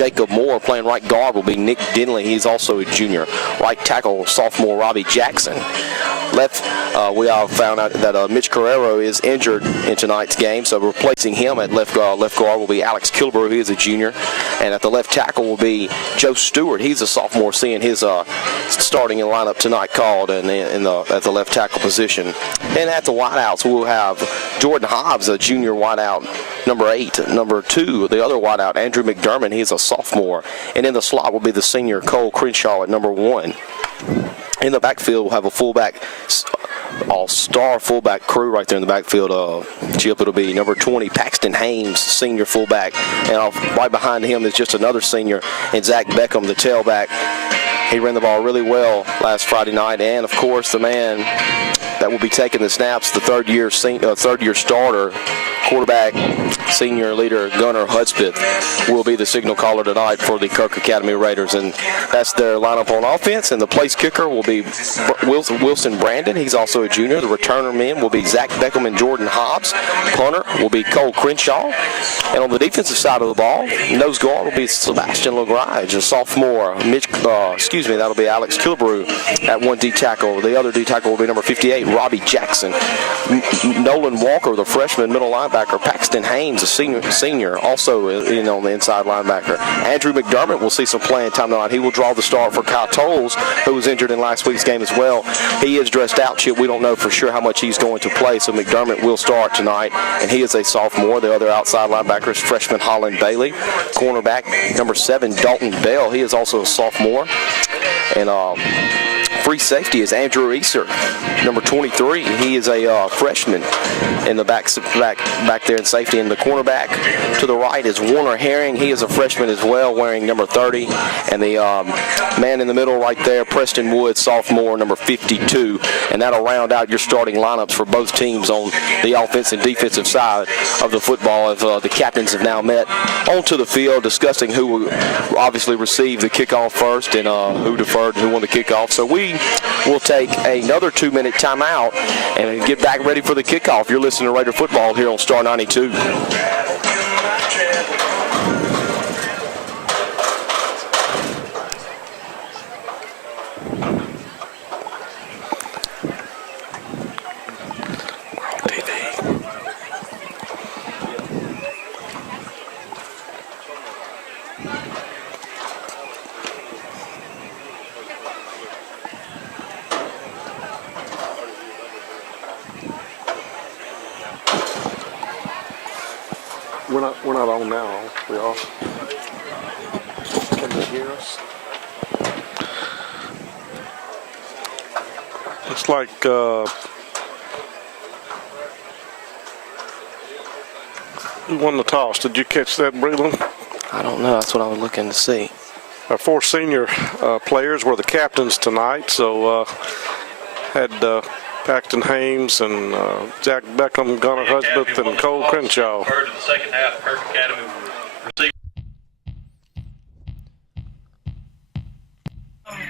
Jacob Moore. Playing right guard will be Nick Denley. He's also a junior. Right tackle, sophomore Robbie Jackson. Left, we all found out that Mitch Carrero is injured in tonight's game, so replacing him at left guard will be Alex Kilbrew. He is a junior. And at the left tackle will be Joe Stewart. He's a sophomore, seeing his starting in lineup tonight called at the left tackle position. And at the wideouts, we'll have Jordan Hobbs, a junior wideout, number 8. Number 2, the other wideout, Andrew McDermott. He's a sophomore. And in the slot will be the senior Cole Crenshaw at number 1. In the backfield, we'll have a fullback, all-star fullback crew right there in the backfield. Chip, it'll be number 20, Paxton Hames, senior fullback. And right behind him is just another senior, and Zach Beckham, the tailback. He ran the ball really well last Friday night. And, of course, the man that will be taking the snaps, the third-year starter, quarterback, senior leader Gunnar Hudspeth, will be the signal caller tonight for the Kirk Academy Raiders. And that's their lineup on offense. And the place kicker will be Wilson Brandon. He's also a junior. The returner men will be Zach Beckham and Jordan Hobbs. Punter will be Cole Crenshaw. And on the defensive side of the ball, nose guard will be Sebastian LaGrige, a sophomore. That'll be Alex Kilbrew at 1 D tackle. The other D tackle will be number 58, Robbie Jackson. Nolan Walker, the freshman middle linebacker. Paxton Hames, a senior, also on the inside linebacker. Andrew McDermott will see some playing time tonight. He will draw the start for Kyle Tolles, who was injured in last week's game as well. He is dressed out, Chip. We don't know for sure how much he's going to play, so McDermott will start tonight, and he is a sophomore. The other outside linebacker is freshman Holland Bailey. Cornerback, number 7, Dalton Bell. He is also a sophomore. And free safety is Andrew Easer, number 23. He is a freshman in the back there in safety. And the cornerback to the right is Warner Herring. He is a freshman as well, wearing number 30. And the man in the middle right there, Preston Wood, sophomore, number 52. And that'll round out your starting lineups for both teams on the offense and defensive side of the football, as the captains have now met onto the field, discussing who will obviously receive the kickoff first and who deferred and who won the kickoff. So we will take another 2-minute timeout and get back ready for the kickoff. You're listening to Raider Football here on Star 92. We're not on now. We off. Can they hear us? Looks like who won the toss? Did you catch that, Breland? I don't know. That's what I was looking to see. Our 4 senior players were the captains tonight, so had Paxton Hames and Zach Beckham, Gunnar Hudspeth, and Cole Crenshaw. Heard in the second half, Kirk Academy will receive.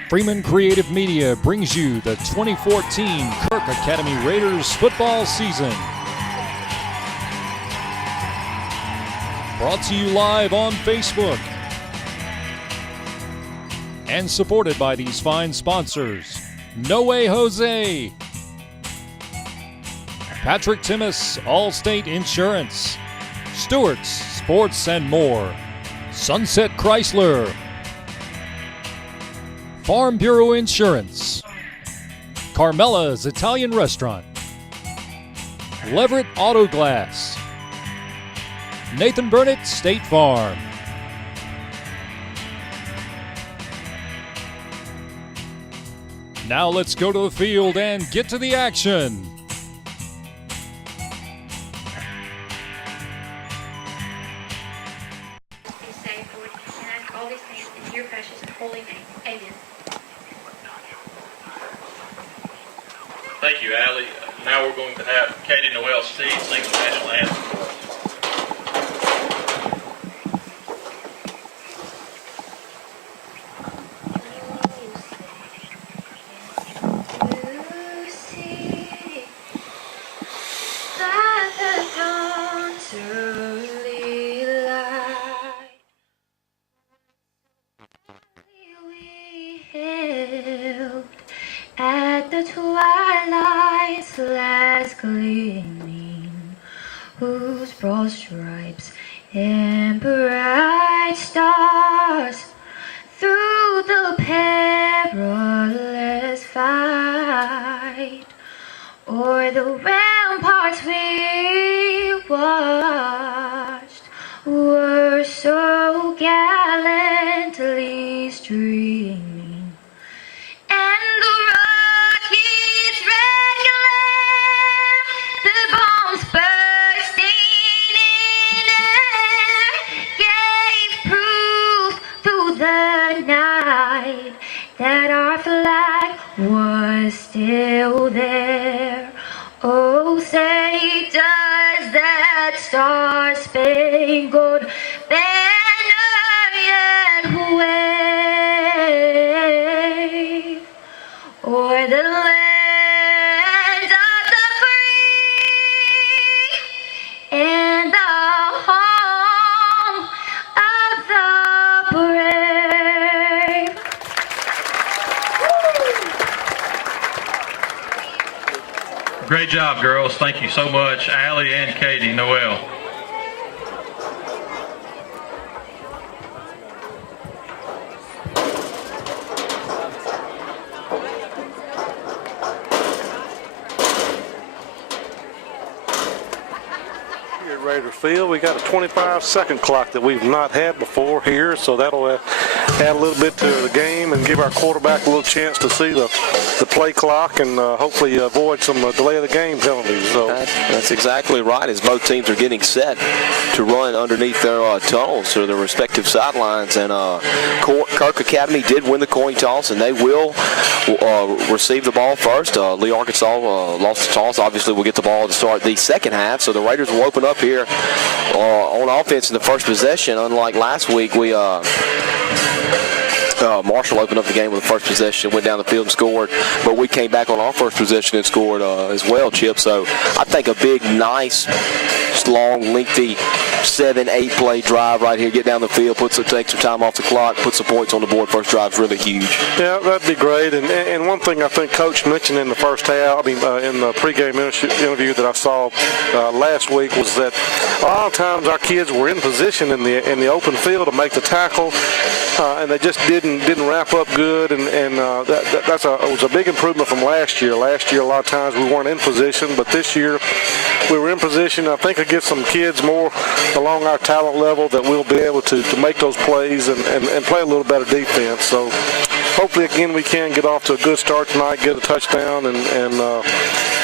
Freeman Creative Media brings you the 2014 Kirk Academy Raiders football season. Brought to you live on Facebook and supported by these fine sponsors: No Way Jose, Patrick Timmis, Allstate Insurance, Stewart's Sports and More, Sunset Chrysler, Farm Bureau Insurance, Carmela's Italian Restaurant, Leverett Auto Glass, Nathan Burnett State Farm. Now let's go to the field and get to the action. Thank you, Allie. Now we're going to have Katie Noel Steed sing the national anthem for us. the twilight's last gleaming, whose broad stripes and bright stars through the perilous fight o'er the ramparts we watched were so gallantly streaming, and the rocket's red glare, the bombs bursting in air, gave proof through the night that our flag was still there. Oh, say does that star-spangled banner yet wave o'er the land of the free and the home of the brave? Great job, girls. Thank you so much, Allie and Katie Noel. Here at Raider Field, we got a 25-second clock that we've not had before here, so that'll add a little bit to the game and give our quarterback a little chance to see the play clock and hopefully avoid some delay of the game penalties. So That's exactly right, as both teams are getting set to run underneath their tunnels to their respective sidelines. And Kirk Academy did win the coin toss, and they will receive the ball first. Lee Arkansas lost the toss. Obviously, we'll get the ball to start the second half, so the Raiders will open up here on offense in the first possession. Unlike last week, Marshall opened up the game with the first possession, went down the field and scored, but we came back on our first possession and scored as well, Chip. So I think a big, nice, long, lengthy 7-8 play drive right here, get down the field, take some time off the clock, put some points on the board. First drive is really huge. Yeah, that'd be great. And one thing I think Coach mentioned in the first half, in the pregame interview that I saw last week, was that a lot of times our kids were in position in the open field to make the tackle, and they just didn't wrap up good. And that was a big improvement from last year. Last year, a lot of times we weren't in position, but this year we were in position. I think it gives some kids more along our talent level that we'll be able to make those plays and play a little better defense. So hopefully, again, we can get off to a good start tonight, get a touchdown, and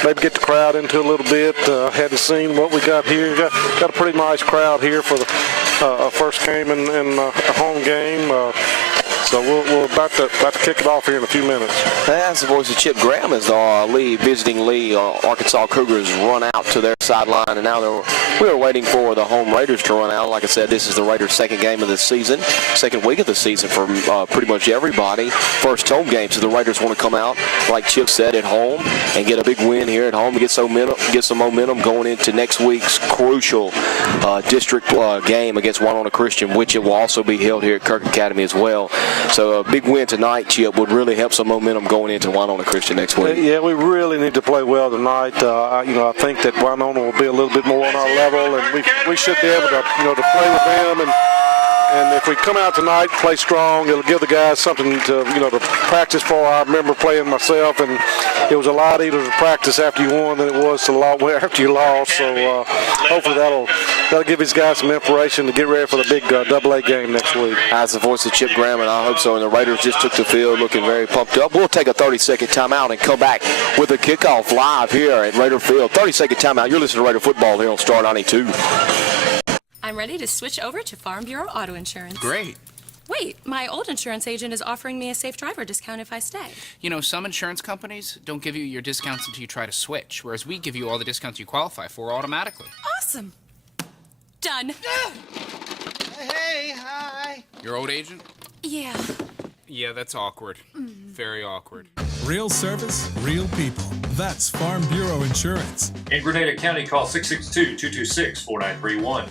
maybe get the crowd into a little bit. Hadn't seen what we got here. Got a pretty nice crowd here for the first game in a home game. So we're about to kick it off here in a few minutes. That's the voice of Chip Graham as the visiting Arkansas Cougars run out to their sideline, and now we're waiting for the home Raiders to run out. Like I said, this is the Raiders' second game of the season, second week of the season for pretty much everybody. First home game, so the Raiders want to come out, like Chip said, at home and get a big win here at home to get some momentum going into next week's crucial district game against Winona Christian, which it will also be held here at Kirk Academy as well. So a big win tonight, Chip, would really help some momentum going into Winona Christian next week. Yeah, we really need to play well tonight. I think that Winona will be a little bit more on our level, and we should be able to play with them. And if we come out tonight, play strong, it'll give the guys something to practice for. I remember playing myself, and it was a lot easier to practice after you won than it was after you lost. So hopefully that'll give these guys some inspiration to get ready for the big AA game next week. That's the voice of Chip Graham, and I hope so. And the Raiders just took the field looking very pumped up. We'll take a 30-second timeout and come back with a kickoff live here at Raider Field. 30-second timeout. You're listening to Raider Football here on Star 92. I'm ready to switch over to Farm Bureau Auto Insurance. Great. Wait, my old insurance agent is offering me a safe driver discount if I stay. Some insurance companies don't give you your discounts until you try to switch, whereas we give you all the discounts you qualify for automatically. Awesome. Done. Hey, hi. Your old agent? Yeah. Yeah, that's awkward. Very awkward. Real service, real people. That's Farm Bureau Insurance. In Grenada County, call 662-226-4931.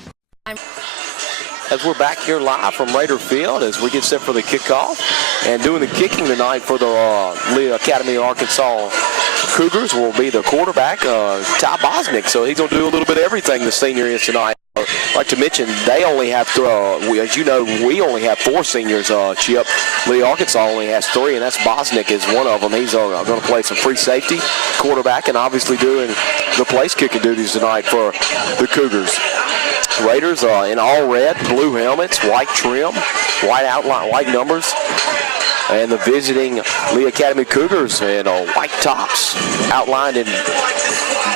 as we're back here live from Raider Field as we get set for the kickoff. And doing the kicking tonight for the Lee Academy Arkansas Cougars will be the quarterback, Ty Bosnick. So he's going to do a little bit of everything, the senior is tonight. I'd like to mention they only have, as you know, we only have 4 seniors, Chip. Lee Arkansas only has 3, and that's Bosnick is one of them. He's going to play some free safety, quarterback, and obviously doing the place kicking duties tonight for the Cougars. Raiders in all red, blue helmets, white trim, white outline, white numbers. And the visiting Lee Academy Cougars in white tops, outlined in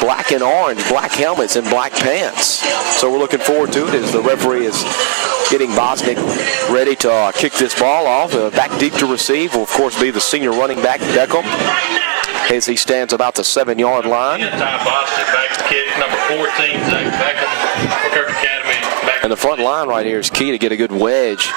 black and orange, black helmets and black pants. So we're looking forward to it as the referee is getting Bosnick ready to kick this ball off. Back deep to receive will, of course, be the senior running back, Beckham, as he stands about the 7-yard line. Ty Bosnick back to kick, number 14, Zach Beckham for Kirk Academy. And the front line right here is key to get a good wedge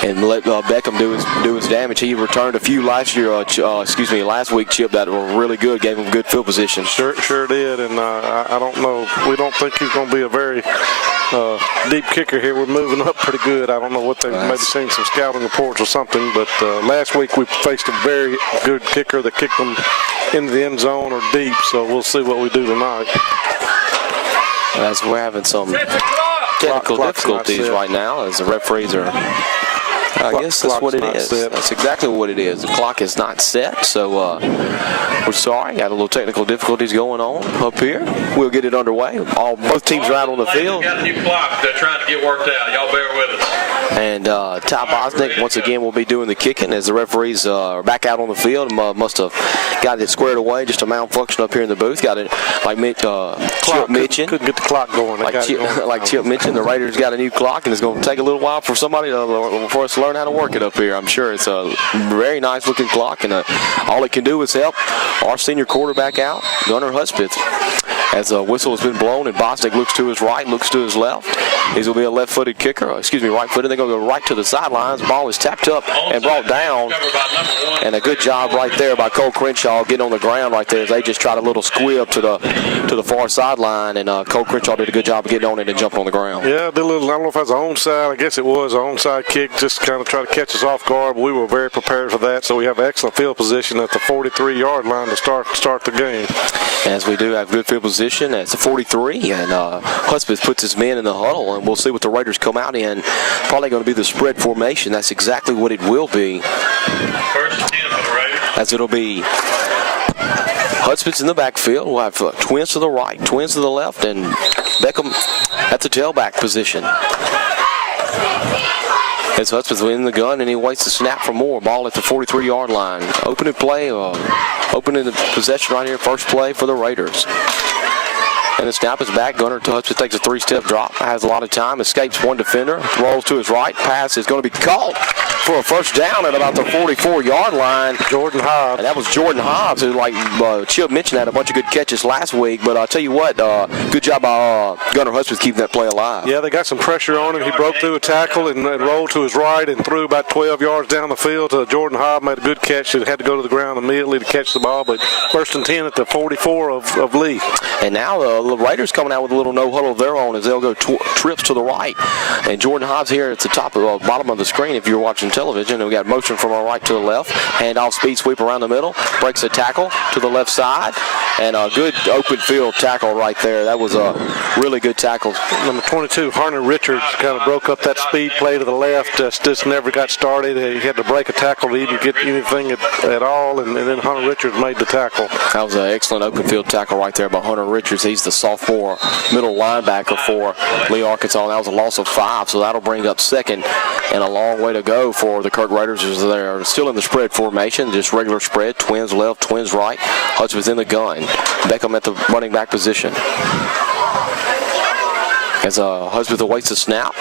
and let Beckham do his damage. He returned a few last week, Chip, that were really good, gave him good field position. Sure did, and I don't know. We don't think he's going to be a very deep kicker here. We're moving up pretty good. I don't know what they've maybe seen some scouting reports or something, but last week we faced a very good kicker that kicked them into the end zone or deep, so we'll see what we do tonight. As we're having some technical difficulties right now as the referees are... I guess that's what it is. That's exactly what it is. The clock is not set, so we're sorry. Got a little technical difficulties going on up here. We'll get it underway. Both teams are out on the field. Got a new clock they're trying to get worked out. Y'all bear with us. And Ty Bosnick, once again, will be doing the kicking as the referees are back out on the field. Must have got it squared away. Just a malfunction up here in the booth. Got it, like Chip mentioned. Couldn't get the clock going. Like Chip mentioned, the Raiders got a new clock, and it's going to take a little while for somebody for us to learn how to work it up here. I'm sure it's a very nice looking clock, and all it can do is help our senior quarterback out, Gunnar Hudspeth. As a whistle has been blown and Bosnick looks to his right, looks to his left. He's going to be a left-footed kicker. Right-footed. They're going to go right to the sidelines. Ball is tapped up and brought down. And a good job right there by Cole Crenshaw getting on the ground right there as they just tried a little squib to the far sideline. And Cole Crenshaw did a good job of getting on it and jumping on the ground. Yeah, did a little, I don't know if that's an onside. I guess it was an onside kick, just kind of try to catch us off guard. But we were very prepared for that. So we have excellent field position at the 43-yard line to start the game. As we do have good field position at the 43, and Hudspeth puts his men in the huddle, and we'll see what the Raiders come out in. Probably going to be the spread formation. That's exactly what it will be. First and 10 for the Raiders. As it'll be Hudspeth's in the backfield. We'll have twins to the right, twins to the left, and Beckham at the tailback position. As Hudspeth's in the gun, and he waits the snap for more. Ball at the 43-yard line. Opening play, opening the possession right here. First play for the Raiders. And the snap is back. Gunnar Hudspeth takes a 3-step drop. Has a lot of time. Escapes one defender. Rolls to his right. Pass is going to be caught for a first down at about the 44-yard line. Jordan Hobbs. And that was Jordan Hobbs, who, like Chip mentioned, had a bunch of good catches last week. But I'll tell you what, good job by Gunnar Hudspeth keeping that play alive. Yeah, they got some pressure on him. He broke through a tackle and rolled to his right and threw about 12 yards down the field. Jordan Hobbs made a good catch. He had to go to the ground immediately to catch the ball. But first and 10 at the 44 of Lee. And now the Raiders coming out with a little no-huddle of their own as they'll go trips to the right. And Jordan Hobbs here at the top of bottom of the screen if you're watching television. And we got motion from our right to the left. Handoff, speed sweep around the middle. Breaks a tackle to the left side. And a good open field tackle right there. That was a really good tackle. Number 22, Hunter Richards, kind of broke up that speed play to the left. Just never got started. He had to break a tackle to even get anything at all. And then Hunter Richards made the tackle. That was an excellent open field tackle right there by Hunter Richards. He's the sophomore middle linebacker for Lee Arkansas. That was a loss of 5, so that'll bring up second and a long way to go for the Kirk Raiders as they're still in the spread formation, just regular spread, twins left, twins right. Hudspeth in the gun. Beckham at the running back position. As Hudspeth awaits the snap.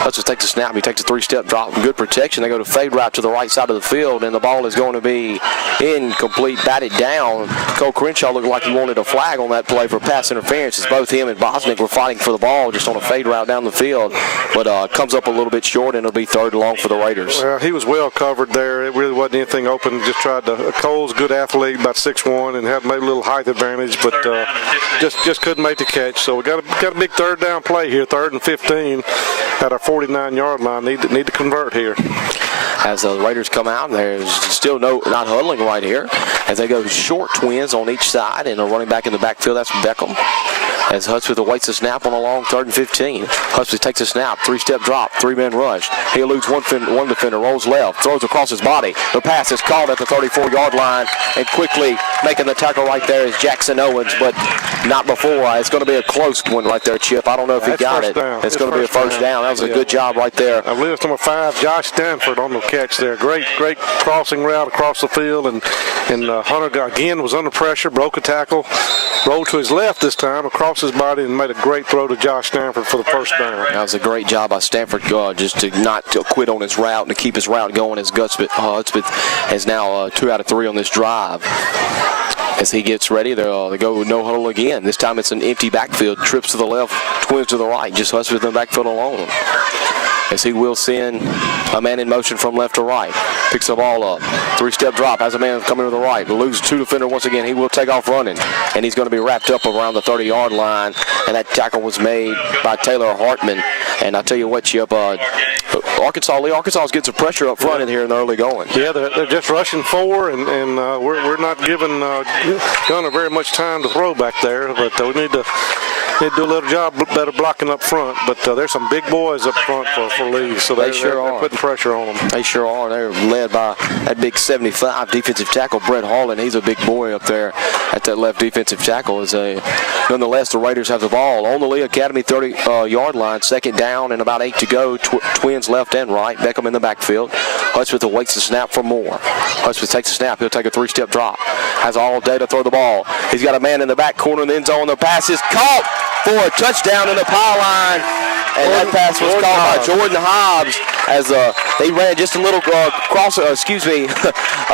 Hudspeth takes a snap. He takes a 3-step drop. Good protection. They go to fade route to the right side of the field, and the ball is going to be incomplete, batted down. Cole Crenshaw looked like he wanted a flag on that play for pass interference, as both him and Bosnick were fighting for the ball just on a fade route down the field, but comes up a little bit short, and it'll be 3rd and long for the Raiders. Well, he was well covered there. It really wasn't anything open. Just tried to. Cole's a good athlete, about 6'1", and had maybe a little height advantage, but just couldn't make the catch. So we got a big 3rd down play here, 3rd and 15 at our 49-yard line. Need to convert here. As the Raiders come out, there's still not huddling right here, as they go short twins on each side, and a running back in the backfield. That's Beckham. As Hudspeth awaits a snap on a long 3rd and 15. Hudspeth takes a snap, 3-step drop, 3-man rush. He eludes one defender, rolls left, throws across his body. The pass is called at the 34-yard line, and quickly making the tackle right there is Jackson Owens, but not before. It's going to be a close one right there, Chip. I don't know if he got it. It's going to be a first down. That was a good job right there. I believe it's number 5, Josh Stanford, on the catch there. Great crossing route across the field, and Hunter again was under pressure, broke a tackle, rolled to his left this time, across his body, and made a great throw to Josh Stanford for the first down. That was a great job by Stanford, just to not quit on his route and to keep his route going, as Hudspeth is now 2 out of 3 on this drive. As he gets ready, they go no huddle again. This time it's an empty backfield, trips to the left, twins to the right, just Hudspeth in the backfield alone. As he will send a man in motion from left to right. Picks the ball up. 3-step drop. Has a man coming to the right. Loses 2 defender once again. He will take off running. And he's going to be wrapped up around the 30-yard line. And that tackle was made by Taylor Hartman. And I tell you what, Chip, Arkansas is getting some pressure up front in here in the early going. Yeah, they're just rushing 4, and we're not giving Gunner very much time to throw back there. But we need to do a little job better blocking up front, but there's some big boys up front for Lee, so they're putting pressure on them. They sure are. They're led by that big 75 defensive tackle, Brett Harlan. He's a big boy up there at that left defensive tackle. Nonetheless, the Raiders have the ball on the Lee Academy 30-yard line, 2nd down and about 8 to go. Twins left and right. Beckham in the backfield. Hudspeth awaits the snap for Moore. Hudspeth takes a snap. He'll take a 3-step drop. Has all day to throw the ball. He's got a man in the back corner in the end zone. The pass is caught for a touchdown in the pylon, and that pass was called by Jordan Hobbs, as they ran just a little a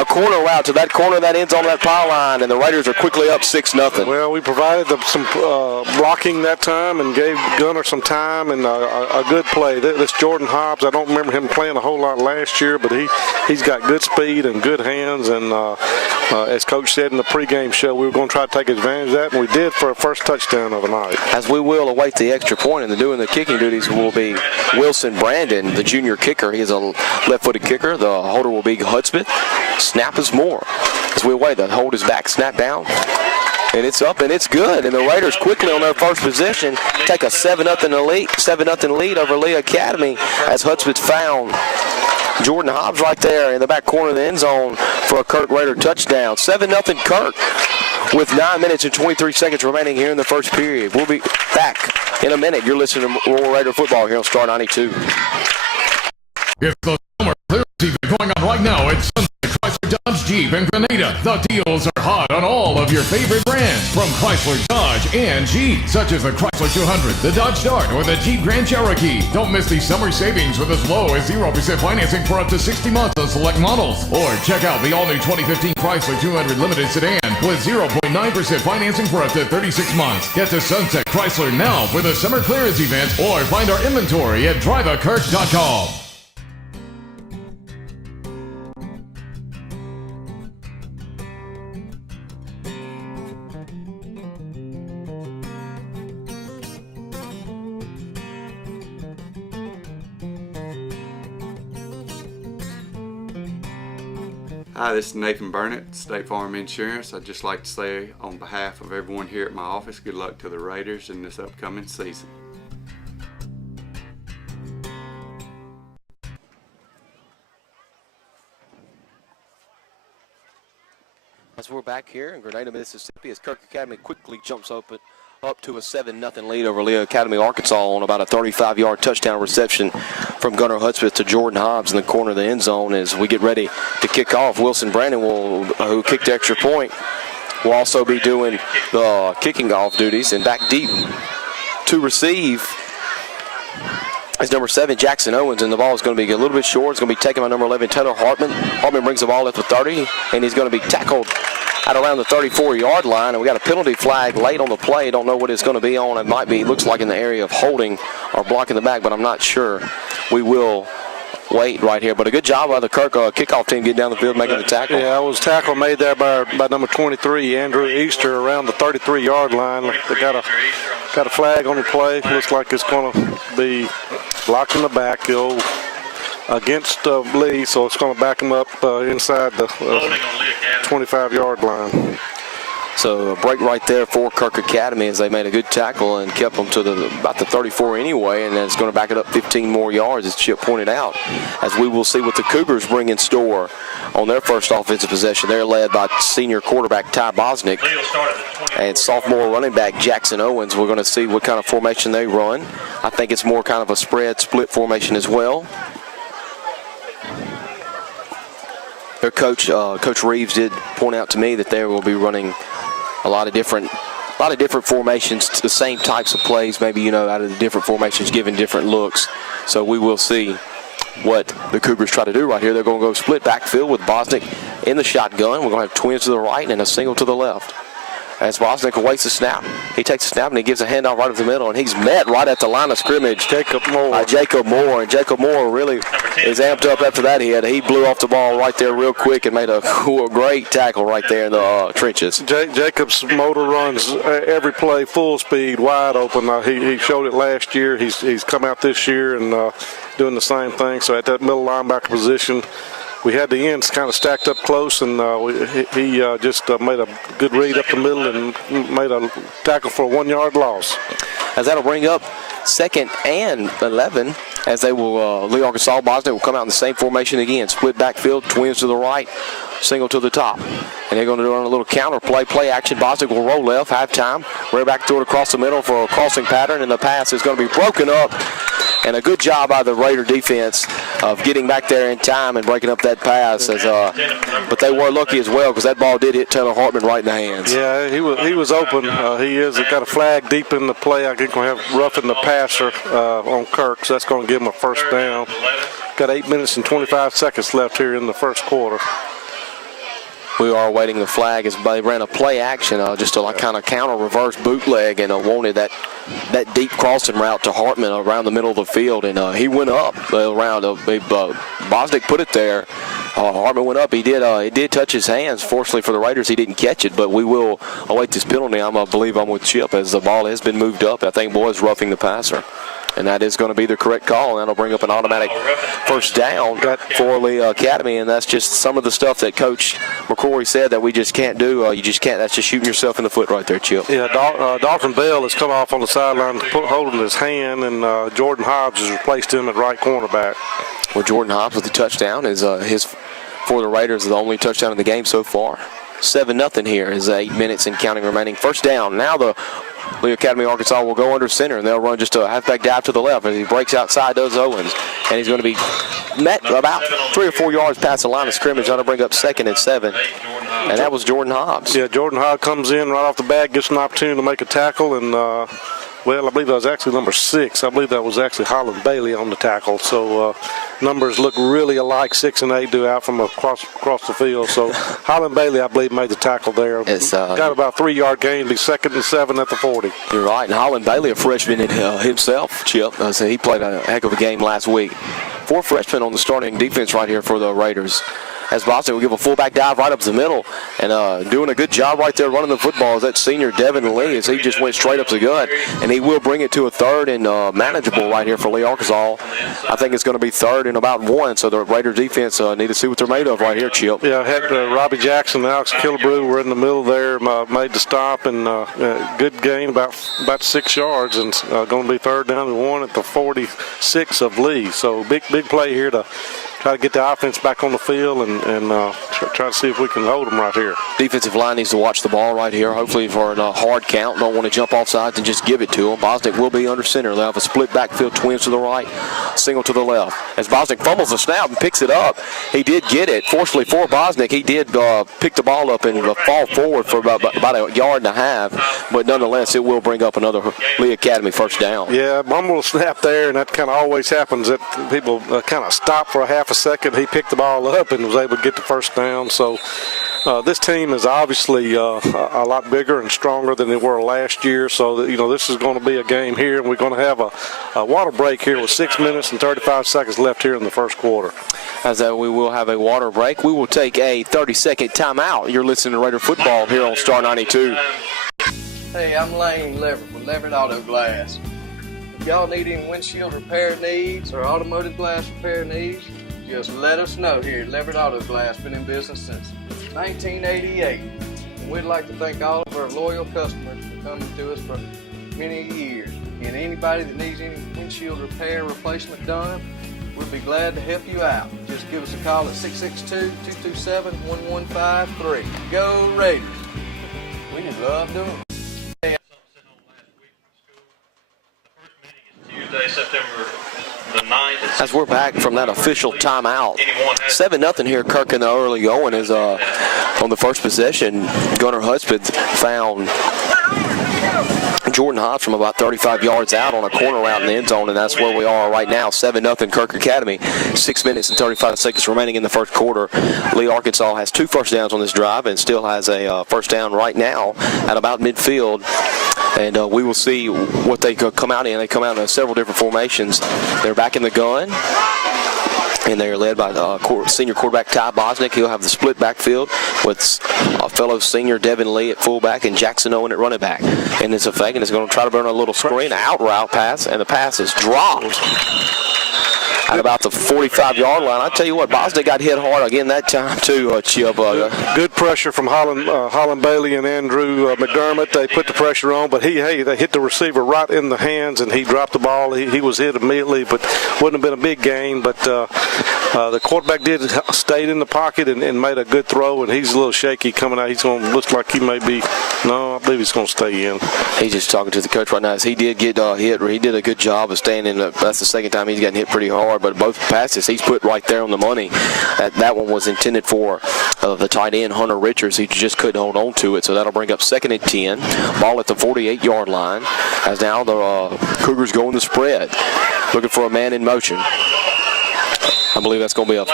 corner route to that corner that ends on that pylon, and the Raiders are quickly up 6-0. Well, we provided them some blocking that time and gave Gunner some time, and a good play. This Jordan Hobbs, I don't remember him playing a whole lot last year, but he's got good speed and good hands, and as Coach said in the pregame show, we were going to try to take advantage of that, and we did for a first touchdown of the night. As we will await the extra point, and doing the kicking duties will be Wilson Brandon, the junior kicker. He is a left-footed kicker. The holder will be Hudspeth. Snap is Moore. As we await, the hold is back, snap down. And it's up and it's good. And the Raiders quickly on their first possession take a 7-0 lead over Lee Academy, as Hudspeth found Jordan Hobbs right there in the back corner of the end zone for a Kirk Raider touchdown. 7-0 Kirk with 9 minutes and 23 seconds remaining here in the first period. We'll be back in a minute. You're listening to Royal Raider football here on Star 92. It's the summer clearance event going on right now at Sunday Chrysler Dodge Jeep in Grenada. The deals are hot on all of your favorite brands from Chrysler, Dodge, and Jeep, such as the Chrysler 200, the Dodge Dart, or the Jeep Grand Cherokee. Don't miss these summer savings with as low as 0% financing for up to 60 months on select models. Or check out the all-new 2015 Chrysler 200 Limited Sedan with 0.9% financing for up to 36 months. Get to Sunset Chrysler now for the summer clearance event, or find our inventory at driveakirk.com. Hi, this is Nathan Burnett, State Farm Insurance. I'd just like to say on behalf of everyone here at my office, good luck to the Raiders in this upcoming season. As we're back here in Grenada, Mississippi, as Kirk Academy quickly jumps up to a 7-0 lead over Lee Academy, Arkansas, on about a 35-yard touchdown reception from Gunnar Hudspeth to Jordan Hobbs in the corner of the end zone. As we get ready to kick off, Wilson Brandon, who kicked the extra point, will also be doing the kicking off duties. And back deep to receive is number 7, Jackson Owens, and the ball is going to be a little bit short. It's going to be taken by number 11, Taylor Hartman. Hartman brings the ball at the 30, and he's going to be tackled at around the 34-yard line, and we got a penalty flag late on the play. Don't know what it's going to be on. It might be, looks like in the area of holding or blocking the back, but I'm not sure. We will wait right here. But a good job by the Kirk kickoff team getting down the field, making the tackle. Yeah, it was a tackle made there by number 23, Andrew Easter, around the 33-yard line. They got a flag on the play. Looks like it's going to be blocking the back against Lee, so it's going to back him up inside the 25-yard line. So a break right there for Kirk Academy as they made a good tackle and kept them to about the 34 anyway, and then it's going to back it up 15 more yards, as Chip pointed out, as we will see what the Cougars bring in store on their first offensive possession. They're led by senior quarterback Ty Bosnick and sophomore running back Jackson Owens. We're going to see what kind of formation they run. I think it's more kind of a spread split formation as well. Their coach, Coach Reeves, did point out to me that they will be running a lot of different formations, the same types of plays, maybe, out of the different formations, giving different looks. So we will see what the Cougars try to do right here. They're going to go split backfield with Bosnick in the shotgun. We're going to have twins to the right and a single to the left. As Bosnick awaits the snap, he takes the snap and he gives a handoff right up the middle, and he's met right at the line of scrimmage. Jacob Moore, and Jacob Moore really is amped up after that hit. He blew off the ball right there real quick and made a great tackle right there in the trenches. Jacob's motor runs every play full speed, wide open. He showed it last year. He's come out this year and doing the same thing. So at that middle linebacker position, we had the ends kind of stacked up close, and he just made a good read up the middle and made a tackle for a 1-yard loss. As that'll bring up 2nd and 11, as they will, Lee Arkansas, Bosnick will come out in the same formation again. Split backfield, twins to the right, single to the top. And they're going to do a little counter play action. Bosnick will roll left, halftime. Right back throw it across the middle for a crossing pattern, and the pass is going to be broken up. And a good job by the Raider defense of getting back there in time and breaking up that pass. But they were lucky as well, because that ball did hit Taylor Hartman right in the hands. Yeah, he was open. He got a flag deep in the play. I think we'll have roughing the passer on Kirk, so that's going to give him a first down. Got 8 minutes and 25 seconds left here in the first quarter. We are awaiting the flag as they ran a play action, just a kind of counter reverse bootleg, and wanted that deep crossing route to Hartman around the middle of the field, and he went up around. Bosnick put it there. Hartman went up. He did. It did touch his hands. Fortunately for the Raiders, he didn't catch it. But we will await this penalty. I believe I'm with Chip as the ball has been moved up. I think boys roughing the passer. And that is going to be the correct call, and that'll bring up an automatic first down for Lee Academy. And that's just some of the stuff that Coach McCrory said that we just can't do. You just can't. That's just shooting yourself in the foot right there, Chip. Yeah, Dalton Bell has come off on the sideline holding his hand, and Jordan Hobbs has replaced him at right cornerback. Well, Jordan Hobbs with the touchdown is his for the Raiders, the only touchdown in the game so far. 7-0 here is 8 minutes and counting remaining. First down. Now the Lee Academy Arkansas will go under center, and they'll run just a halfback dive to the left as he breaks outside, does Owens. And he's going to be met about 3 or 4 yards past the line of scrimmage. That'll bring up 2nd and 7. And that was Jordan Hobbs. Yeah, Jordan Hobbs comes in right off the bat, gets an opportunity to make a tackle, and I believe that was actually number 6. I believe that was actually Holland Bailey on the tackle. So numbers look really alike, 6 and 8 do out from across the field. So Holland Bailey, I believe, made the tackle there. Got about a 3-yard gain, be 2nd and 7 at the 40. You're right. And Holland Bailey, a freshman himself, Chip. So he played a heck of a game last week. 4 freshmen on the starting defense right here for the Raiders. As Boston will give a fullback dive right up the middle, and doing a good job right there running the football is that senior Devin Lee, as he just went straight up the gut, and he will bring it to a 3rd and manageable right here for Lee Arkansas. I think it's going to be 3rd and about 1, so the Raider defense need to see what they're made of right here, Chip. Yeah, had Robbie Jackson and Alex Killebrew were in the middle there, made the stop, and good gain, about 6 yards, and going to be 3rd down and 1 at the 46 of Lee. So big play here to try to get the offense back on the field and try to see if we can hold them right here. Defensive line needs to watch the ball right here, hopefully for a hard count. Don't want to jump off sides and just give it to them. Bosnick will be under center. They'll have a split backfield, twins to the right, single to the left. As Bosnick fumbles the snap and picks it up, he did get it. Fortunately for Bosnick, he did pick the ball up and fall forward for about a yard and a half, but nonetheless, it will bring up another Lee Academy first down. Yeah, mumble snap there, and that kind of always happens that people kind of stop for a half a second. He picked the ball up and was able to get the first down. So this team is obviously a lot bigger and stronger than they were last year. So this is going to be a game here, and we're going to have a water break here with 6 minutes and 35 seconds left here in the first quarter. As we will have a water break, we will take a 30-second timeout. You're listening to Raider Football here on Star 92. Hey, I'm Lane Leverett with Leverett Auto Glass. If y'all need any windshield repair needs or automotive glass repair needs, just let us know here at Leverett Auto Glass. Been in business since 1988. And we'd like to thank all of our loyal customers for coming to us for many years. And anybody that needs any windshield repair replacement done, we'll be glad to help you out. Just give us a call at 662-227-1153. Go Raiders! We just love doing it. Tuesday, September the 9th. As we're back from that official timeout, 7-0 here. Kirk in the early going is on the first possession. Gunnar Hudspeth found Jordan Hobbs from about 35 yards out on a corner route in the end zone, and that's where we are right now. 7-0 Kirk Academy. 6 minutes and 35 seconds remaining in the first quarter. Lee, Arkansas has 2 first downs on this drive and still has a first down right now at about midfield. And we will see what they come out in. They come out in several different formations. They're back in the gun. And they are led by senior quarterback Ty Bosnick. He'll have the split backfield with fellow senior Devin Lee at fullback and Jackson Owen at running back. And it's a fake, and it's going to try to burn a little screen, out route pass, and the pass is dropped at about the 45-yard line. I tell you what, Bosnick got hit hard again that time too, Chip. Good pressure from Holland Bailey and Andrew McDermott. They put the pressure on, but they hit the receiver right in the hands, and he dropped the ball. He was hit immediately, but wouldn't have been a big gain. But the quarterback stayed in the pocket and made a good throw, and he's a little shaky coming out. Looks like he may be. No, I believe he's going to stay in. He's just talking to the coach right now. As he did get hit. He did a good job of staying in. That's the second time he's gotten hit pretty hard. But both passes he's put right there on the money. That one was intended for the tight end, Hunter Richards. He just couldn't hold on to it. So that'll bring up 2nd and 10. Ball at the 48-yard line. As now the Cougars go in the spread. Looking for a man in motion. I believe that's going to be a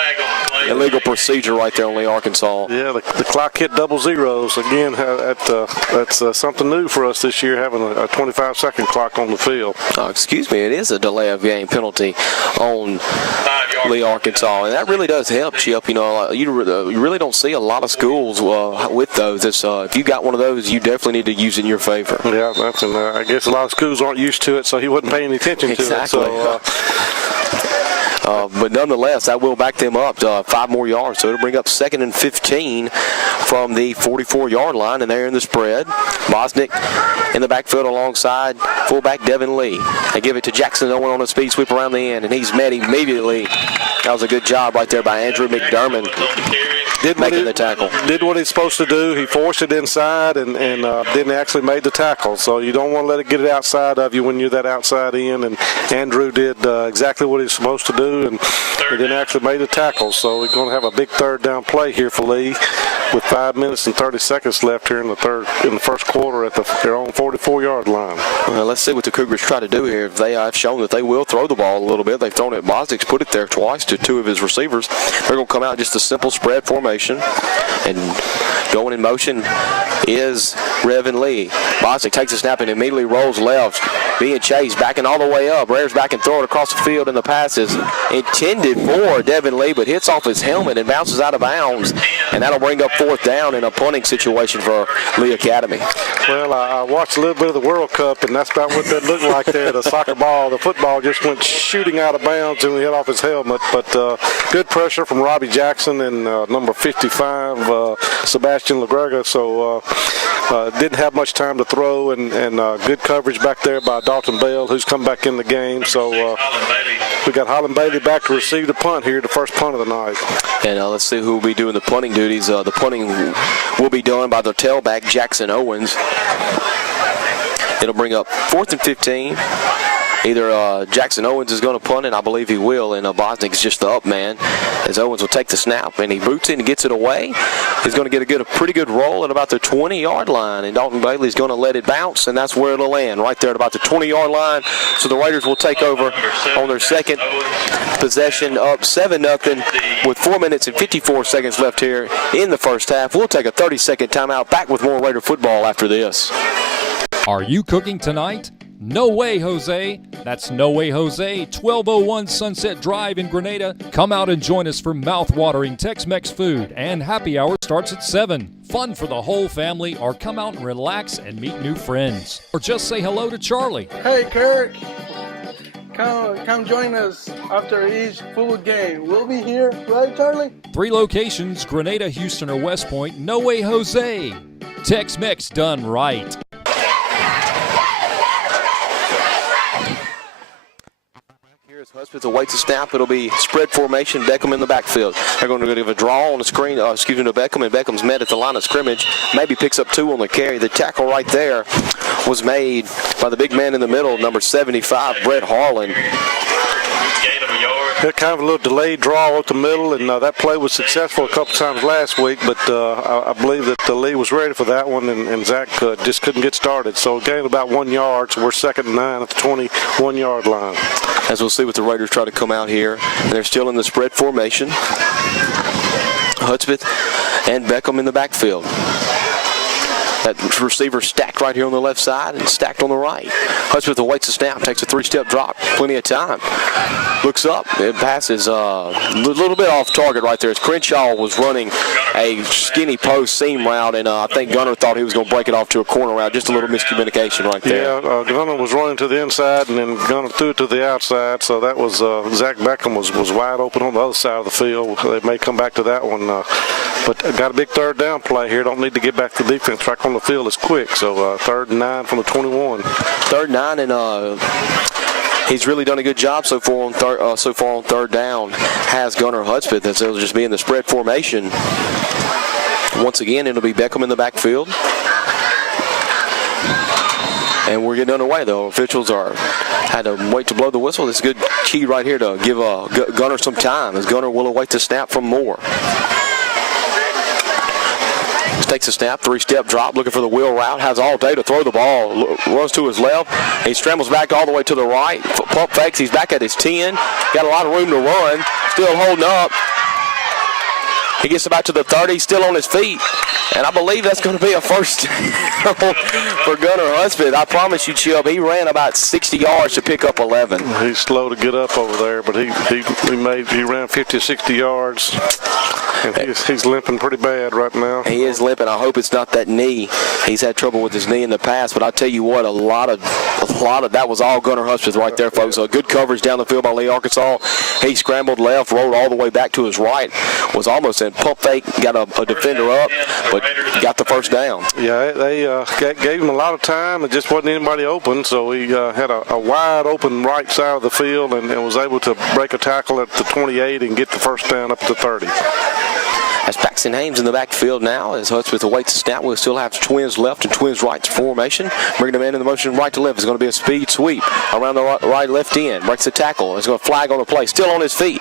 illegal procedure right there on Lee, Arkansas. Yeah, the clock hit double zeros. Again, that's something new for us this year, having a 25-second clock on the field. Excuse me, it is a delay of game penalty on Lee, Arkansas, and that really does help, Chip. You really don't see a lot of schools with those. If you got one of those, you definitely need to use it in your favor. Yeah, I guess a lot of schools aren't used to it, so he wasn't paying attention to it. So, but nonetheless, that will back them up to 5 more yards. So it'll bring up 2nd and 15 from the 44-yard line, and they're in the spread. Bosnick in the backfield alongside fullback Devin Lee. They give it to Jackson Owen on a speed sweep around the end, and he's met immediately. That was a good job right there by Andrew McDermott. Making the tackle. Did what he's supposed to do. He forced it inside and didn't actually make the tackle. So you don't want to let it get it outside of you when you're that outside in. And Andrew did exactly what he's supposed to do, and he didn't actually make the tackle. So we're going to have a big third down play here for Lee with 5 minutes and 30 seconds left here in the first quarter at their own 44-yard line. Well, let's see what the Cougars try to do here. They have shown that they will throw the ball a little bit. They've thrown it. Bosnick's put it there twice to 2 of his receivers. They're going to come out just a simple spread formation. And going in motion is Revin Lee. Bosnick takes a snap and immediately rolls left. Being chased, backing all the way up. Rears back and throw it across the field, and the pass is intended for Devin Lee, but hits off his helmet and bounces out of bounds. And that'll bring up 4th down in a punting situation for Lee Academy. Well, I watched a little bit of the World Cup, and that's about what that looked like there. The soccer ball, the football just went shooting out of bounds and hit off his helmet. But good pressure from Robbie Jackson and number 55, Sebastian LaGrega. So didn't have much time to throw, and good coverage back there by Dalton Bell, who's come back in the game. So We got Holland Bailey back to receive the punt here, the first punt of the night. And let's see who will be doing the punting duties. The punting will be done by the tailback, Jackson Owens. It'll bring up 4th and 15. Either Jackson Owens is going to punt it, I believe he will, and Bosnick's just the up man, as Owens will take the snap, and he boots it and gets it away. He's going to get a pretty good roll at about the 20-yard line, and Dalton Bailey's going to let it bounce, and that's where it'll land, right there at about the 20-yard line. So the Raiders will take over on their second possession, up 7-0 with 4 minutes and 54 seconds left here in the first half. We'll take a 30-second timeout. Back with more Raider football after this. Are you cooking tonight? No way, Jose. That's No Way Jose, 1201 Sunset Drive in Grenada. Come out and join us for mouth-watering Tex-Mex food, and happy hour starts at 7. Fun for the whole family, or come out and relax and meet new friends. Or just say hello to Charlie. Hey, Kirk. Come join us after each football game. We'll be here, right, Charlie? 3 locations, Grenada, Houston, or West Point. No Way Jose. Tex-Mex done right. Hudspeth awaits the snap. It'll be spread formation. Beckham in the backfield. They're going to give a draw on the screen, to Beckham, and Beckham's met at the line of scrimmage. Maybe picks up 2 on the carry. The tackle right there was made by the big man in the middle, number 75, Brett Harlan. Had kind of a little delayed draw up the middle, and that play was successful a couple times last week, but I believe that the Lee was ready for that one, and Zach just couldn't get started. So gained about 1 yard, so we're 2nd and 9 at the 21-yard line. As we'll see what the Raiders try to come out here, and they're still in the spread formation. Hudspeth and Beckham in the backfield. That receiver stacked right here on the left side and stacked on the right. Hudspeth awaits the snap, takes a 3-step drop, plenty of time. Looks up, it passes a little bit off target right there as Crenshaw was running a skinny post seam route, and I think Gunner thought he was going to break it off to a corner route. Just a little miscommunication right there. Yeah, Gunner was running to the inside, and then Gunner threw it to the outside, so that was Zach Beckham was wide open on the other side of the field. They may come back to that one, but got a big 3rd down play here. Don't need to get back to the defense. Track on the field is quick, so 3rd and 9 from the 21. 3rd and 9, and he's really done a good job so far on 3rd down. Has Gunner Hudspeth, as it'll just be in the spread formation. Once again, it'll be Beckham in the backfield. And we're getting underway, though. Officials had to wait to blow the whistle. This is a good key right here to give Gunner some time, as Gunner will await the snap from Moore. Takes a snap, 3-step drop, looking for the wheel route, has all day to throw the ball, runs to his left, he scrambles back all the way to the right, pump fakes, he's back at his 10, got a lot of room to run, still holding up. He gets about to the 30, still on his feet, and I believe that's going to be a first down for Gunner Hudspeth. I promise you, Chip, he ran about 60 yards to pick up 11. He's slow to get up over there, but he ran 50, 60 yards. And he's limping pretty bad right now. He is limping. I hope it's not that knee. He's had trouble with his knee in the past, but I tell you what, a lot of that was all Gunner Hudspeth right there, folks. A good coverage down the field by Lee Arkansas. He scrambled left, rolled all the way back to his right, was almost in pump fake, got a defender up, but got the first down. Yeah, they gave him a lot of time. It just wasn't anybody open, so he had a wide open right side of the field and was able to break a tackle at the 28 and get the first down up to 30. As Paxton Hames in the backfield now, as Hudspeth awaits the snap, we'll still have twins left and twins right formation. Bringing them in the motion right to left. It's going to be a speed sweep around the right left end. Breaks the tackle. It's going to flag on the play. Still on his feet.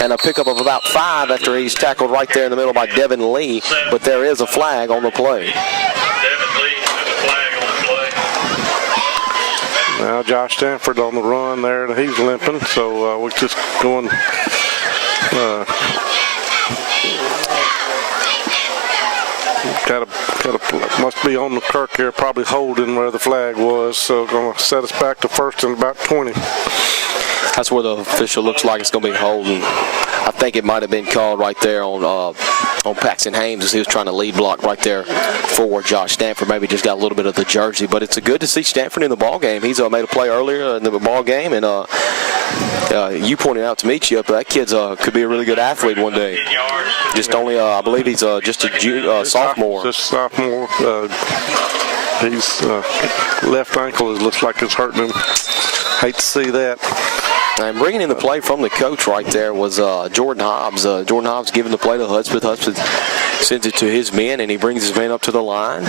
And a pickup of about 5 after he's tackled right there in the middle by Devin Lee. But there is a flag on the play. Devin Lee has a flag on the play. Now Josh Stanford on the run there. He's limping. So we're just going... must be on the Kirk here, probably holding where the flag was, so going to set us back to first and about 20. That's where the official looks like it's going to be holding. I think it might have been called right there on Paxton Hames as he was trying to lead block right there for Josh Stanford. Maybe just got a little bit of the jersey, but it's good to see Stanford in the ball game. He's made a play earlier in the ball game, and you pointed out to me, Chip, that kid's could be a really good athlete one day. Just only, I believe he's just a sophomore. Just sophomore. His left ankle looks like it's hurting him. Hate to see that. And bringing in the play from the coach right there was Jordan Hobbs. Jordan Hobbs giving the play to Hudspeth. Hudspeth sends it to his men, and he brings his man up to the line.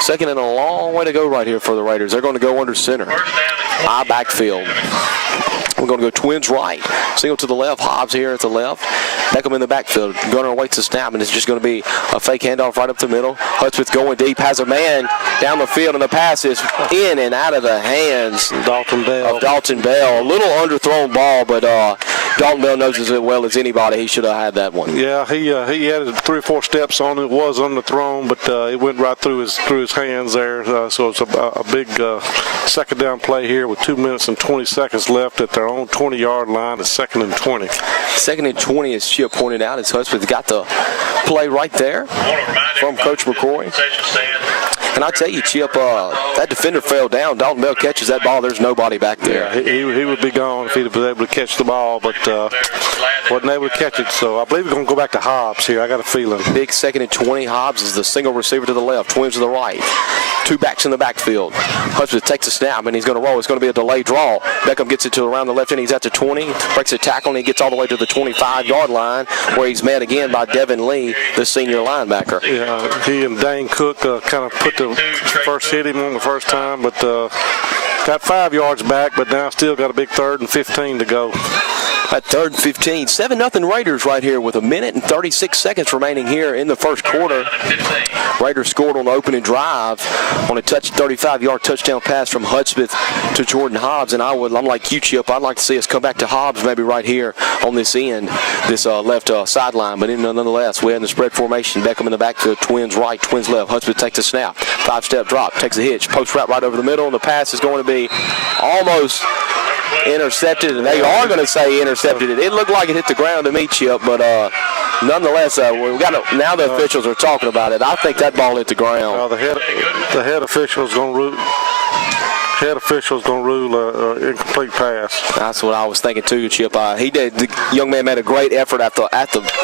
Second and a long way to go right here for the Raiders. They're going to go under center. High backfield. We're going to go twins right. Single to the left. Hobbs here at the left. Beckham in the backfield. Gunner awaits the snap, and it's just going to be a fake handoff right up the middle. Hudspeth going deep. Has a man down the field, and the pass is in and out of the hands of Dalton Bell. A little underthrown ball, but Dalton Bell knows as well as anybody he should have had that one. Yeah, he added 3 or 4 steps on it. It was underthrown, but it went right through his hands there. So it's a big second down play here with 2 minutes and 20 seconds left at their own 20-yard line. It's 2nd and 20. 2nd and 20, as Chip pointed out, as Hudspeth got the play right there from Coach McCoy. And I tell you, Chip, that defender fell down. Dalton Bell catches that ball. There's nobody back there. Yeah, he would be gone if he'd been able to catch the ball, but wasn't able to catch it. So I believe we're going to go back to Hobbs here. I got a feeling. Big 2nd and 20. Hobbs is the single receiver to the left. Twins to the right. 2 backs in the backfield. Hudspeth takes a snap, and he's going to roll. It's going to be a delayed draw. Beckham gets it to around the left end. He's at the 20. Breaks a tackle, and he gets all the way to the 25-yard line, where he's met again by Devin Lee, the senior linebacker. Yeah, he and Dane Cook kind of put the first hit him on the first time, but got 5 yards back, but now still got a big 3rd and 15 to go. At 3rd and 15, 7-0 Raiders right here with 1 minute and 36 seconds remaining here in the first quarter. Raiders scored on the opening drive on a 35-yard touchdown pass from Hudspeth to Jordan Hobbs, and I'm like you, Chip. I'd like to see us come back to Hobbs maybe right here on this end, this left sideline. But nonetheless, we're in the spread formation. Beckham in the backfield, twins right, twins left. Hudspeth takes a snap, 5-step drop, takes a hitch, post route right over the middle, and the pass is going to be almost intercepted, and they are going to say intercepted. It looked like it hit the ground to me, Chip, but nonetheless, now the officials are talking about it. I think that ball hit the ground. The head official is going to rule. Head official's going to rule an incomplete pass. That's what I was thinking too, Chip. The young man made a great effort at the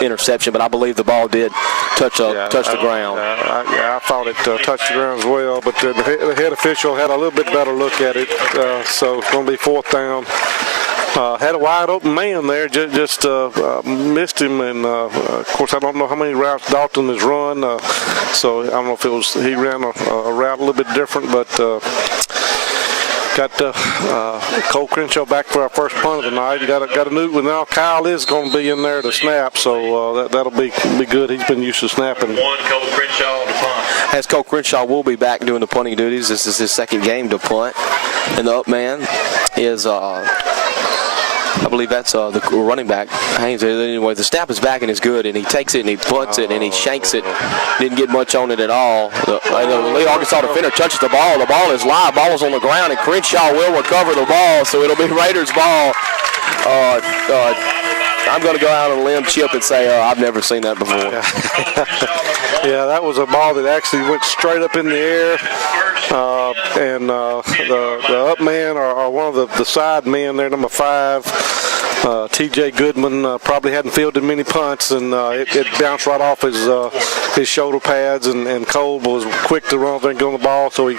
interception, but I believe the ball did touch the ground. I thought it touched the ground as well, but the head official had a little bit better look at it, so it's going to be 4th down. Had a wide open man there, just missed him, and of course I don't know how many routes Dalton has run, so I don't know if he ran a route a little bit different, but got Cole Crenshaw back for our first punt of the night. Got a new one now. Kyle is going to be in there to snap, so that'll be good. He's been used to snapping. Cole Crenshaw to punt. As Cole Crenshaw will be back doing the punting duties. This is his 2nd game to punt, and the up man is I believe that's the running back. Haynes. Anyway, the snap is back and is good, and he takes it and he punts it and he shanks it. Didn't get much on it at all. The Lee Arkansas defender touches the ball. The ball is live. Ball is on the ground, and Crenshaw will recover the ball, so it'll be Raiders ball. I'm going to go out on a limb, Chip, and say I've never seen that before. Yeah, that was a ball that actually went straight up in the air, and the up man or one of the side men there, number 5, T.J. Goodman, probably hadn't fielded many punts, and it bounced right off his shoulder pads, and Cole was quick to run over and get on the ball, so he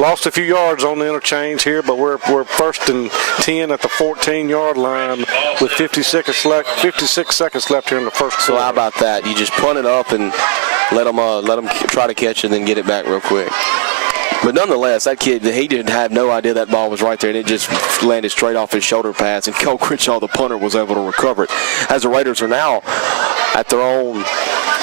lost a few yards on the interchange here, but we're 1st and 10 at the 14-yard line with 56 seconds left here in the first quarter. So how about that? You just punt it up and let them try to catch it and then get it back real quick. But nonetheless, that kid, he didn't have no idea that ball was right there, and it just landed straight off his shoulder pads, and Cole Crenshaw, the punter, was able to recover it. As the Raiders are now at their own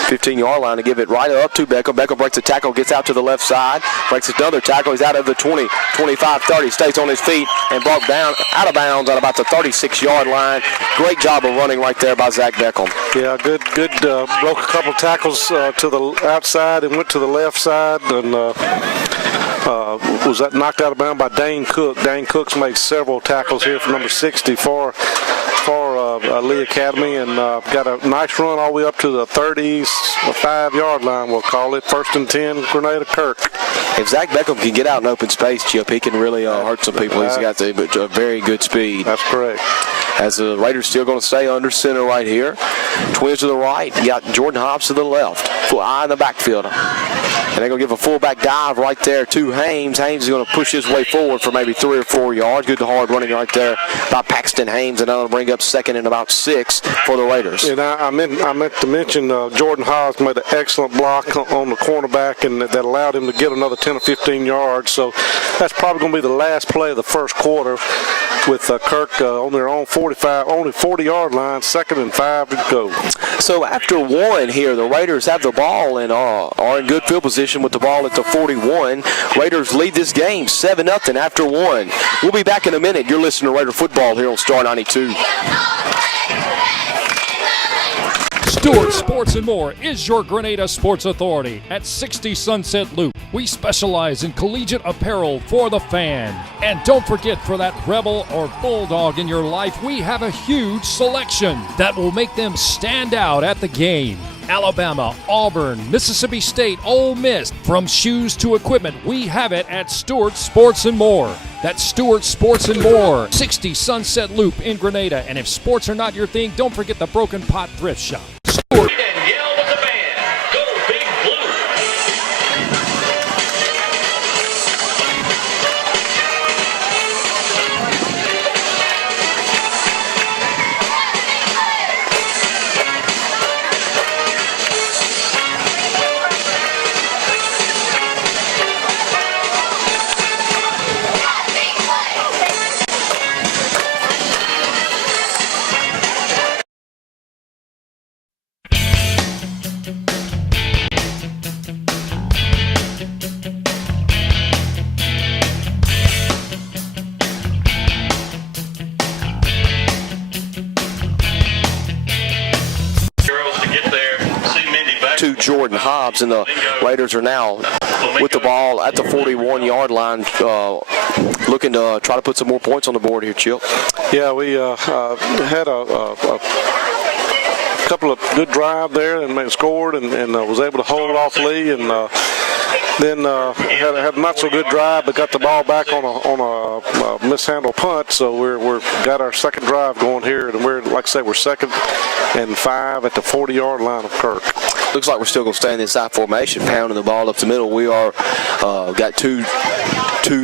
15-yard line to give it right up to Beckham. Beckham breaks a tackle, gets out to the left side, breaks another tackle. He's out of the 20, 25, 30, stays on his feet, and brought down out of bounds at about the 36-yard line. Great job of running right there by Zach Beckham. Yeah, good. Broke a couple tackles to the outside and went to the left side, and was that knocked out of bounds by Dane Cook. Dane Cook's made several tackles here for number 60 for Lee Academy, and got a nice run all the way up to the 35-yard line, we'll call it. 1st and 10, Grenada Kirk. If Zach Beckham can get out in open space, Chip, he can really hurt some people. He's got a very good speed. That's correct. as the Raiders still going to stay under center right here. Twins to the right. You got Jordan Hobbs to the left. Full eye in the backfield. And they're going to give a fullback dive right there to Haynes. Haynes is going to push his way forward for maybe 3 or 4 yards. Good hard running right there by Paxton Haynes, and that'll bring up second and about 6 for the Raiders. And I meant to mention Jordan Hobbs made an excellent block on the cornerback, and that allowed him to get another 10 or 15 yards. So that's probably going to be the last play of the first quarter, with Kirk on their own 40-yard line, 2nd and 5 to go. So after 1 here, the Raiders have the ball and are in good field position with the ball at the 41. Raiders lead this game 7-0 after 1. We'll be back in a minute. You're listening to Raider Football here on Star 92. Stewart Sports and More is your Grenada sports authority at 60 Sunset Loop. We specialize in collegiate apparel for the fan. And don't forget, for that Rebel or Bulldog in your life, we have a huge selection that will make them stand out at the game. Alabama, Auburn, Mississippi State, Ole Miss, from shoes to equipment, we have it at Stewart Sports and More. That's Stewart Sports and More, 60 Sunset Loop in Grenada. And if sports are not your thing, don't forget the Broken Pot Thrift Shop. Stewart. And yell with the band. Go Big Blue. To Jordan Hobbs, and the Raiders are now with the ball at the 41-yard line, looking to try to put some more points on the board here, Chip. Yeah, we had a couple of good drive there and scored and was able to hold off Lee, and then had a not so good drive, but got the ball back on a mishandled punt. So we're got our second drive going here, and we're, like I say, we're 2nd and 5 at the 40-yard line of Kirk. Looks like we're still going to stay in this side formation, pounding the ball up the middle. We are got two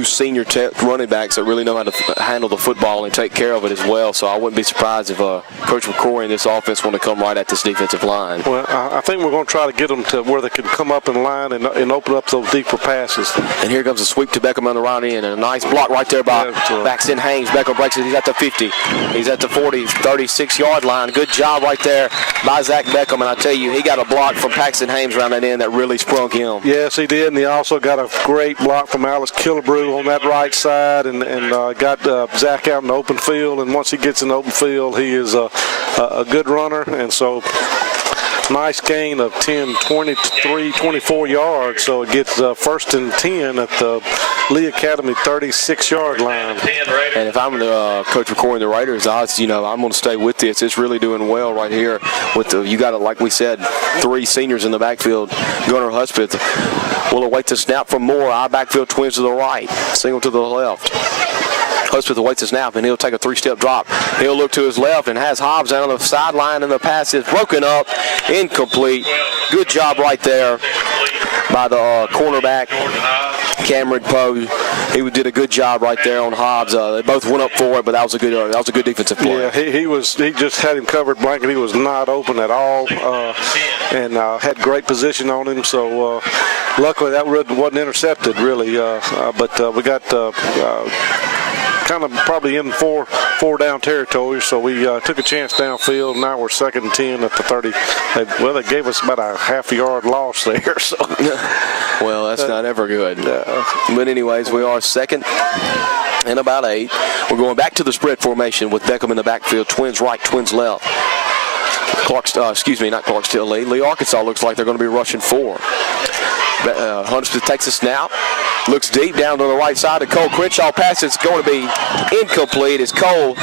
senior running backs that really know how to handle the football and take care of it as well. So I wouldn't be surprised if Coach McCrory and this offense want to come right at this defensive line. Well, I think we're going to try to get them to where they can come up in line and open up those deeper passes. And here comes a sweep to Beckham on the right end, and a nice block right there by Baxton Haynes. Beckham breaks it. He's at the 50. He's at the 40, 36-yard line. Good job right there by Zach Beckham, and I tell you, he got a block from Paxton Haynes around that end that really sprung him. Yes, he did, and he also got a great block from Alice Killebrew on that right side, and got Zach out in the open field. And once he gets in the open field, he is a good runner, and so nice gain of 10, 23, 24 yards. So it gets 1st and 10 at the Lee Academy 36-yard line. And if I'm the Coach McCoy the Raiders, I'm going to stay with this. It's really doing well right here. You got, like we said, 3 seniors in the backfield. Gunnar Hudspeth will await the snap from Moore. Our backfield twins to the right, single to the left. Hudspeth awaits the snap, and he'll take a 3-step drop. He'll look to his left and has Hobbs down on the sideline, and the pass is broken up, incomplete. Good job right there by the cornerback, Cameron Poe. He did a good job right there on Hobbs. They both went up for it, but that was a good defensive play. Yeah, he just had him covered blanket. He was not open at all, and had great position on him. So luckily that wasn't intercepted really. But we got kind of probably in four down territory, so we took a chance downfield. Now we're 2nd and 10 at the 30. They gave us about a half-yard loss there. So, well, that's not ever good. But anyways, we are 2nd and about 8. We're going back to the spread formation with Beckham in the backfield. Twins right, twins left. Lee Arkansas looks like they're going to be rushing 4. Hunter takes a snap, looks deep down to the right side to Cole Crenshaw. Pass is going to be incomplete as Cole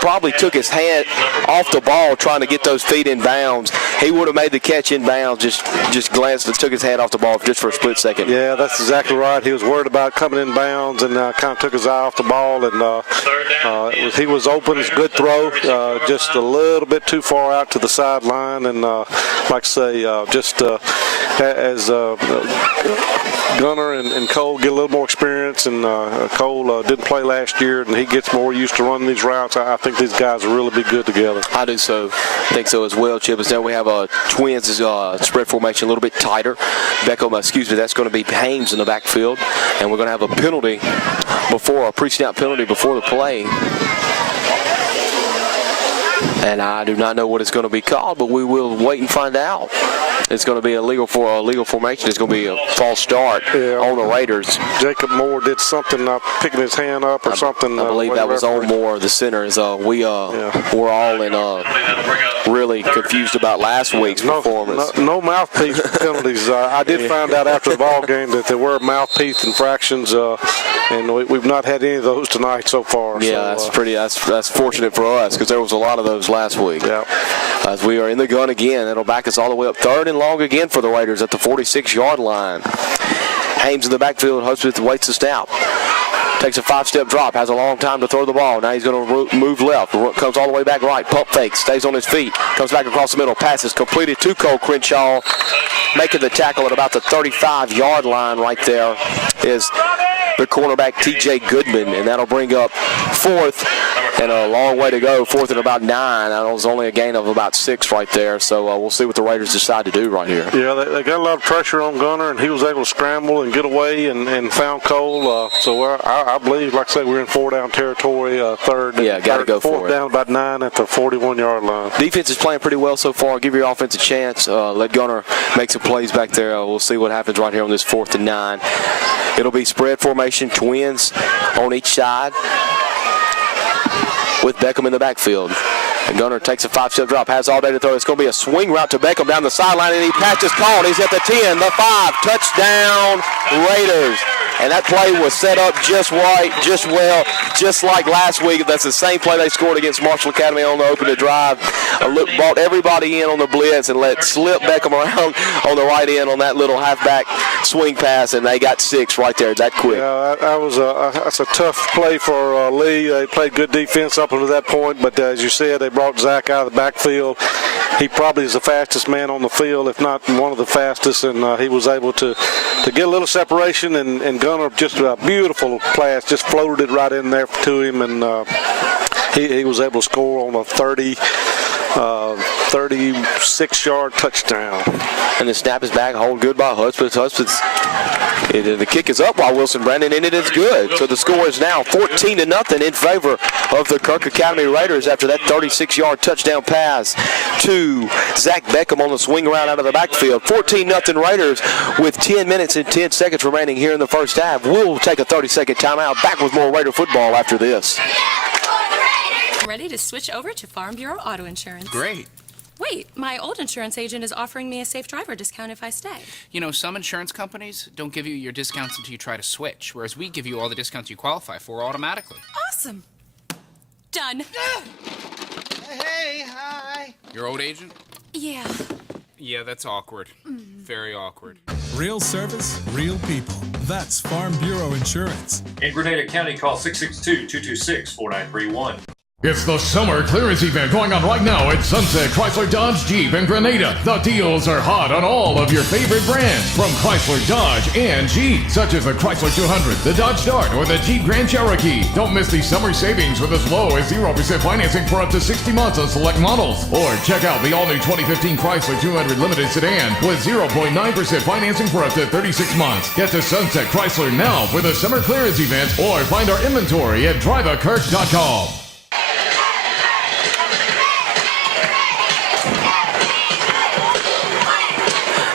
probably took his hand off the ball trying to get those feet in bounds. he would have made the catch in bounds. Just glanced and took his hand off the ball just for a split second. Yeah, that's exactly right. He was worried about coming in bounds and kind of took his eye off the ball. And he was open. It's a good throw. Just a little bit too far out to the sideline. And like I say, as Gunner and Cole get a little more experience, and Cole didn't play last year, and he gets more used to running these routes, I think these guys will really be good together. I do so. Think so as well, Chip. As now we have Twins spread formation a little bit tighter. That's going to be Haynes in the backfield, and we're going to have a penalty a pre-snap penalty before the play. And I do not know what it's going to be called, but we will wait and find out. It's going to be a legal formation. It's going to be a false start on the Raiders. Jacob Moore did something, picking his hand up or something. I believe that was on Moore, the center. We're all in really confused about last week's performance. No mouthpiece penalties. I did find out after the ball game that there were mouthpiece infractions, and we've not had any of those tonight so far. Yeah, that's fortunate for us because there was a lot of those last week. Yeah. As we are in the gun again, that'll back us all the way up. 3rd and long again for the Raiders at the 46-yard line. Haynes in the backfield. Hudspeth waits the snap. Takes a 5-step drop. Has a long time to throw the ball. Now he's going to move left. Comes all the way back right. Pump fake. Stays on his feet. Comes back across the middle. Passes completed to Cole Crenshaw. Making the tackle at about the 35-yard line right there is the cornerback T.J. Goodman, and that'll bring up 4th and a long way to go. 4th and about 9. That was only a gain of about 6 right there, so we'll see what the Raiders decide to do right here. Yeah, they got a lot of pressure on Gunner, and he was able to scramble and get away and found Cole. I believe, like I said, we're in 4-down territory, 3rd. Yeah, got to go for it. 4th down about 9 at the 41-yard line. Defense is playing pretty well so far. Give your offense a chance. Let Gunner make some plays back there. We'll see what happens right here on this 4th and 9. It'll be spread formation, Twins on each side with Beckham in the backfield. And Gunner takes a 5-step drop, has all day to throw. It's going to be a swing route to Beckham down the sideline, and he patches called. He's at the 10, the 5, touchdown Raiders. And that play was set up just right, just well, just like last week. That's the same play they scored against Marshall Academy on the opening drive. Brought everybody in on the blitz and let slip Beckham around on the right end on that little halfback swing pass, and they got 6 right there that quick. Yeah, that's a tough play for Lee. They played good defense up until that point, but as you said, they brought Zach out of the backfield. He probably is the fastest man on the field, if not one of the fastest, and he was able to get a little separation, and Gunner, just a beautiful pass, just floated it right in there to him, and he was able to score on a 36-yard touchdown. And the snap is back, hold good by Hudspeth. The kick is up by Wilson Brandon, and it is good. So the score is now 14-0 in favor of the Kirk Academy Raiders after that 36-yard touchdown pass to Zach Beckham on the swing around out of the backfield. 14-0 Raiders with 10 minutes and 10 seconds remaining here in the first half. We'll take a 30-second timeout. Back with more Raider football after this. Ready to switch over to Farm Bureau Auto Insurance. Great. Wait, my old insurance agent is offering me a safe driver discount if I stay. You know, some insurance companies don't give you your discounts until you try to switch, whereas we give you all the discounts you qualify for automatically. Awesome. Done. Hey, hi. Your old agent? Yeah. Yeah, that's awkward. Very awkward. Real service, real people. That's Farm Bureau Insurance. In Grenada County, call 662-226-4931. It's the summer clearance event going on right now at Sunset Chrysler Dodge Jeep in Grenada. The deals are hot on all of your favorite brands from Chrysler, Dodge, and Jeep, such as the Chrysler 200, the Dodge Dart, or the Jeep Grand Cherokee. Don't miss these summer savings with as low as 0% financing for up to 60 months on select models. Or check out the all-new 2015 Chrysler 200 Limited Sedan with 0.9% financing for up to 36 months. Get to Sunset Chrysler now for the summer clearance event, or find our inventory at driveakirk.com.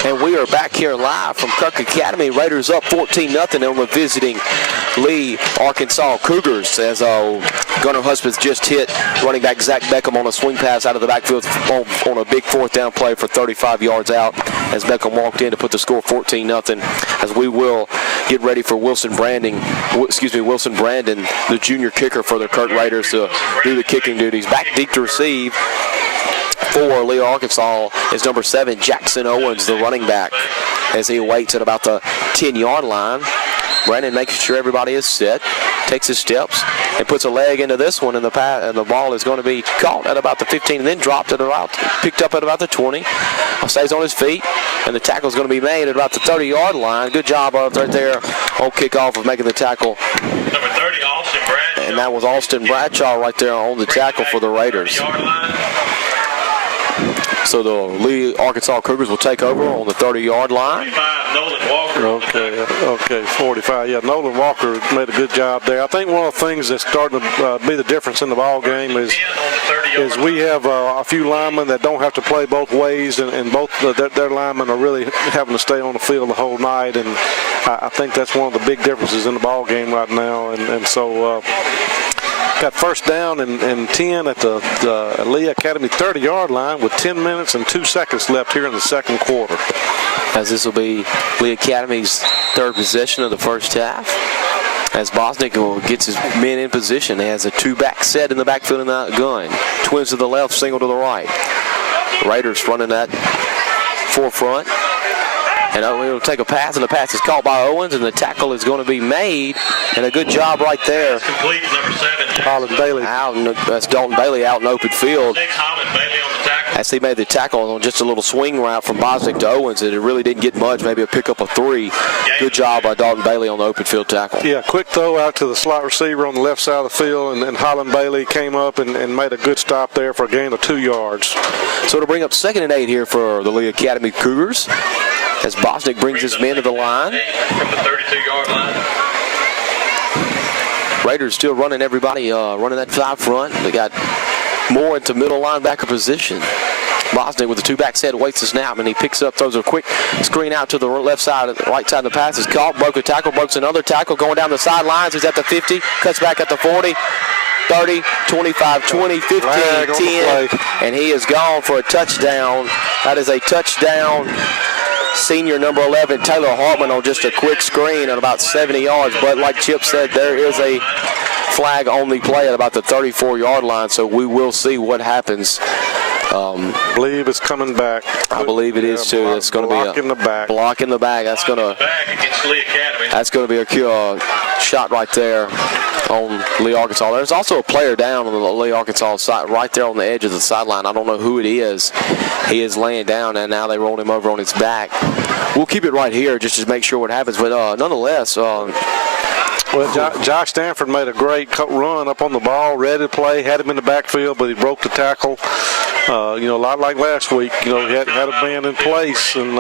And we are back here live from Kirk Academy. Raiders up 14-0, and we're visiting Lee, Arkansas Cougars, as Gunnar Hudspeth just hit running back Zach Beckham on a swing pass out of the backfield on a big 4th down play for 35 yards out as Beckham walked in to put the score 14-0, as we will get ready for Wilson Brandon, the junior kicker for the Kirk Raiders, to do the kicking duties. Back deep to receive for Leo Arkansas is number 7, Jackson Owens, the running back, as he waits at about the 10-yard line. Brandon making sure everybody is set, takes his steps, and puts a leg into this one, and the ball is going to be caught at about the 15 and then picked up at about the 20. Stays on his feet, and the tackle is going to be made at about the 30-yard line. Good job right there on kickoff of making the tackle. Number 30, Austin Bradshaw. And that was Austin Bradshaw right there on the tackle for the Raiders. So the Lee Arkansas Cougars will take over on the 30-yard line. 45, Nolan Walker. Okay, 45. Yeah, Nolan Walker made a good job there. I think one of the things that's starting to be the difference in the ball game is we have a few linemen that don't have to play both ways, and both their linemen are really having to stay on the field the whole night, and I think that's one of the big differences in the ball game right now, and so got first down and 10 at the Lee Academy 30-yard line with 10 minutes and 2 seconds left here in the second quarter. As this will be Lee Academy's third possession of the first half. As Bosnick gets his men in position, he has a 2-back set in the backfield in that gun. Twins to the left, single to the right. Raiders running that forefront. And it'll take a pass, and the pass is caught by Owens, and the tackle is going to be made. And a good job right there. Complete, number 7. Holland Bailey. That's Dalton Bailey out in open field. 6, Holland Bailey on the tackle. As he made the tackle on just a little swing route from Bosnick to Owens, and it really didn't get much, maybe a pickup of 3. Good job by Dalton Bailey on the open field tackle. Yeah, quick throw out to the slot receiver on the left side of the field, and Holland Bailey came up and made a good stop there for a gain of 2 yards. So to bring up 2nd and 8 here for the Lee Academy Cougars, as Bosnick brings his men to the line. From the 32-yard line. Raiders still running everybody, running that 5 front. They got more into middle linebacker position. Bosnick with the 2-back set waits the snap, and he picks up, throws a quick screen out to the left side, right side of the pass is caught. Broke a tackle, breaks another tackle, going down the sidelines. He's at the 50, cuts back at the 40. 30, 25, 20, 15, 10, and he is gone for a touchdown. That is a touchdown. Senior number 11, Taylor Hartman, on just a quick screen at about 70 yards. But like Chip said, there is a flag on the play at about the 34-yard line, so we will see what happens. I believe it's coming back. I believe it is too. It's going to be a block in the back. Block in the back. That's going to. Against Lee Academy. That's going to be a shot right there on Lee Arkansas. There's also a player down on the Lee Arkansas side, right there on the edge of the sideline. I don't know who it is. He is laying down, and now they rolled him over on his back. We'll keep it right here just to make sure what happens. But nonetheless. Well, Josh Stanford made a great run up on the ball, ready to play, had him in the backfield, but he broke the tackle. A lot like last week. He had a man in place, and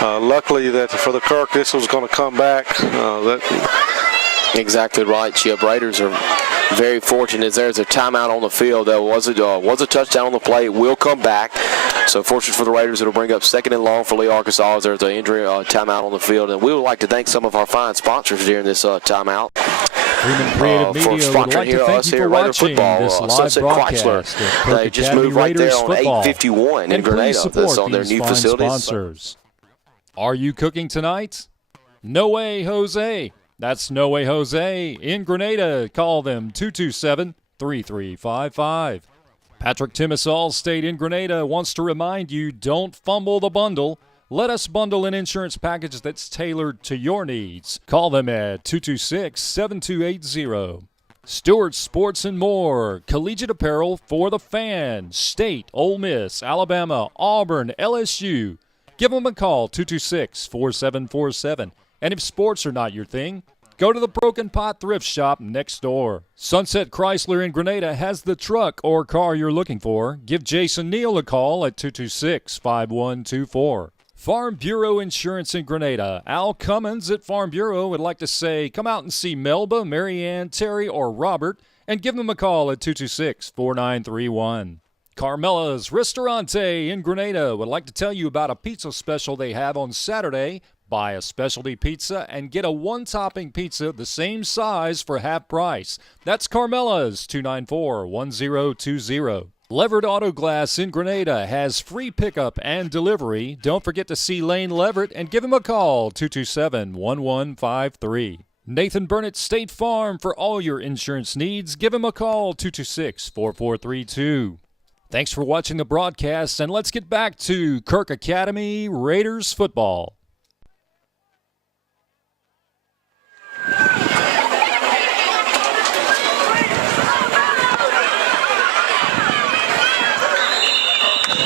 luckily that for the Kirk, this was going to come back. Exactly right, Chip. Raiders are very fortunate. There's a timeout on the field. There was a touchdown on the play. It will come back. So fortunate for the Raiders, it'll bring up 2nd and long for Lee Arkansas as there's an injury timeout on the field. And we would like to thank some of our fine sponsors during this timeout. Freeman Creative Media would like to thank you for watching this live broadcast of Kirk They just Academy moved right Raiders there on football. 851 in And please Grenada. support That's on their these new fine facilities. sponsors. Are you cooking tonight? No Way Jose. That's No Way Jose in Grenada. Call them 227-3355. Patrick Timmis Allstate in Grenada wants to remind you, don't fumble the bundle. Let us bundle an insurance package that's tailored to your needs. Call them at 226-7280. Stewart Sports and More. Collegiate apparel for the fans. State, Ole Miss, Alabama, Auburn, LSU. Give them a call, 226-4747. And if sports are not your thing, go to the Broken Pot Thrift Shop next door. Sunset Chrysler in Grenada has the truck or car you're looking for. Give Jason Neal a call at 226-5124. Farm Bureau Insurance in Grenada. Al Cummins at Farm Bureau would like to say, come out and see Melba, Marianne, Terry, or Robert, and give them a call at 226-4931. Carmela's Ristorante in Grenada would like to tell you about a pizza special they have on Saturday. Buy a specialty pizza and get a one-topping pizza the same size for half price. That's Carmela's, 294-1020. Leverett Auto Glass in Grenada has free pickup and delivery. Don't forget to see Lane Leverett and give him a call, 227-1153. Nathan Burnett State Farm for all your insurance needs. Give him a call, 226-4432. Thanks for watching the broadcast, and let's get back to Kirk Academy Raiders football.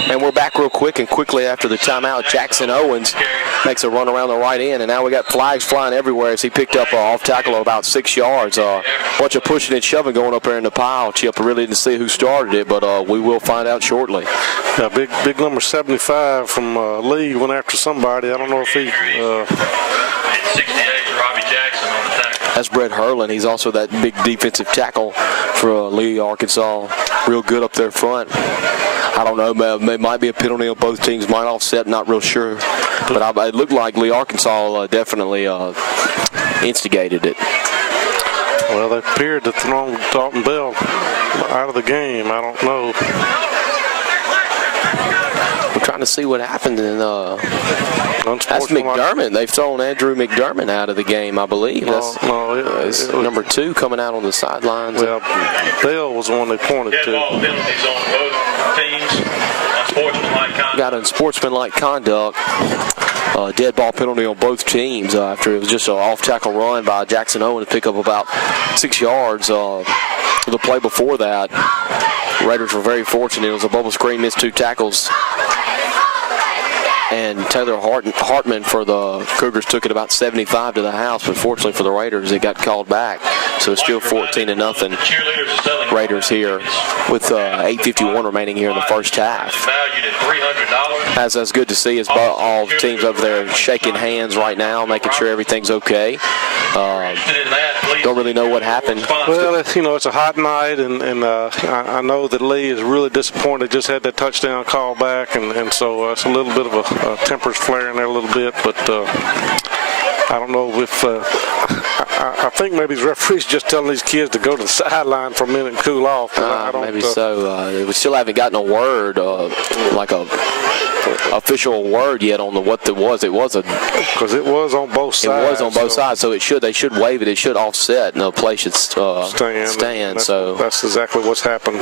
And we're back real quick, and quickly after the timeout, Jackson Owens makes a run around the right end, and now we got flags flying everywhere as he picked up off tackle of about 6 yards. Bunch of pushing and shoving going up there in the pile. Chip really didn't see who started it, but we will find out shortly. Yeah, big number 75 from Lee went after somebody. I don't know if he... 68, Robbie Jackson on the tackle. That's Brett Hurlin. He's also that big defensive tackle for Lee, Arkansas. Real good up there front. I don't know, it might be a penalty on both teams, might offset, not real sure. But it looked like Lee, Arkansas definitely instigated it. Well, they appeared to throw Dalton Bell out of the game. I don't know. We're trying to see what happened. And that's McDermott. They've thrown Andrew McDermott out of the game, I believe. That's number 2 coming out on the sidelines. Well, Bell was the one they pointed to. Dead ball penalties on both teams. Unsportsmanlike conduct. Got unsportsmanlike conduct. Dead ball penalty on both teams after it was just an off-tackle run by Jackson Owen to pick up about 6 yards. The play before that, Raiders were very fortunate. It was a bubble screen, missed 2 tackles. And Taylor Hartman for the Cougars took it about 75 to the house, but fortunately for the Raiders, it got called back. So it's still 14-0 Raiders here with 8:51 remaining here in the first half. That's good to see is all teams over there shaking hands right now, making sure everything's okay. Don't really know what happened. Well, it's a hot night, and I know that Lee is really disappointed. Just had that touchdown call back, and so it's a little bit of a tempers flaring there a little bit, but I don't know if I think maybe the referee's just telling these kids to go to the sideline for a minute and cool off. Maybe so. We still haven't gotten a word, like a official word yet on what it was. It was because it was on both sides. It was on both sides, so they should waive it. It should offset, and the play should stand. That's exactly what's happened.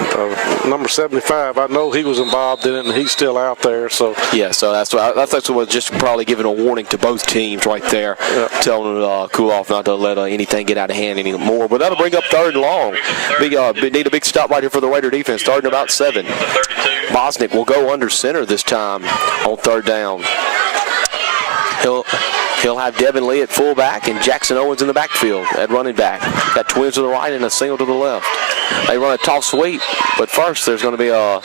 Number 75, I know he was involved in it, and he's still out there. So yeah, so that's what just probably giving a warning to both teams right there, telling them to cool off, not to let anything get out of hand anymore. But that'll bring up 3rd and long. Need a big stop right here for the Raider defense. 3rd and about 7. Bosnick will go under center this time on 3rd down. He'll have Devin Lee at fullback and Jackson Owens in the backfield at running back. Got twins to the right and a single to the left. They run a toss sweep, but first there's going to be a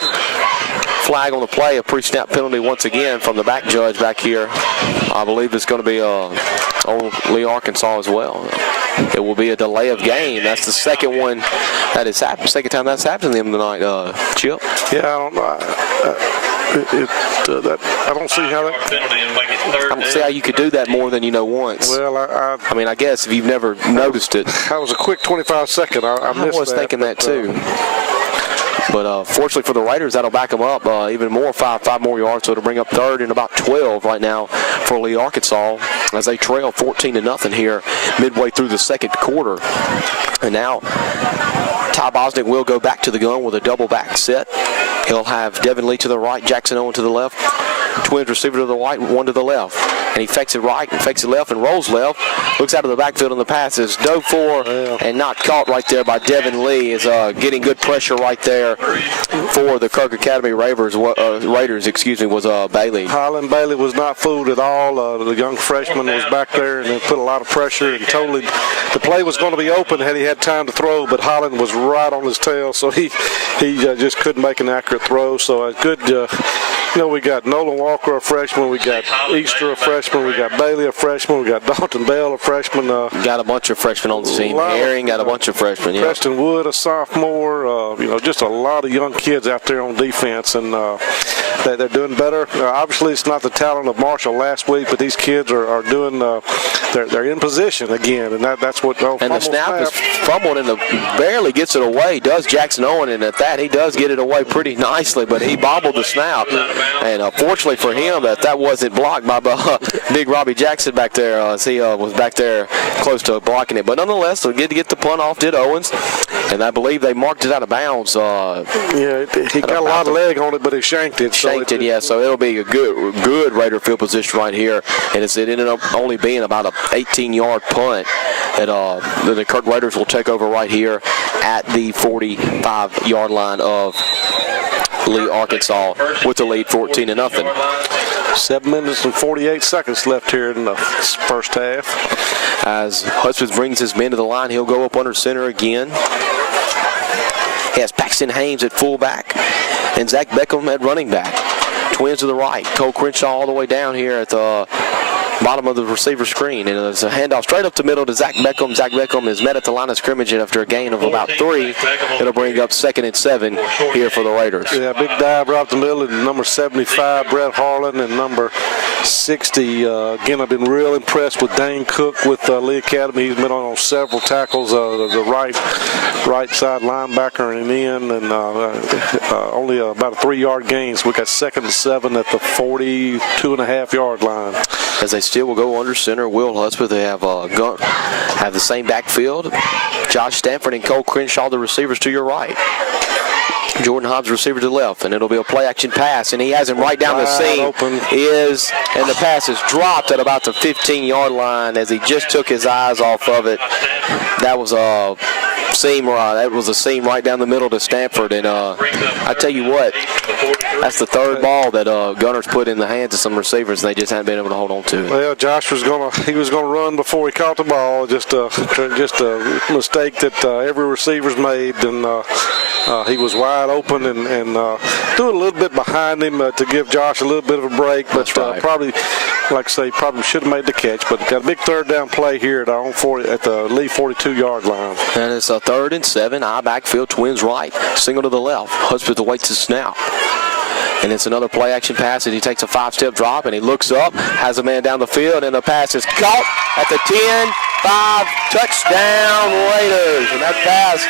flag on the play, a pre-snap penalty once again from the back judge back here. I believe it's going to be on Lee, Arkansas as well. It will be a delay of game. That's the second one that has happened. Second time that's happened to them tonight, Chip. Yeah, I don't know. I don't see how that. I don't see how you could do that more than once. Well, I mean, I guess if you've never noticed it. That was a quick 25-second. I missed that. I was thinking that too. But fortunately for the Raiders, that'll back them up even more, five more yards. So it'll bring up 3rd and about 12 right now for Lee, Arkansas, as they trail 14-0 here midway through the second quarter. And now Ty Bosnick will go back to the gun with a double back set. He'll have Devin Lee to the right, Jackson Owen to the left. Twins receiver to the right, one to the left. And he fakes it right, and fakes it left, and rolls left. Looks out of the backfield, and the pass is dove for and not caught right there by Devin Lee. Is getting good pressure right there for the Kirk Academy Raiders. Was Bailey. Holland Bailey was not fooled at all. The young freshman was back there and then put a lot of pressure and totally. The play was going to be open had he had time to throw, but Holland was right on his tail, so he just couldn't make an accurate throw. So a good. We got Nolan Walker, a freshman. We got Easter, a freshman. We got Bailey, a freshman. We got Dalton Bell, a freshman. Got a bunch of freshmen on the team. Herring got a bunch of freshmen. Yeah. Preston Wood, a sophomore. Just a lot of young kids out there on defense, and they're doing better. Obviously, it's not the talent of Marshall last week, but these kids are doing. They're in position again, and that's what. And the snap is fumbled and barely gets it away. Does Jackson Owen, and at that he does get it away pretty nicely, but he bobbled the snap. And fortunately for him, that wasn't blocked by big Robbie Jackson back there, as he was back there close to blocking it. But nonetheless, so good to get the punt off, did Owens. And I believe they marked it out of bounds. Yeah, he got a lot of leg on it, but he shanked it. Shanked it, yeah. So it'll be a good Raider field position right here. And it ended up only being about an 18-yard punt that the Kirk Raiders will take over right here at the 45-yard line of Lee, Arkansas, with the lead 14-0. 7 minutes and 48 seconds left here in the first half. As Hudspeth brings his men to the line, he'll go up under center again. He has Paxton Haynes at fullback and Zach Beckham at running back. Twins to the right. Cole Crenshaw all the way down here at the bottom of the receiver screen. And it's a handoff straight up the middle to Zach Beckham. Zach Beckham is met at the line of scrimmage, and after a gain of about 3, it'll bring up 2nd and 7 here for the Raiders. Yeah, big dive right up the middle. And number 75, Brett Harlan, and number 60. Again, I've been real impressed with Dane Cook with Lee Academy. He's been on several tackles. The right side linebacker and in, and only about a 3-yard gain. So we got 2nd and 7 at the 42.5-yard line. As they still will go under center, Will Hudspeth. They have the same backfield. Josh Stanford and Cole Crenshaw, the receivers to your right. Jordan Hobbs, receiver to the left, and it'll be a play-action pass, and he has him right down the seam. And the pass is dropped at about the 15-yard line as he just took his eyes off of it. That was a seam right down the middle to Stanford, and I tell you what, that's the third ball that Gunners put in the hands of some receivers, and they just haven't been able to hold on to it. Well, Josh was gonna run before he caught the ball. Just a mistake that every receiver's made, and he was wide open and threw a little bit behind him to give Josh a little bit of a break, but probably, like I say, probably should have made the catch. But got a big third down play here at the Lee 42-yard line. And it's a 3rd and 7. I backfield, Twins right, single to the left. Hudspeth awaits his snap. And it's another play-action pass, and he takes a 5-step drop, and he looks up, has a man down the field, and the pass is caught at the 10-5, touchdown Raiders. And that pass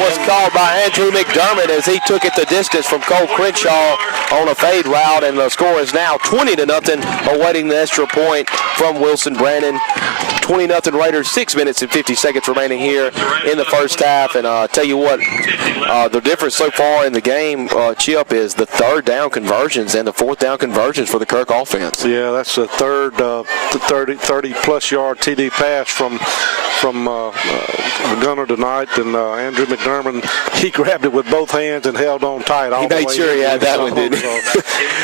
was called by Andrew McDermott as he took it the distance from Cole Crenshaw on a fade route, and the score is now 20-0, awaiting the extra point from Wilson Brandon. 20-0 Raiders, 6 minutes and 50 seconds remaining here in the first half. And I'll tell you what, the difference so far in the game, Chip, is the 3rd down conversions and the 4th down conversions for the Kirk offense. Yeah, that's the third 30-plus yard TD pass from the gunner tonight, and Andrew McDermott, he grabbed it with both hands and held on tight. He made sure he had that one, didn't he?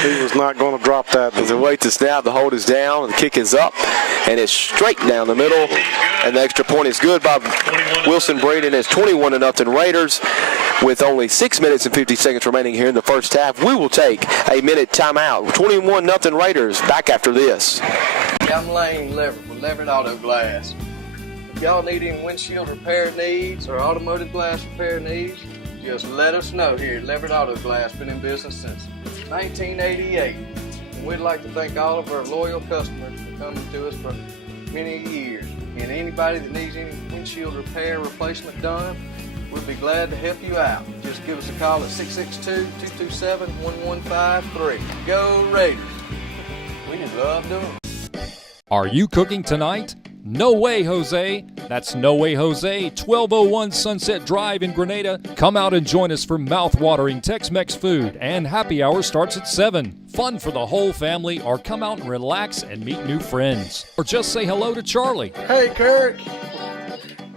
He was not going to drop that. As they wait to snap, the hold is down, the kick is up, and it's straight down the middle, and the extra point is good by Wilson Braden. It's 21-0 Raiders with only 6 minutes and 50 seconds remaining here in the first half. We will take a minute timeout. 21-0 Raiders. Back after this. I'm Lane Leverett with Leverett Auto Glass. If y'all need any windshield repair needs or automotive glass repair needs, just let us know here at Leverett Auto Glass. Been in business since 1988. And we'd like to thank all of our loyal customers for coming to us for many years. And anybody that needs any windshield repair replacement done, we'll be glad to help you out. Just give us a call at 662-227-1153. Go Raiders! We just love doing it. Are you cooking tonight? No way, Jose. That's No Way Jose, 1201 Sunset Drive in Grenada. Come out and join us for mouth-watering Tex-Mex food, and happy hour starts at 7. Fun for the whole family, or come out and relax and meet new friends. Or just say hello to Charlie. Hey, Kirk.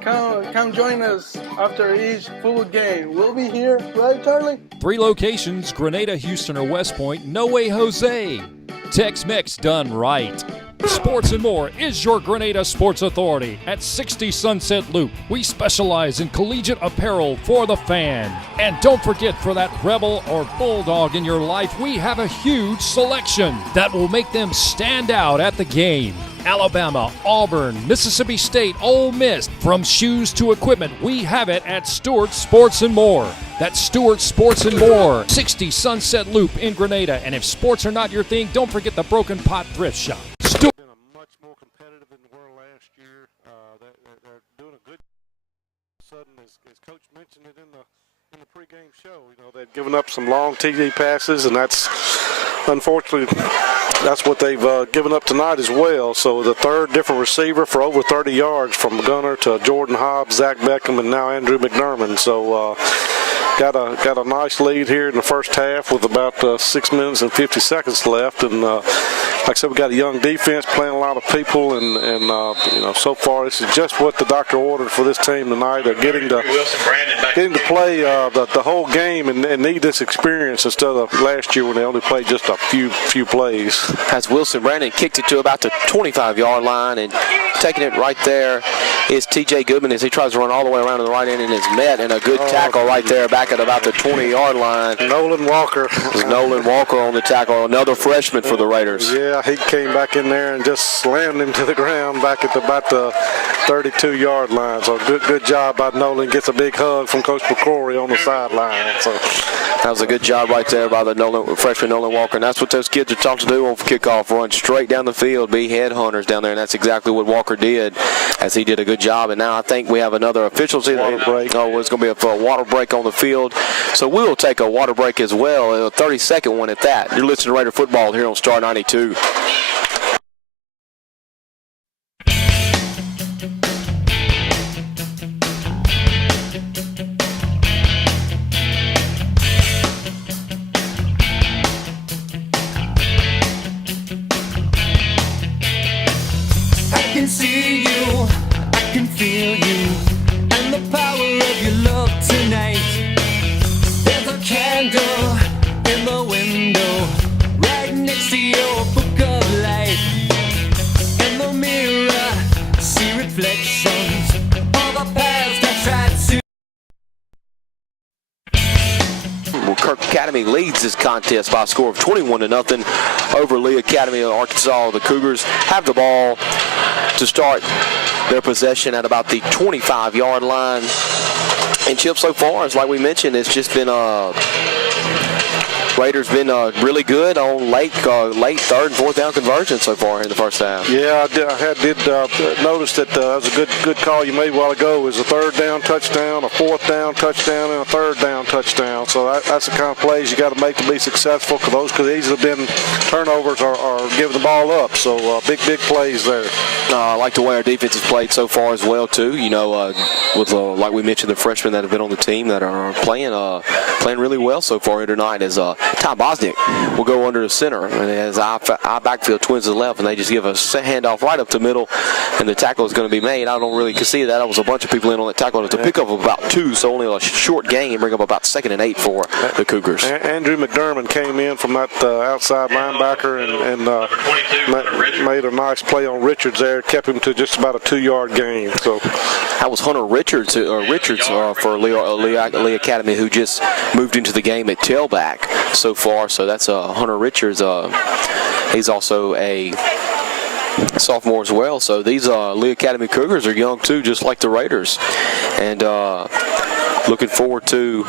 Come join us after each full game. We'll be here, right, Charlie? 3 locations, Grenada, Houston, or West Point. No Way Jose. Tex-Mex done right. Sports and More is your Grenada sports authority at 60 Sunset Loop. We specialize in collegiate apparel for the fan. And don't forget, for that Rebel or Bulldog in your life, we have a huge selection that will make them stand out at the game. Alabama, Auburn, Mississippi State, Ole Miss. From shoes to equipment, we have it at Stewart Sports and More. That's Stewart Sports and More, 60 Sunset Loop in Grenada. And if sports are not your thing, don't forget the Broken Pot Thrift Shop. Been much more competitive than they were last year. They're doing a good sudden, as Coach mentioned it in the pregame show. You know, they'd given up some long TD passes, and that's unfortunately that's what they've given up tonight as well. So the third different receiver for over 30 yards from Gunner to Jordan Hobbs, Zach Beckham, and now Andrew McDermott. So got a nice lead here in the first half with about 6 minutes and 50 seconds left. And like I said, we got a young defense playing a lot of people, and so far this is just what the doctor ordered for this team tonight. They're getting to play the whole game and need this experience instead of last year when they only played just a few plays. As Wilson Brandon kicked it to about the 25-yard line, and taking it right there is T.J. Goodman as he tries to run all the way around to the right end and is met, and a good tackle right there back at about the 20-yard line. Nolan Walker. Nolan Walker on the tackle, another freshman for the Raiders. Yeah, he came back in there and just slammed him to the ground back at about the 32-yard line. So good job by Nolan. Gets a big hug from Coach McCrory on the sideline. So that was a good job right there by the freshman Nolan Walker. And that's what those kids are taught to do on kickoff: run straight down the field, be headhunters down there. And that's exactly what Walker did, as he did a good job. And now I think we have another official break. Oh, it's going to be a water break on the field. So we will take a water break as well, a 30-second one at that. You're listening to Raider Football here on Star 92. I can see you, I can feel you, and the power of your love tonight. There's a candle in the window, right next to your book of life. In the mirror, see reflections of the past I tried to. Well, Kirk Academy leads this contest by a score of 21-0 over Lee Academy of Arkansas. The Cougars have the ball to start their possession at about the 25-yard line. And Chip, so far, as like we mentioned, it's just been Raiders been really good on late third and fourth down conversion so far in the first half. Yeah, I did notice that was a good call you made a while ago. It was a third down touchdown, a fourth down touchdown, and a third down touchdown. So that's the kind of plays you got to make to be successful, because those could easily have been turnovers or giving the ball up. So big plays there. I like the way our defense has played so far as well too. With like we mentioned, the freshmen that have been on the team that are playing really well so far here tonight. As Ty Bosnick will go under the center, and as our backfield twins to the left, and they just give a handoff right up the middle, and the tackle is going to be made. I don't really see that. There was a bunch of people in on that tackle. It was a pickup of about 2, so only a short gain, bring up about 2nd and 8 for the Cougars. Andrew McDermott came in from that outside linebacker and made a nice play on Richards there, kept him to just about a 2-yard gain. So that was Hunter Richards for Lee Academy, who just moved into the game at tailback so far. So that's Hunter Richards. He's also a sophomore as well. So these Lee Academy Cougars are young too, just like the Raiders. And looking forward to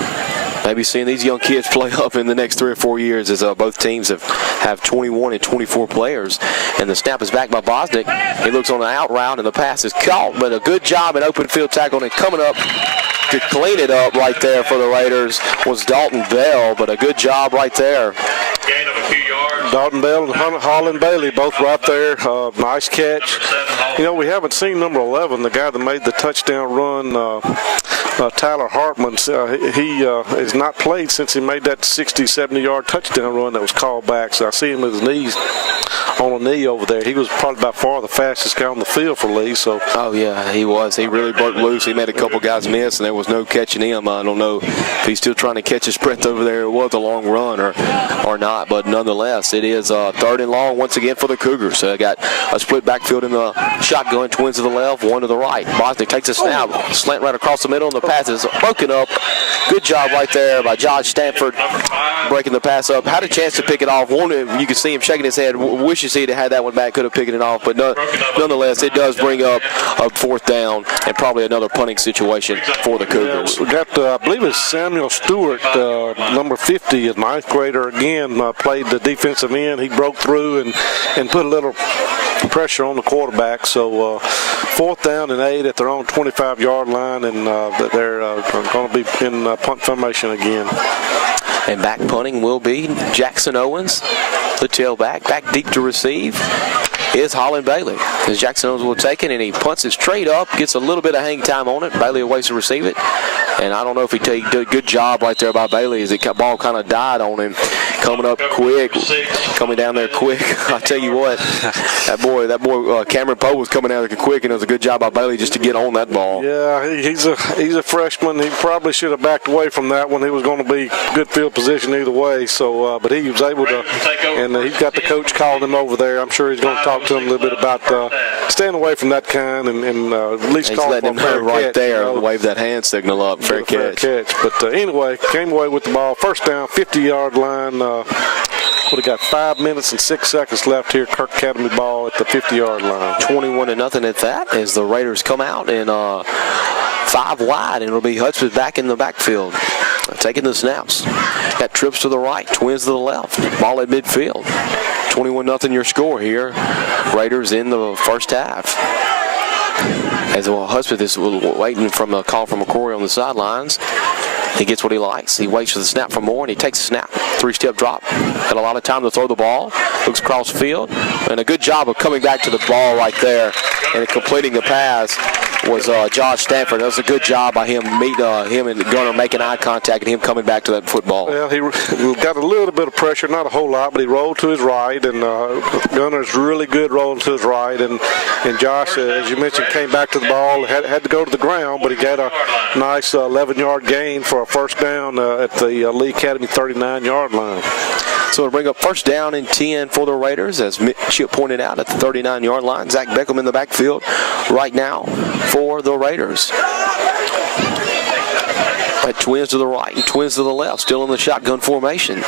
maybe seeing these young kids play up in the next 3 or 4 years, as both teams have 21 and 24 players. And the snap is back by Bosnick. He looks on the out route, and the pass is caught, but a good job in open field tackle, and coming up to clean it up right there for the Raiders was Dalton Bell, but a good job right there. Gain of a few yards. Dalton Bell and Holland Bailey both right there. Nice catch. We haven't seen number 11, the guy that made the touchdown run, Tyler Hartman. He has not played since he made that 60, 70-yard touchdown run that was called back. So I see him with his knees on a knee over there. He was probably by far the fastest guy on the field for Lee. So. Oh, yeah, he was. He really broke loose. He made a couple guys miss, and there was no catching him. I don't know if he's still trying to catch his breath over there. It was a long run or not, but nonetheless, it is 3rd and long once again for the Cougars. So they got a split backfield in the shotgun, twins to the left, one to the right. Bosnick takes a snap, slant right across the middle, and the pass is broken up. Good job right there by Josh Stanford breaking the pass up. Had a chance to pick it off. You can see him shaking his head. Wishes he'd had that one back, could have picked it off, but nonetheless, it does bring up a 4th down and probably another punting situation for the Cougars. We got, I believe it's Samuel Stewart, number 50, a 9th grader again, played the defensive end. He broke through and put a little pressure on the quarterback. So 4th down and 8 at their own 25-yard line, and they're going to be in punt formation again. And back punting will be Jackson Owens, the tailback. Back deep to receive is Holland Bailey. As Jackson Owens will take it, and he punts it straight up, gets a little bit of hang time on it. Bailey awaits to receive it. And I don't know if he did a good job right there by Bailey as the ball kind of died on him. Coming up quick, coming down there quick. I tell you what, that boy Cameron Poe was coming out there quick, and it was a good job by Bailey just to get on that ball. Yeah, he's a freshman. He probably should have backed away from that one. He was going to be good field position either way. So, but he was able to, and he's got the coach calling him over there. I'm sure he's going to talk to him a little bit about staying away from that kind and at least he's call letting him him know right catch, there, you know. wave that hand signal up. Fair catch. But anyway, came away with the ball. First down, 50-yard line. What, he got 5 minutes and 6 seconds left here. Kirk Academy ball at the 50-yard line. 21-0 at that as the Raiders come out and 5 wide, and it'll be Hudspeth back in the backfield. Taking the snaps. Got trips to the right, twins to the left. Ball at midfield. 21-0 your score here. Raiders in the first half. As Hudspeth is waiting from a call from McCrory on the sidelines. He gets what he likes. He waits for the snap for Moore, and he takes the snap. 3-step drop. Got a lot of time to throw the ball. Looks across field. And a good job of coming back to the ball right there and completing the pass was Josh Stanford. That was a good job by him him and Gunner making eye contact and him coming back to that football. Well, he got a little bit of pressure, not a whole lot, but he rolled to his right, and Gunner's really good rolling to his right. And Josh, as you mentioned, came back to the ball, had to go to the ground, but he got a nice 11-yard gain for a first down at the Lee Academy 39-yard line. So it'll bring up first down and 10 for the Raiders, as Chip pointed out, at the 39-yard line. Zach Beckham in the backfield right now for the Raiders. At twins to the right and twins to the left, still in the shotgun formation.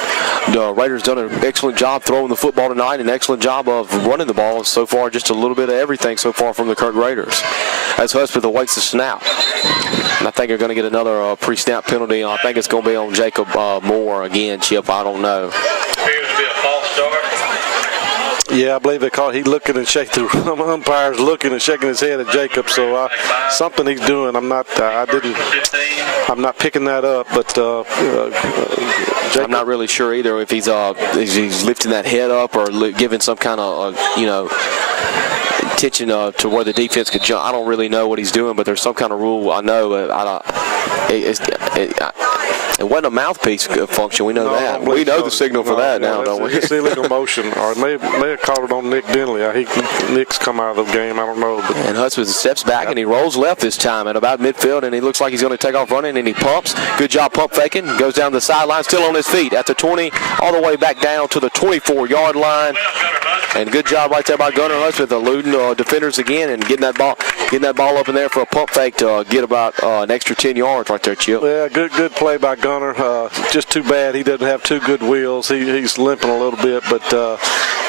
The Raiders done an excellent job throwing the football tonight, an excellent job of running the ball. So far, just a little bit of everything so far from the Kirk Raiders. As Hudspeth awaits the snap. And I think they're going to get another pre-snap penalty. I think it's going to be on Jacob Moore again, Chip. I don't know. Appears to be a false start. Yeah, I believe they call. He looking and shaking. The umpire's looking and shaking his head at Jacob. So something he's doing. I'm not picking that up, but Jacob, I'm not really sure either if he's lifting that head up or giving some kind of attention to where the defense could jump. I don't really know what he's doing, but there's some kind of rule. I know. It wasn't a mouthpiece function. We know that. We know the signal for that now, don't we? It's illegal motion, or may have called it on Nick Denley. I think Nick's come out of the game. I don't know. But. And Hudspeth steps back and he rolls left this time at about midfield, and he looks like he's going to take off running, and he pumps. Good job pump faking. Goes down the sideline, still on his feet at the 20, all the way back down to the 24-yard line. And good job right there by Gunnar Hudspeth, eluding defenders again and getting that ball up in there for a pump fake to get about an extra 10 yards right there, Chip. Yeah, good play by Gunnar. Just too bad he doesn't have two good wheels. He's limping a little bit, but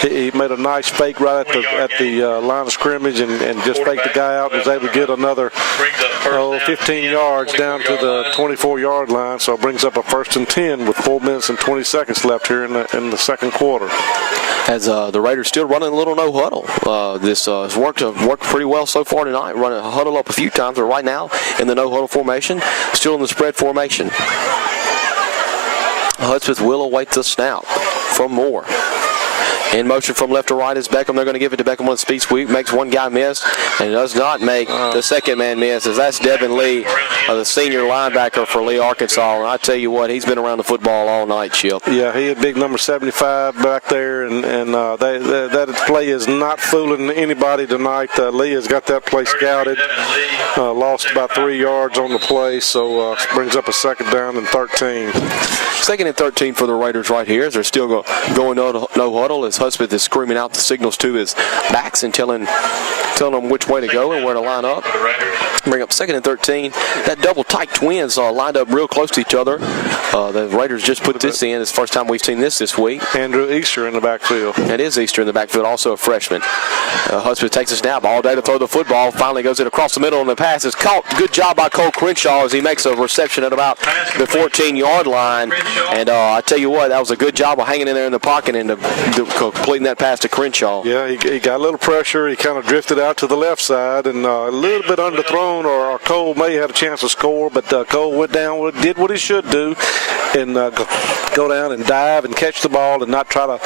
he made a nice fake right at the line of scrimmage and just faked the guy out and was able to get another 15 yards down to the 24-yard line. So it brings up a 1st and 10 with 4 minutes and 20 seconds left here in the second quarter. As the Raiders still running a little no huddle. This has worked pretty well so far tonight. Running a huddle up a few times, but right now in the no huddle formation, still in the spread formation. Hudspeth will await the snap from Moore. In motion from left to right is Beckham. They're going to give it to Beckham on the speed sweep. Makes one guy miss and does not make the second man miss, as that's Devin Lee, the senior linebacker for Lee, Arkansas. And I tell you what, he's been around the football all night, Chip. Yeah, he had big number 75 back there, and that play is not fooling anybody tonight. Lee has got that play scouted. Lost about 3 yards on the play, so brings up a second down and 13. Second and 13 for the Raiders right here as they're still going no huddle, as Hudspeth is screaming out the signals to his backs and telling them which way to go and where to line up. Bring up second and 13. That double tight twins lined up real close to each other. The Raiders just put this in. It's the first time we've seen this week. Andrew Easter in the backfield. That is Easter in the backfield, also a freshman. Hudspeth takes a snap all day to throw the football. Finally goes it across the middle, and the pass is caught. Good job by Cole Crenshaw as he makes a reception at about the 14-yard line. And I tell you what, that was a good job of hanging in there in the pocket and completing that pass to Crenshaw. Yeah, he got a little pressure. He kind of drifted out to the left side and a little bit underthrown, or Cole may have had a chance to score, but Cole went down, did what he should do, and go down and dive and catch the ball and not try to,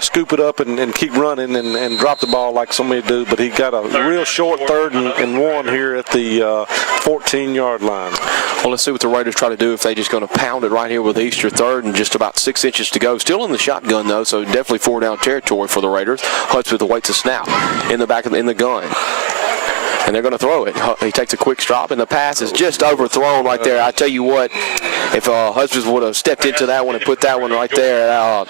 scoop it up and keep running and drop the ball like so many do. But he got a real short 3rd and 1 here at the 14-yard line. Well, let's see what the Raiders try to do if they're just going to pound it right here with Easter 3rd and just about 6 inches to go. Still in the shotgun, though, so definitely 4-down territory for the Raiders. Hudspeth awaits a snap in the gun. And they're going to throw it. He takes a quick drop, and the pass is just overthrown right there. I tell you what, if Hudspeth would have stepped into that one and put that one right there,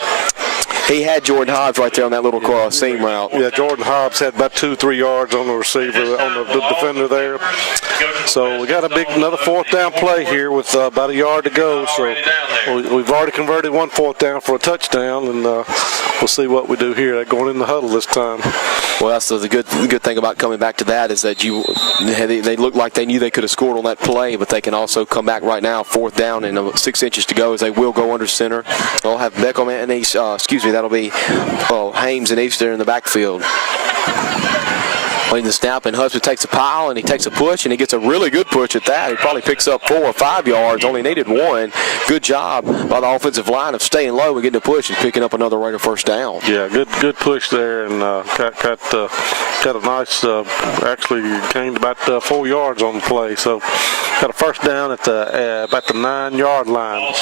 he had Jordan Hobbs right there on that little seam route. Yeah, Jordan Hobbs had about 2-3 yards on the receiver, on the defender there. So we got another 4th down play here with about a yard to go. So we've already converted 1 4th down for a touchdown, and we'll see what we do here. They're going in the huddle this time. Well, that's the good thing about coming back to that is that they looked like they knew they could have scored on that play, but they can also come back right now, 4th down and 6 inches to go as they will go under center. They'll have Beckham and that'll be Hames and Easter in the backfield. Playing the snap, and Hudspeth takes a pile, and he takes a push, and he gets a really good push at that. He probably picks up 4 or 5 yards, only needed 1. Good job by the offensive line of staying low and getting a push and picking up another Raider 1st down. Yeah, good push there, and got a nice, actually gained about 4 yards on the play. So got a 1st down at about the 9-yard line.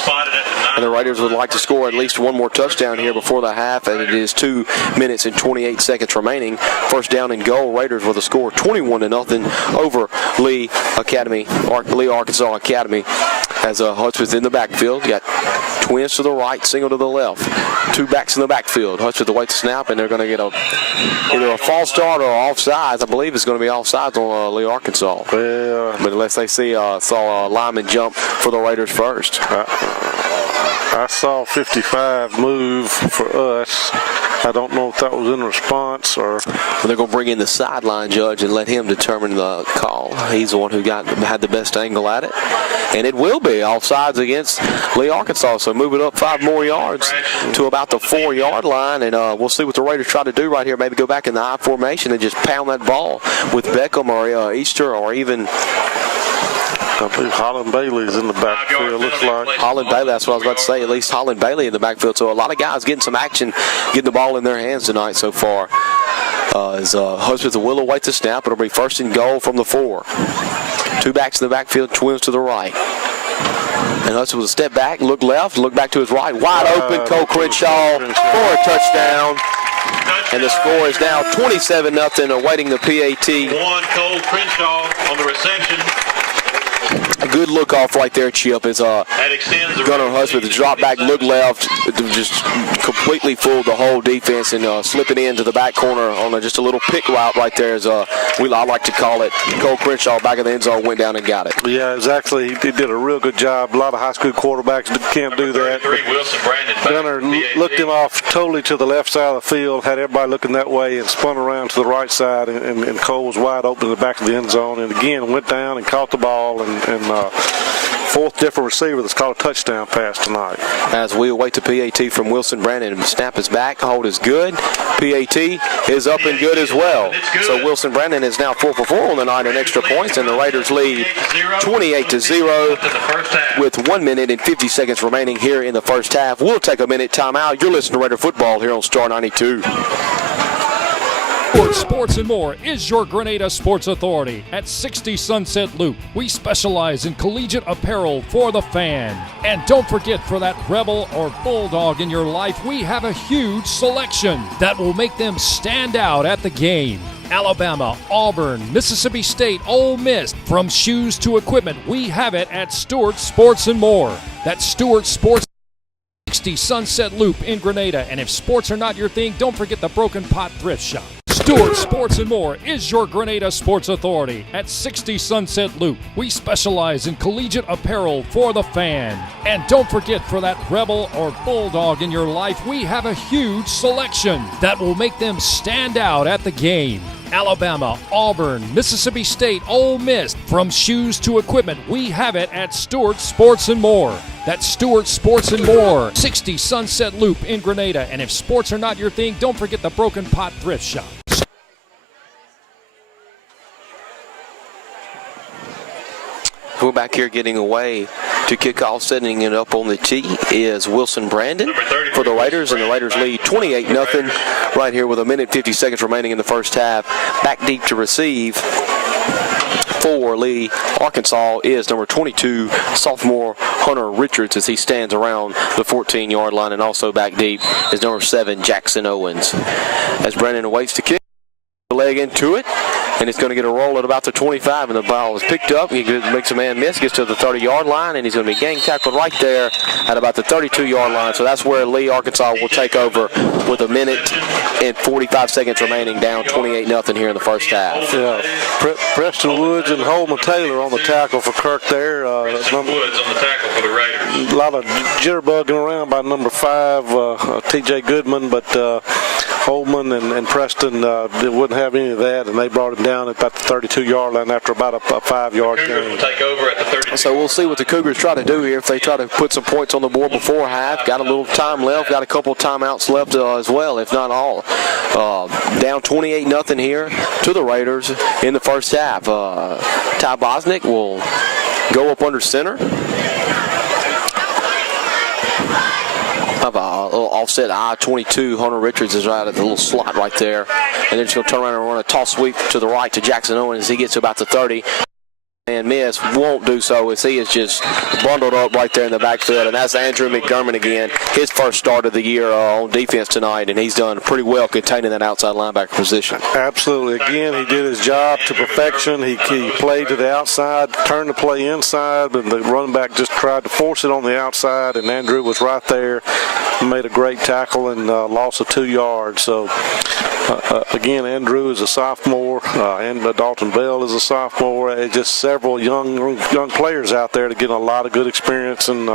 And the Raiders would like to score at least 1 more touchdown here before the half, and it is 2 minutes and 28 seconds remaining. 1st down and goal. Raiders with a score 21-0 over Lee Arkansas Academy. As Hudspeth in the backfield, got twins to the right, single to the left. 2 backs in the backfield. Hudspeth awaits the snap, and they're going to get either a false start or offsides. I believe it's going to be offsides on Lee Arkansas. Yeah. But unless they saw a lineman jump for the Raiders first. I saw 55 move for us. I don't know if that was in response or. They're going to bring in the sideline judge and let him determine the call. He's the one who had the best angle at it. And it will be offsides against Lee Arkansas. So moving up 5 more yards to about the 4-yard line. And we'll see what the Raiders try to do right here. Maybe go back in the I formation and just pound that ball with Beckham or Easter or even. I believe Holland Bailey's in the backfield, looks like. Holland Bailey, that's what I was about to say. At least Holland Bailey in the backfield. So a lot of guys getting some action, getting the ball in their hands tonight so far. As Hudspeth will await the snap. It'll be 1st and goal from the 4. 2 backs in the backfield, twins to the right. And Hudspeth will step back, look left, look back to his right. Wide open, Cole Crenshaw for a touchdown. And the score is now 27-0, awaiting the PAT. 1, Cole Crenshaw on the reception. A good look off right there, Chip, is Gunnar Hudspeth, the drop back, look left, just completely fooled the whole defense and slipping into the back corner on just a little pick route right there, as I like to call it. Cole Crenshaw back of the end zone went down and got it. Yeah, exactly. He did a real good job. A lot of high school quarterbacks can't do that. Gunnar looked him off totally to the left side of the field, had everybody looking that way, and spun around to the right side, and Cole was wide open in the back of the end zone, and again went down and caught the ball, and 4th different receiver that's caught a touchdown pass tonight. As we await the PAT from Wilson Brandon, snap is back, hold is good. PAT is up and good as well. So Wilson Brandon is now 4 for 4 on the night in extra points, and the Raiders lead 28-0 with 1 minute and 50 seconds remaining here in the first half. We'll take a minute timeout. You're listening to Raider Football here on Star 92. Sports and more is your Grenada Sports Authority at 60 Sunset Loop. We specialize in collegiate apparel for the fan. And don't forget, for that Rebel or Bulldog in your life, we have a huge selection that will make them stand out at the game. Alabama, Auburn, Mississippi State, Ole Miss, from shoes to equipment, we have it at Stewart Sports and More. That's Stewart Sports 60 Sunset Loop in Grenada. And if sports are not your thing, don't forget the Broken Pot Thrift Shop. Stewart Sports and More is your Grenada Sports Authority at 60 Sunset Loop. We specialize in collegiate apparel for the fan. And don't forget, for that Rebel or Bulldog in your life, we have a huge selection that will make them stand out at the game. Alabama, Auburn, Mississippi State, Ole Miss. From shoes to equipment, we have it at Stewart Sports and More. That's Stewart Sports and More, 60 Sunset Loop in Grenada. And if sports are not your thing, don't forget the Broken Pot Thrift Shop. We're back here getting away to kick off, setting it up on the tee is Wilson Brandon for the Raiders, and the Raiders lead 28-0 right here with 1:50 remaining in the first half. Back deep to receive for Lee, Arkansas is number 22, sophomore Hunter Richards, as he stands around the 14-yard line, and also back deep is number 7, Jackson Owens. As Brandon awaits to kick, the leg into it, and it's going to get a roll at about the 25, and the ball is picked up. He makes a man miss, gets to the 30-yard line, and he's going to be gang tackled right there at about the 32-yard line. So that's where Lee, Arkansas will take over with 1:45 remaining, down 28-0 here in the first half. Yeah, Preston Woods and Holman Taylor on the tackle for Kirk there. Woods on the tackle for the Raiders. A lot of jitterbugging around by number 5, T.J. Goodman, but Holman and Preston they wouldn't have any of that, and they brought him down at about the 32-yard line after about a 5-yard gain. Will take over at the 32. So we'll see what the Cougars try to do here. If they try to put some points on the board before half, got a little time left, got a couple of timeouts left as well, if not all. Down 28-0 here to the Raiders in the first half. Ty Bosnick will go up under center. Have a little offset I-22. Hunter Richards is right at the little slot right there. And they're just going to turn around and run a toss sweep to the right to Jackson Owens as he gets to about the 30. And miss, won't do so as he is just bundled up right there in the backfield. And that's Andrew McDermott again, his first start of the year on defense tonight, and he's done pretty well containing that outside linebacker position. Absolutely. Again, he did his job to perfection. He played to the outside, turned the play inside, but the running back just tried to force it on the outside, and Andrew was right there, made a great tackle, and loss of 2 yards. So, again, Andrew is a sophomore, and Dalton Bell is a sophomore. Just several young players out there to get a lot of good experience, and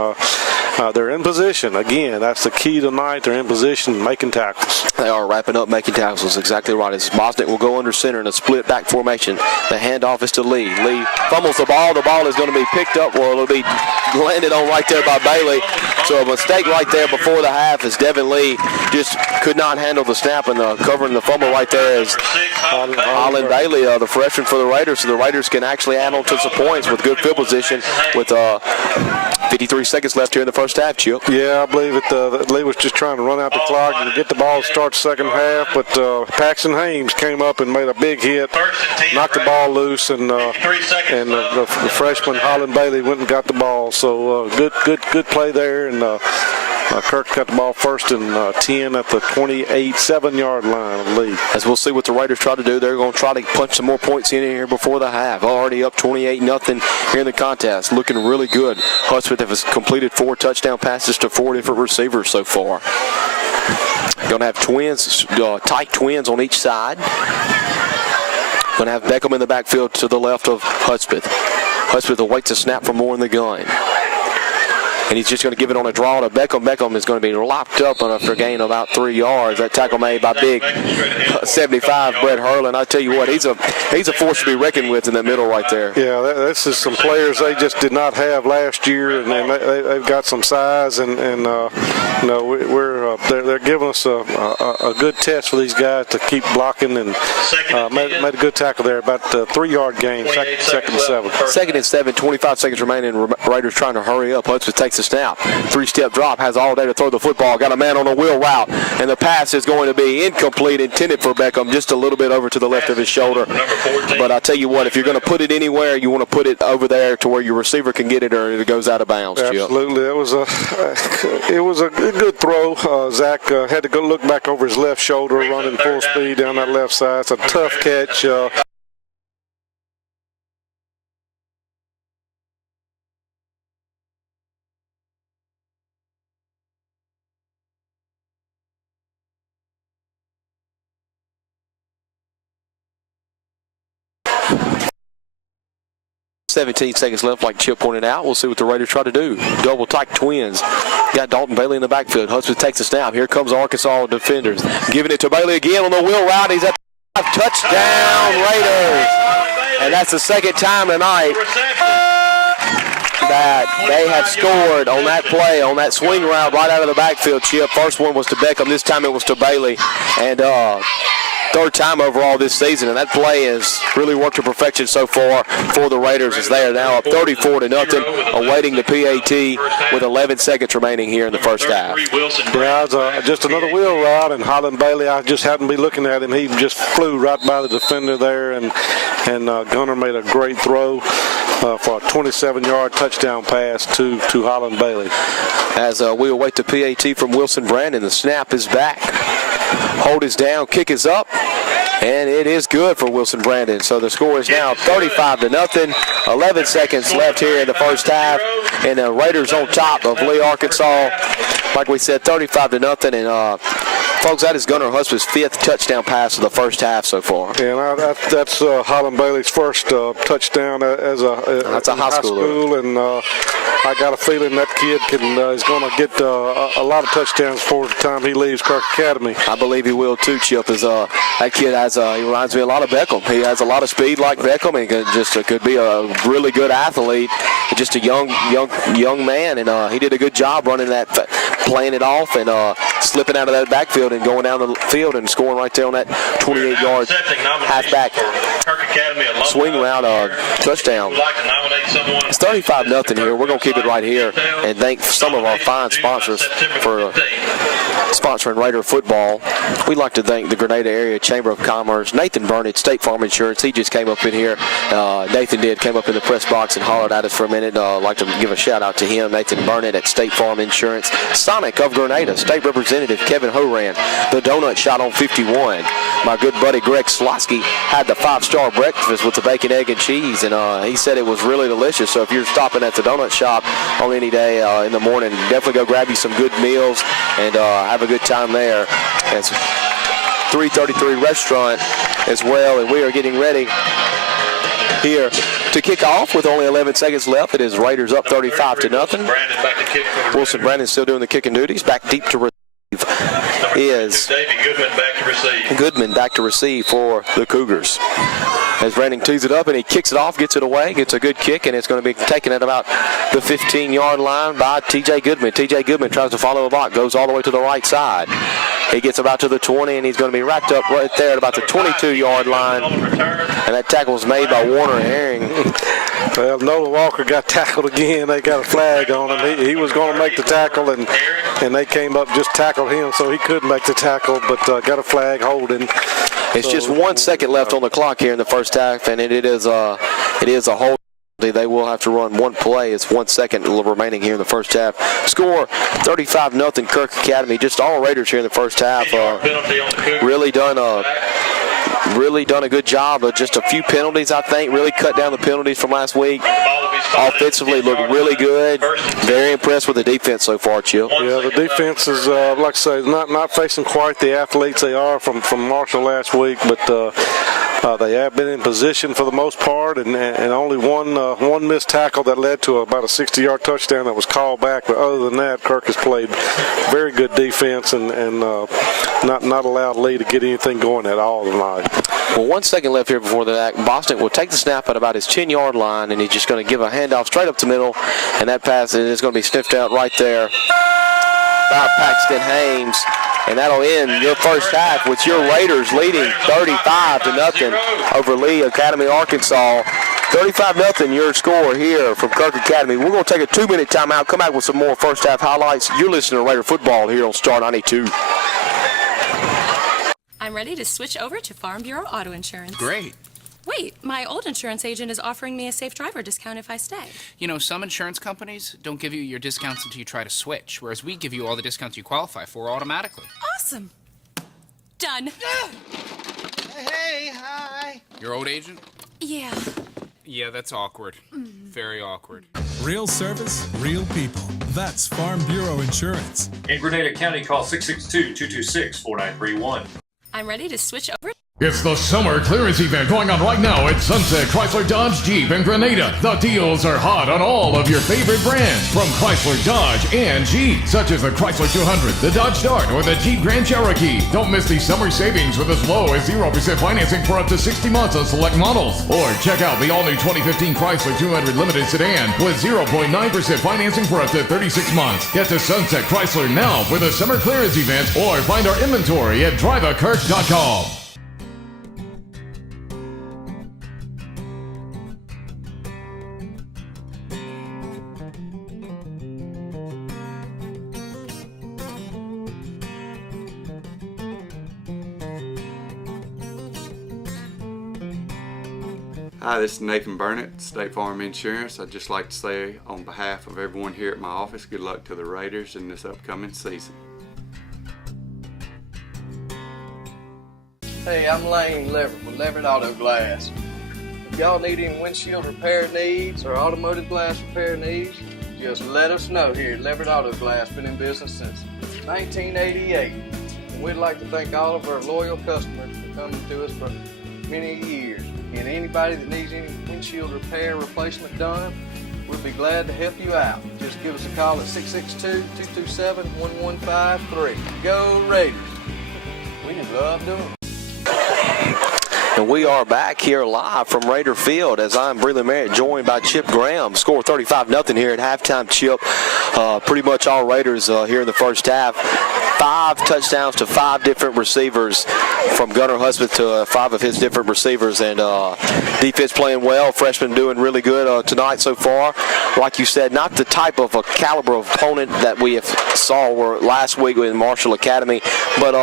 they're in position. Again, that's the key tonight. They're in position, making tackles. They are wrapping up, making tackles. Exactly right. As Bosnick will go under center in a split back formation. The handoff is to Lee. Lee fumbles the ball. The ball is going to be picked up, or it'll be landed on right there by Bailey. So a mistake right there before the half as Devin Lee just could not handle the snap, and covering the fumble right there is Holland Bailey, the freshman for the Raiders. So the Raiders can actually add on to some points with good field position with 53 seconds left here in the first half, Chip. Yeah, I believe that Lee was just trying to run out the clock and get the ball to start the second half, but Paxton Hames came up and made a big hit, knocked the ball loose, and the freshman Holland Bailey went and got the ball. So good play there, and Kirk got the ball first and 10 at the 7-yard line of the lead. As we'll see what the Raiders try to do, they're going to try to punch some more points in here before the half. Already up 28-0 here in the contest. Looking really good. Hudspeth has completed 4 touchdown passes to 4 different receivers so far. Going to have twins, tight twins on each side. Going to have Beckham in the backfield to the left of Hudspeth. Hudspeth awaits a snap for Moore in the gun. And he's just going to give it on a draw to Beckham. Beckham is going to be locked up after a gain of about 3 yards. That tackle made by big 75 Brett Hurlin. I tell you what, he's a force to be reckoned with in the middle right there. Yeah, this is some players they just did not have last year, and they've got some size, and they're giving us a good test for these guys to keep blocking, and made a good tackle there. About a 3-yard gain, second and 7. Second and 7, 25 seconds remaining. Raiders trying to hurry up. Hudspeth takes a snap. 3-step drop, has all day to throw the football. Got a man on a wheel route, and the pass is going to be incomplete, intended for Beckham, just a little bit over to the left of his shoulder. But I tell you what, if you're going to put it anywhere, you want to put it over there to where your receiver can get it, or it goes out of bounds. Absolutely, it was a good throw. Zach had to go look back over his left shoulder, running full speed down that left side. It's a tough catch. 17 seconds left, like Chip pointed out. We'll see what the Raiders try to do. Double tight twins. Got Dalton Bailey in the backfield. Hudspeth takes a snap. Here comes Arkansas defenders. Giving it to Bailey again on the wheel route. He's at Touchdown Raiders. And that's the second time tonight that they have scored on that play, on that swing route right out of the backfield, Chip. First one was to Beckham. This time it was to Bailey. And third time overall this season, and that play has really worked to perfection so far for the Raiders as they are now up 34-0, awaiting the PAT with 11 seconds remaining here in the first half. Yeah, it was just another wheel route, and Holland Bailey, I just happened to be looking at him. He just flew right by the defender there, and Gunner made a great throw for a 27-yard touchdown pass to Holland Bailey. As we await the PAT from Wilson Brandon, the snap is back. Hold is down, kick is up, and it is good for Wilson Brandon. So the score is now 35-0. 11 seconds left here in the first half, and the Raiders on top of Lee, Arkansas. Like we said, 35-0, and folks, that is Gunnar Husband's 5th touchdown pass of the first half so far. Yeah, that's Holland Bailey's first touchdown as a high school, and I got a feeling that kid is going to get a lot of touchdowns before the time he leaves Kirk Academy. I believe he will too, Chip. As that kid he reminds me a lot of Beckham. He has a lot of speed like Beckham, and could be a really good athlete. Just a young man, and he did a good job running that, playing it off, and slipping out of that backfield and going down the field and scoring right there on that 28-yard halfback swing route touchdown. It's 35-0 here. We're going to keep it right here and thank some of our fine sponsors for sponsoring Raider football. We'd like to thank the Grenada Area Chamber of Commerce, Nathan Burnett, State Farm Insurance. He just came up in here. Nathan came up in the press box and hollered at us for a minute. I'd like to give a shout out to him, Nathan Burnett at State Farm Insurance. Sonic of Grenada, State Representative Kevin Horan, the Donut Shot on 51. My good buddy Greg Slosky had the 5-star breakfast with the bacon, egg, and cheese, and he said it was really delicious. So if you're stopping at the Donut Shop on any day in the morning, definitely go grab you some good meals and have a good time there. It's 333 Restaurant as well, and we are getting ready here to kick off with only 11 seconds left. It is Raiders up 35-0. Wilson Brandon still doing the kicking duties. Back deep to receive is Goodman back to receive for the Cougars. As Brandon tees it up and he kicks it off, gets it away, gets a good kick, and it's going to be taken at about the 15-yard line by T.J. Goodman. T.J. Goodman tries to follow the block, goes all the way to the right side. He gets about to the 20, and he's going to be wrapped up right there at about the 22-yard line. And that tackle was made by Warner Herring. Well, Nolan Walker got tackled again. They got a flag on him. He was going to make the tackle, and they came up, just tackled him, so he couldn't make the tackle, but got a flag holding. It's just 1 second left on the clock here in the first half, and it is a hold. They will have to run one play. It's 1 second remaining here in the first half. Score 35-0 Kirk Academy. Just all Raiders here in the first half. Really done a good job of just a few penalties, I think. Really cut down the penalties from last week. Offensively looked really good. Very impressed with the defense so far, Chip. Yeah, the defense is, like I say, not facing quite the athletes they are from Marshall last week, but they have been in position for the most part, and only one missed tackle that led to about a 60-yard touchdown that was called back. But other than that, Kirk has played very good defense and not allowed Lee to get anything going at all tonight. Well, 1 second left here before that. Boston will take the snap at about his 10-yard line, and he's just going to give a handoff straight up the middle, and that pass is going to be sniffed out right there by Paxton Hames. And that'll end your first half with your Raiders leading 35-0 over Lee Academy, Arkansas. 35-0 your score here from Kirk Academy. We're going to take a 2-minute timeout, come back with some more first half highlights. You're listening to Raider Football here on Star 92. I'm ready to switch over to Farm Bureau Auto Insurance. Great. Wait, my old insurance agent is offering me a safe driver discount if I stay. You know, some insurance companies don't give you your discounts until you try to switch, whereas we give you all the discounts you qualify for automatically. Awesome. Done. Hey, hi. Your old agent? Yeah. Yeah, that's awkward. Very awkward. Real service, real people. That's Farm Bureau Insurance. In Grenada County, call 662-226-4931. I'm ready to switch over It's the summer clearance event going on right now at Sunset Chrysler Dodge Jeep in Grenada. The deals are hot on all of your favorite brands from Chrysler, Dodge, and Jeep, such as the Chrysler 200, the Dodge Dart, or the Jeep Grand Cherokee. Don't miss these summer savings with as low as 0% financing for up to 60 months on select models. Or check out the all-new 2015 Chrysler 200 Limited Sedan with 0.9% financing for up to 36 months. Get to Sunset Chrysler now for the summer clearance event or find our inventory at driveakirk.com. Hi, this is Nathan Burnett, State Farm Insurance. I'd just like to say on behalf of everyone here at my office, good luck to the Raiders in this upcoming season. Hey, I'm Lane Leverett with Leverett Auto Glass. If y'all need any windshield repair needs or automotive glass repair needs, just let us know here at Leverett Auto Glass. Been in business since 1988. And we'd like to thank all of our loyal customers for coming to us for many years. And anybody that needs any windshield repair replacement done, we'll be glad to help you out. Just give us a call at 662-227-1153. Go Raiders! We just love doing it. And we are back here live from Raider Field as I'm Breland Merritt, joined by Chip Graham. Score 35-0 here at halftime, Chip. Pretty much all Raiders here in the first half. 5 touchdowns to 5 different receivers, from Gunnar Husband to 5 of his different receivers, and defense playing well. Freshmen doing really good tonight so far. Like you said, not the type of a caliber of opponent that we saw last week in Marshall Academy, but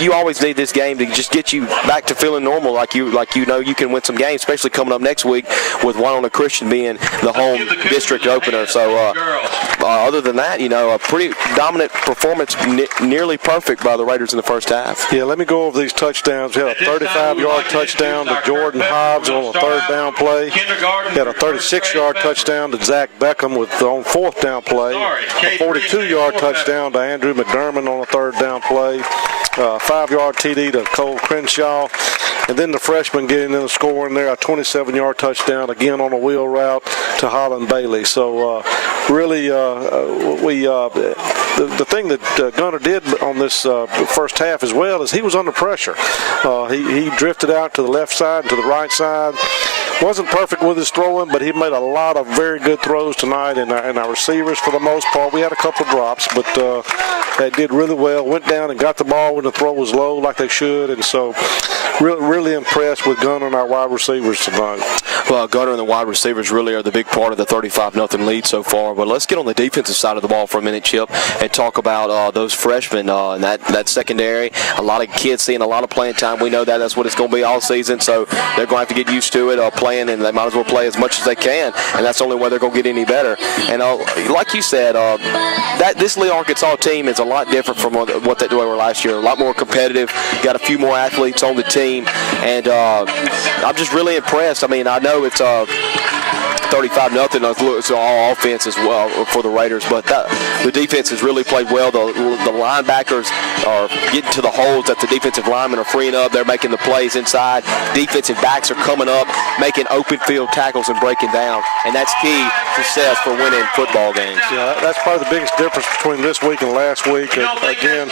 you always need this game to just get you back to feeling normal, like you know you can win some games, especially coming up next week with Winona Christian being the home district opener. So other than that, a pretty dominant performance, nearly perfect by the Raiders in the first half. Yeah, let me go over these touchdowns. We had a 35-yard touchdown to Jordan Hobbs on a third down play. We had a 36-yard touchdown to Zach Beckham on fourth down play. A 42-yard touchdown to Andrew McDermott on a third down play. 5-yard TD to Cole Crenshaw. And then the freshman getting in the score in there, a 27-yard touchdown again on a wheel route to Holland Bailey. So really, the thing that Gunnar did on this first half as well is he was under pressure. He drifted out to the left side and to the right side. Wasn't perfect with his throwing, but he made a lot of very good throws tonight, and our receivers, for the most part, we had a couple of drops, but they did really well. Went down and got the ball when the throw was low like they should, and so really impressed with Gunnar and our wide receivers tonight. Well, Gunnar and the wide receivers really are the big part of the 35-0 lead so far. But let's get on the defensive side of the ball for a minute, Chip, and talk about those freshmen and that secondary. A lot of kids seeing a lot of playing time. We know that's what it's going to be all season, so they're going to have to get used to it, playing, and they might as well play as much as they can, and that's the only way they're going to get any better. And like you said, this Lee Arkansas team is a lot different from what they were last year. A lot more competitive. Got a few more athletes on the team, and I'm just really impressed. I mean, I know it's 35-0. It's all offense as well for the Raiders, but the defense has really played well. The linebackers are getting to the holes that the defensive linemen are freeing up. They're making the plays inside. Defensive backs are coming up, making open field tackles and breaking down, and that's key success for winning football games. Yeah, that's probably the biggest difference between this week and last week. Again,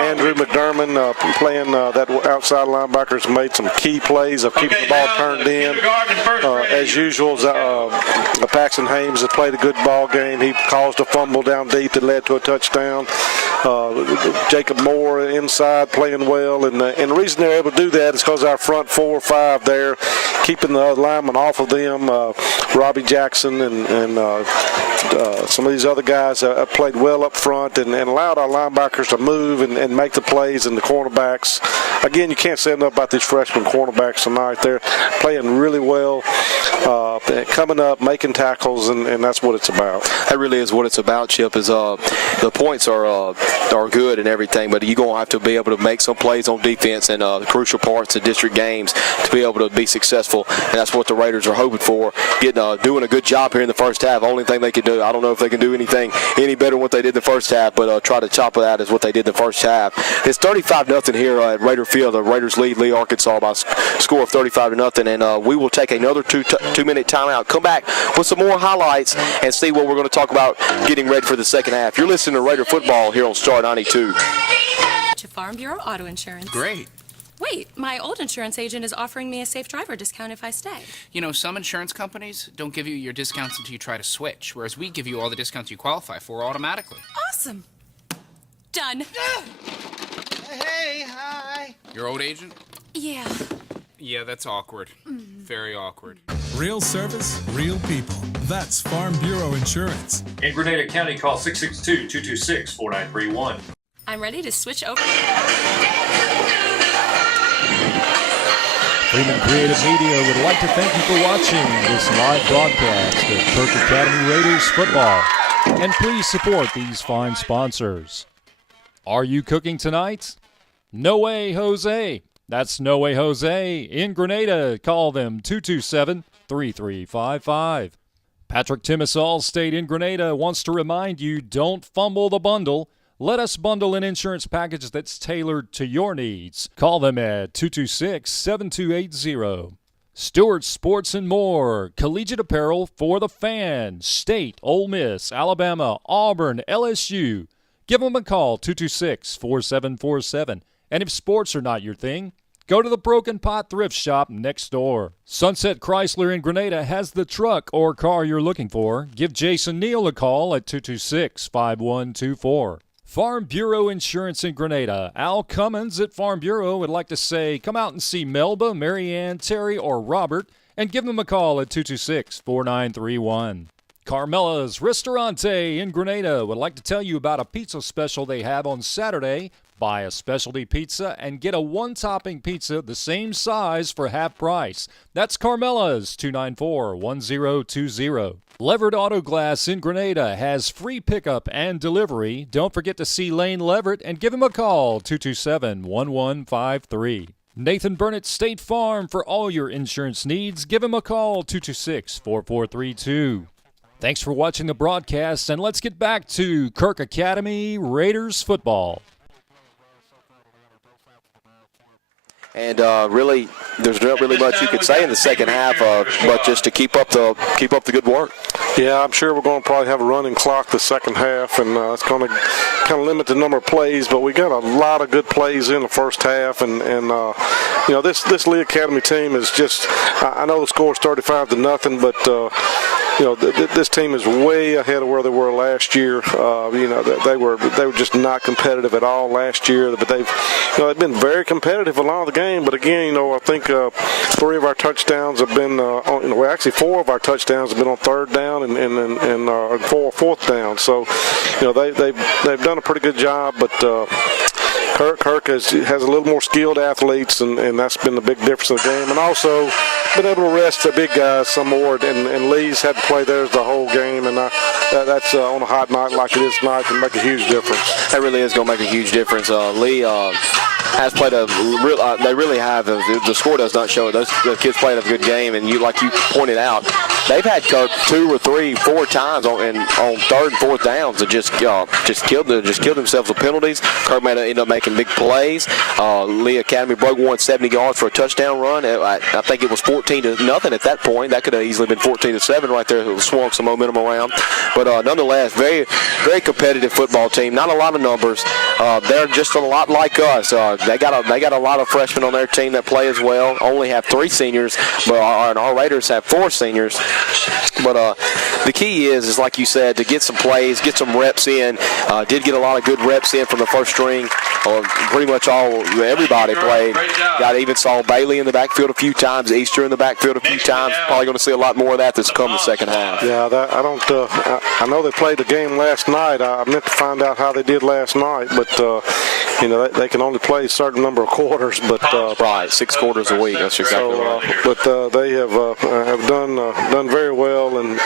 Andrew McDermott playing that outside linebacker has made some key plays of keeping the ball turned in. As usual, Paxton Hames has played a good ball game. He caused a fumble down deep that led to a touchdown. Jacob Moore inside playing well, and the reason they're able to do that is because our front 4 or 5 there, keeping the linemen off of them. Robbie Jackson and some of these other guys have played well up front and allowed our linebackers to move and make the plays, and the cornerbacks. Again, you can't say enough about these freshman cornerbacks tonight. They're playing really well, coming up, making tackles, and that's what it's about. That really is what it's about, Chip, is the points are are good and everything, but you're going to have to be able to make some plays on defense and the crucial parts of district games to be able to be successful, and that's what the Raiders are hoping for. Doing a good job here in the first half. Only thing they can do, I don't know if they can do anything any better than what they did in the first half, but try to chop it out is what they did in the first half. It's 35-0 here at Raider Field. The Raiders lead Lee Arkansas by a score of 35-0, and we will take another two-minute timeout. Come back with some more highlights and see what we're going to talk about getting ready for the second half. You're listening to Raider football here on Star 92. To Farm Bureau Auto Insurance. Great. Wait, my old insurance agent is offering me a safe driver discount if I stay. You know, some insurance companies don't give you your discounts until you try to switch, whereas we give you all the discounts you qualify for automatically. Awesome. Done. Hey, hi. Your old agent? Yeah. Yeah, that's awkward. Very awkward. Real service, real people. That's Farm Bureau Insurance. In Grenada County, call 662-226-4931. I'm ready to switch over. Freeman Creative Media would like to thank you for watching this live broadcast of Kirk Academy Raiders football. And please support these fine sponsors. Are you cooking tonight? No Way Jose. That's No Way Jose in Grenada. Call them 227-3355. Patrick Timmis Allstate in Grenada wants to remind you, don't fumble the bundle. Let us bundle an insurance package that's tailored to your needs. Call them at 226-7280. Stewart Sports and More. Collegiate apparel for the fan. State, Ole Miss, Alabama, Auburn, LSU. Give them a call, 226-4747. And if sports are not your thing, go to the Broken Pot Thrift Shop next door. Sunset Chrysler in Grenada has the truck or car you're looking for. Give Jason Neal a call at 226-5124. Farm Bureau Insurance in Grenada. Al Cummins at Farm Bureau would like to say, come out and see Melba, Marianne, Terry, or Robert, and give them a call at 226-4931. Carmela's Ristorante in Grenada would like to tell you about a pizza special they have on Saturday. Buy a specialty pizza and get a one-topping pizza the same size for half price. That's Carmela's, 294-1020. Leverett Auto Glass in Grenada has free pickup and delivery. Don't forget to see Lane Leverett and give him a call, 227-1153. Nathan Burnett State Farm for all your insurance needs. Give him a call, 226-4432. Thanks for watching the broadcast, and let's get back to Kirk Academy Raiders football. And really, there's not really much you could say in the second half, but just to keep up the good work. Yeah, I'm sure we're going to probably have a running clock the second half, and it's going to kind of limit the number of plays. But we got a lot of good plays in the first half, and you know, this Lee Academy team is just. I know the score is 35-0, but you know, this team is way ahead of where they were last year. You know, they were just not competitive at all last year, but they've been very competitive a lot of the game. But again, you know, I think 3 of our touchdowns have been actually 4 of our touchdowns have been on third down and 4 fourth down. So, you know, they've done a pretty good job, but. Kirk has a little more skilled athletes, and that's been the big difference in the game. And also been able to rest the big guys some more, and Lee's had to play theirs the whole game, and that's on a hot night like it is tonight can make a huge difference. That really is going to make a huge difference. Lee has played they really have. The score does not show it. The kids played a good game, and like you pointed out, they've had Kirk 2 or 3, 4 times on third and fourth downs to just killed themselves with penalties. Kirk ended up making big plays. Lee Academy broke 170 yards for a touchdown run. I think it was 14-0 at that point. That could have easily been 14-7 right there. It swung some momentum around. But nonetheless, very, very competitive football team. Not a lot of numbers. They're just a lot like us. They got a lot of freshmen on their team that play as well. Only have 3 seniors, but our Raiders have 4 seniors. But the key is like you said, to get some plays, get some reps in. Did get a lot of good reps in from the first string. Pretty much everybody played. Even saw Bailey in the backfield a few times, Easter in the backfield a few times. Probably going to see a lot more of that that's come the second half. Yeah, I know they played the game last night. I meant to find out how they did last night, but you know, they can only play a certain number of quarters. But right, 6 quarters a week. That's exactly right. But they have done very well, and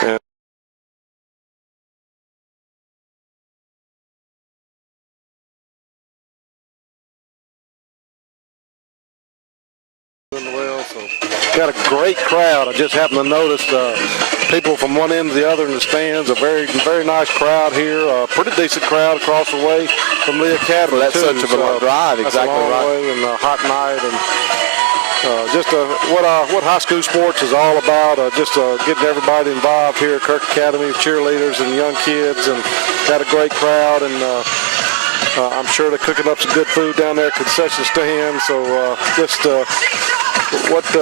got a great crowd. I just happened to notice people from one end to the other in the stands. A very, very nice crowd here. A pretty decent crowd across the way from Lee Academy. Well, that's too. such a long drive. That's Exactly a long right. way and a hot night. And what high school sports is all about. Just getting everybody involved here at Kirk Academy, cheerleaders and young kids, and got a great crowd. And I'm sure they're cooking up some good food down there at concession stand. So what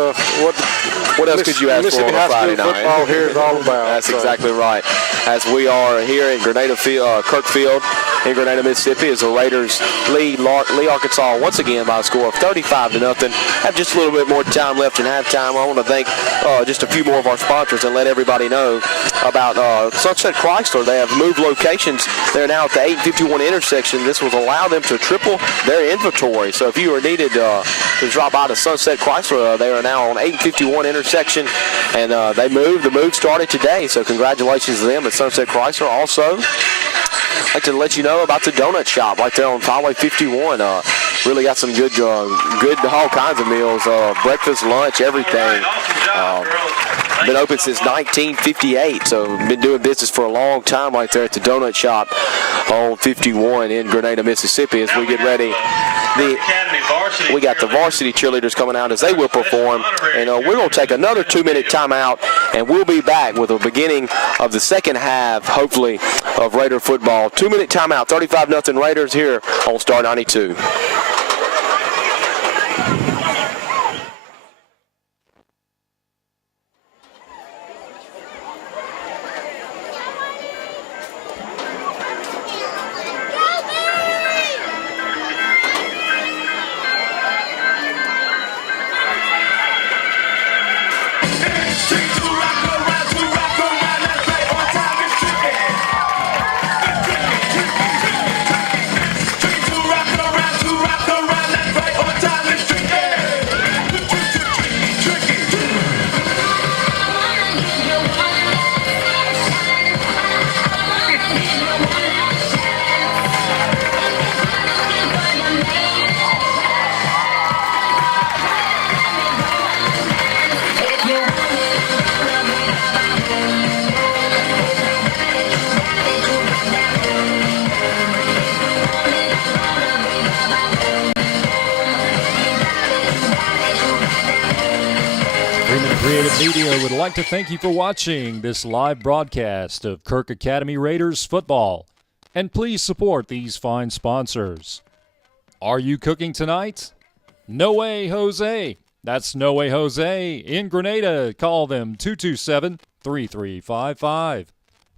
else could you ask for on a Friday night? Football here is all about. That's exactly right. As we are here in Grenada Field, Kirk Field in Grenada, Mississippi, as the Raiders lead Lee, Arkansas once again by a score of 35-0. Have just a little bit more time left in halftime. I want to thank just a few more of our sponsors and let everybody know about Sunset Chrysler. They have moved locations. They're now at the 851 intersection. This will allow them to triple their inventory. So if you are needed to drop out of Sunset Chrysler, they are now on 851 intersection, and they moved. The move started today, so congratulations to them at Sunset Chrysler. Also, I'd like to let you know about the donut shop right there on Highway 51. Really got some good all kinds of meals, breakfast, lunch, everything. Been open since 1958, so been doing business for a long time right there at the donut shop on 51 in Grenada, Mississippi. As we get ready, we got the varsity cheerleaders coming out as they will perform, and we're going to take another 2-minute timeout, and we'll be back with the beginning of the second half, hopefully, of Raider football. 2-minute timeout, 35-0 Raiders here on Star 92. Creative Media would like to thank you for watching this live broadcast of Kirk Academy Raiders football. And please support these fine sponsors. Are you cooking tonight? No Way Jose. That's No Way Jose in Grenada. Call them 227-3355.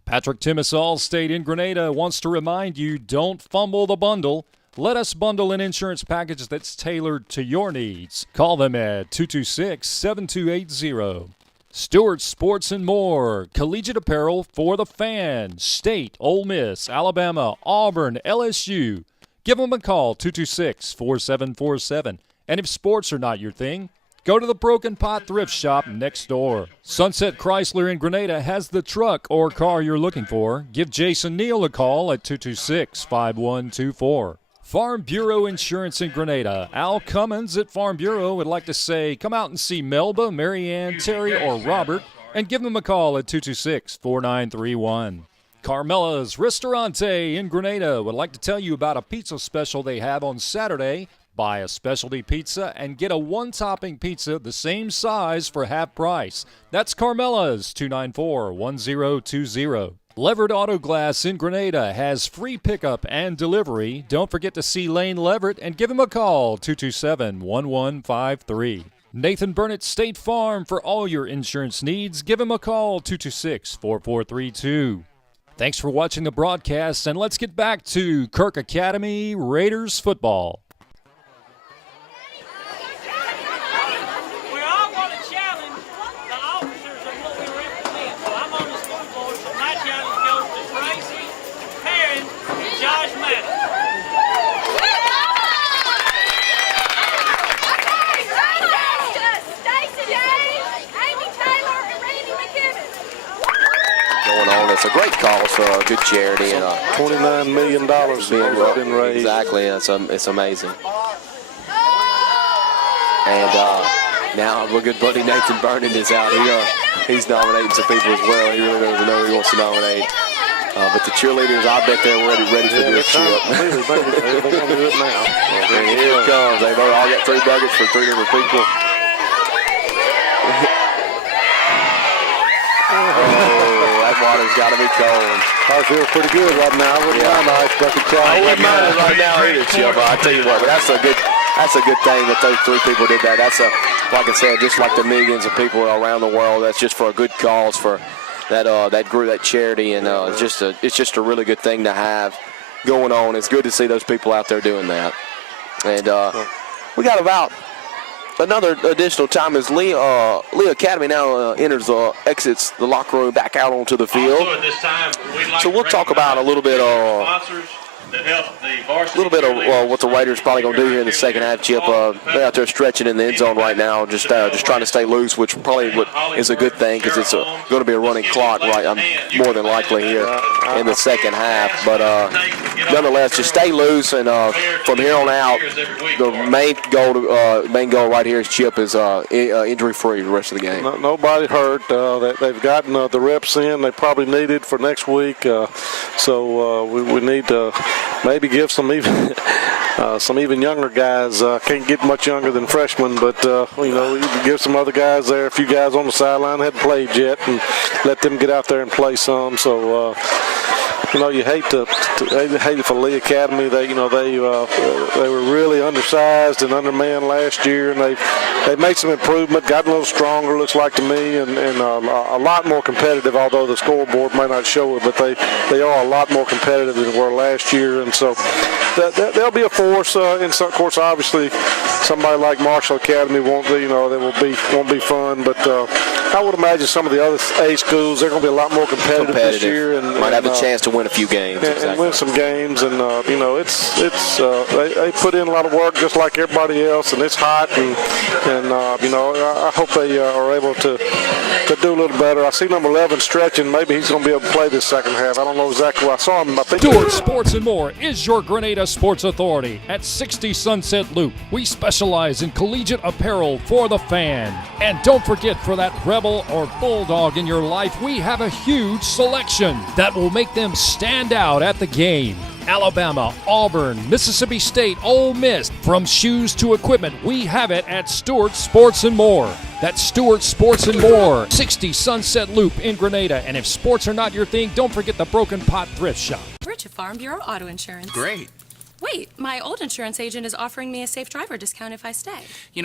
Patrick Timmis Allstate in Grenada wants to remind you, don't fumble the bundle. Let us bundle an insurance package that's tailored to your needs. Call them at 226-7280. Stewart Sports and More. Collegiate apparel for the fans. State, Ole Miss, Alabama, Auburn, LSU. Give them a call, 226-4747. And if sports are not your thing, go to the Broken Pot Thrift Shop next door. Sunset Chrysler in Grenada has the truck or car you're looking for. Give Jason Neal a call at 226-5124. Farm Bureau Insurance in Grenada. Al Cummins at Farm Bureau would like to say, come out and see Melba, Marianne, Terry, or Robert, and give them a call at 226-4931. Carmela's Ristorante in Grenada would like to tell you about a pizza special they have on Saturday. Buy a specialty pizza and get a one-topping pizza the same size for half price. That's Carmela's, 294-1020. Leverett Auto Glass in Grenada has free pickup and delivery. Don't forget to see Lane Leverett and give him a call, 227-1153. Nathan Burnett State Farm for all your insurance needs. Give him a call, 226-4432. Thanks for watching the broadcast, and let's get back to Kirk Academy Raiders football. It's a great cause for a good charity, and $29 million been raised. Exactly, it's amazing. And Now my good buddy Nathan Vernon is out. He's nominating some people as well. He really doesn't know who he wants to nominate. But the cheerleaders, I bet they're ready for this chip. They're going to do it now. And here it comes. They've all got 3 buckets for 3 different people. That water's got to be cold. I feel pretty good right now. I wouldn't mind an ice bucket challenge. I wouldn't mind it right now either, Chip. I tell you what, but that's a good thing that those 3 people did that. That's like I said, just like the millions of people around the world. That's just for a good cause for that group, that charity, and it's just a really good thing to have going on. It's good to see those people out there doing that. And we got about another additional time as Lee Academy now exits the locker room back out onto the field. Also at this time, So we'll talk about a little bit what the Raiders probably going to do here in the second half, Chip. They're out there stretching in the end zone right now, just trying to stay loose, which probably is a good thing because it's going to be a running clock, right? more than likely here in the second half. But nonetheless, just stay loose, and from here on out, the main goal right here is Chip is injury-free the rest of the game. Nobody hurt. They've gotten the reps in they probably needed for next week. So we need to maybe give some even younger guys. Can't get much younger than freshmen, but we give some other guys there. A few guys on the sideline hadn't played yet, and let them get out there and play some. So you hate it for Lee Academy. They were really undersized and undermanned last year, and they made some improvement, got a little stronger, looks like to me, and a lot more competitive. Although the scoreboard may not show it, but they are a lot more competitive than they were last year, and so they'll be a force. In some course, obviously, somebody like Marshall Academy won't be fun, but I would imagine some of the other A schools they're going to be a lot more competitive this year, and might have a chance to win a few games, and win some games, and they put in a lot of work just like everybody else, and it's hot, and I hope they are able to do a little better. I see number 11 stretching. Maybe he's going to be able to play this second half. I don't know exactly where I saw him. Stewart Sports and More is your Grenada Sports Authority at 60 Sunset Loop. We specialize in collegiate apparel for the fan. And don't forget, for that Rebel or Bulldog in your life, we have a huge selection that will make them stand out at the game. Alabama, Auburn, Mississippi State, Ole Miss. From shoes to equipment, we have it at Stewart Sports and More. That's Stewart Sports and More, 60 Sunset Loop in Grenada. And if sports are not your thing, don't forget the Broken Pot Thrift Shop. We're to Farm Bureau Auto Insurance. Great. Wait, my old insurance agent is offering me a safe driver discount if I stay.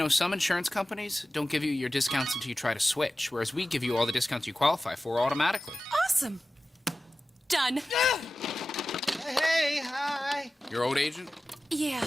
Some insurance companies don't give you your discounts until you try to switch, whereas we give you all the discounts you qualify for automatically. Awesome. Done. Hey, hi. Your old agent? Yeah.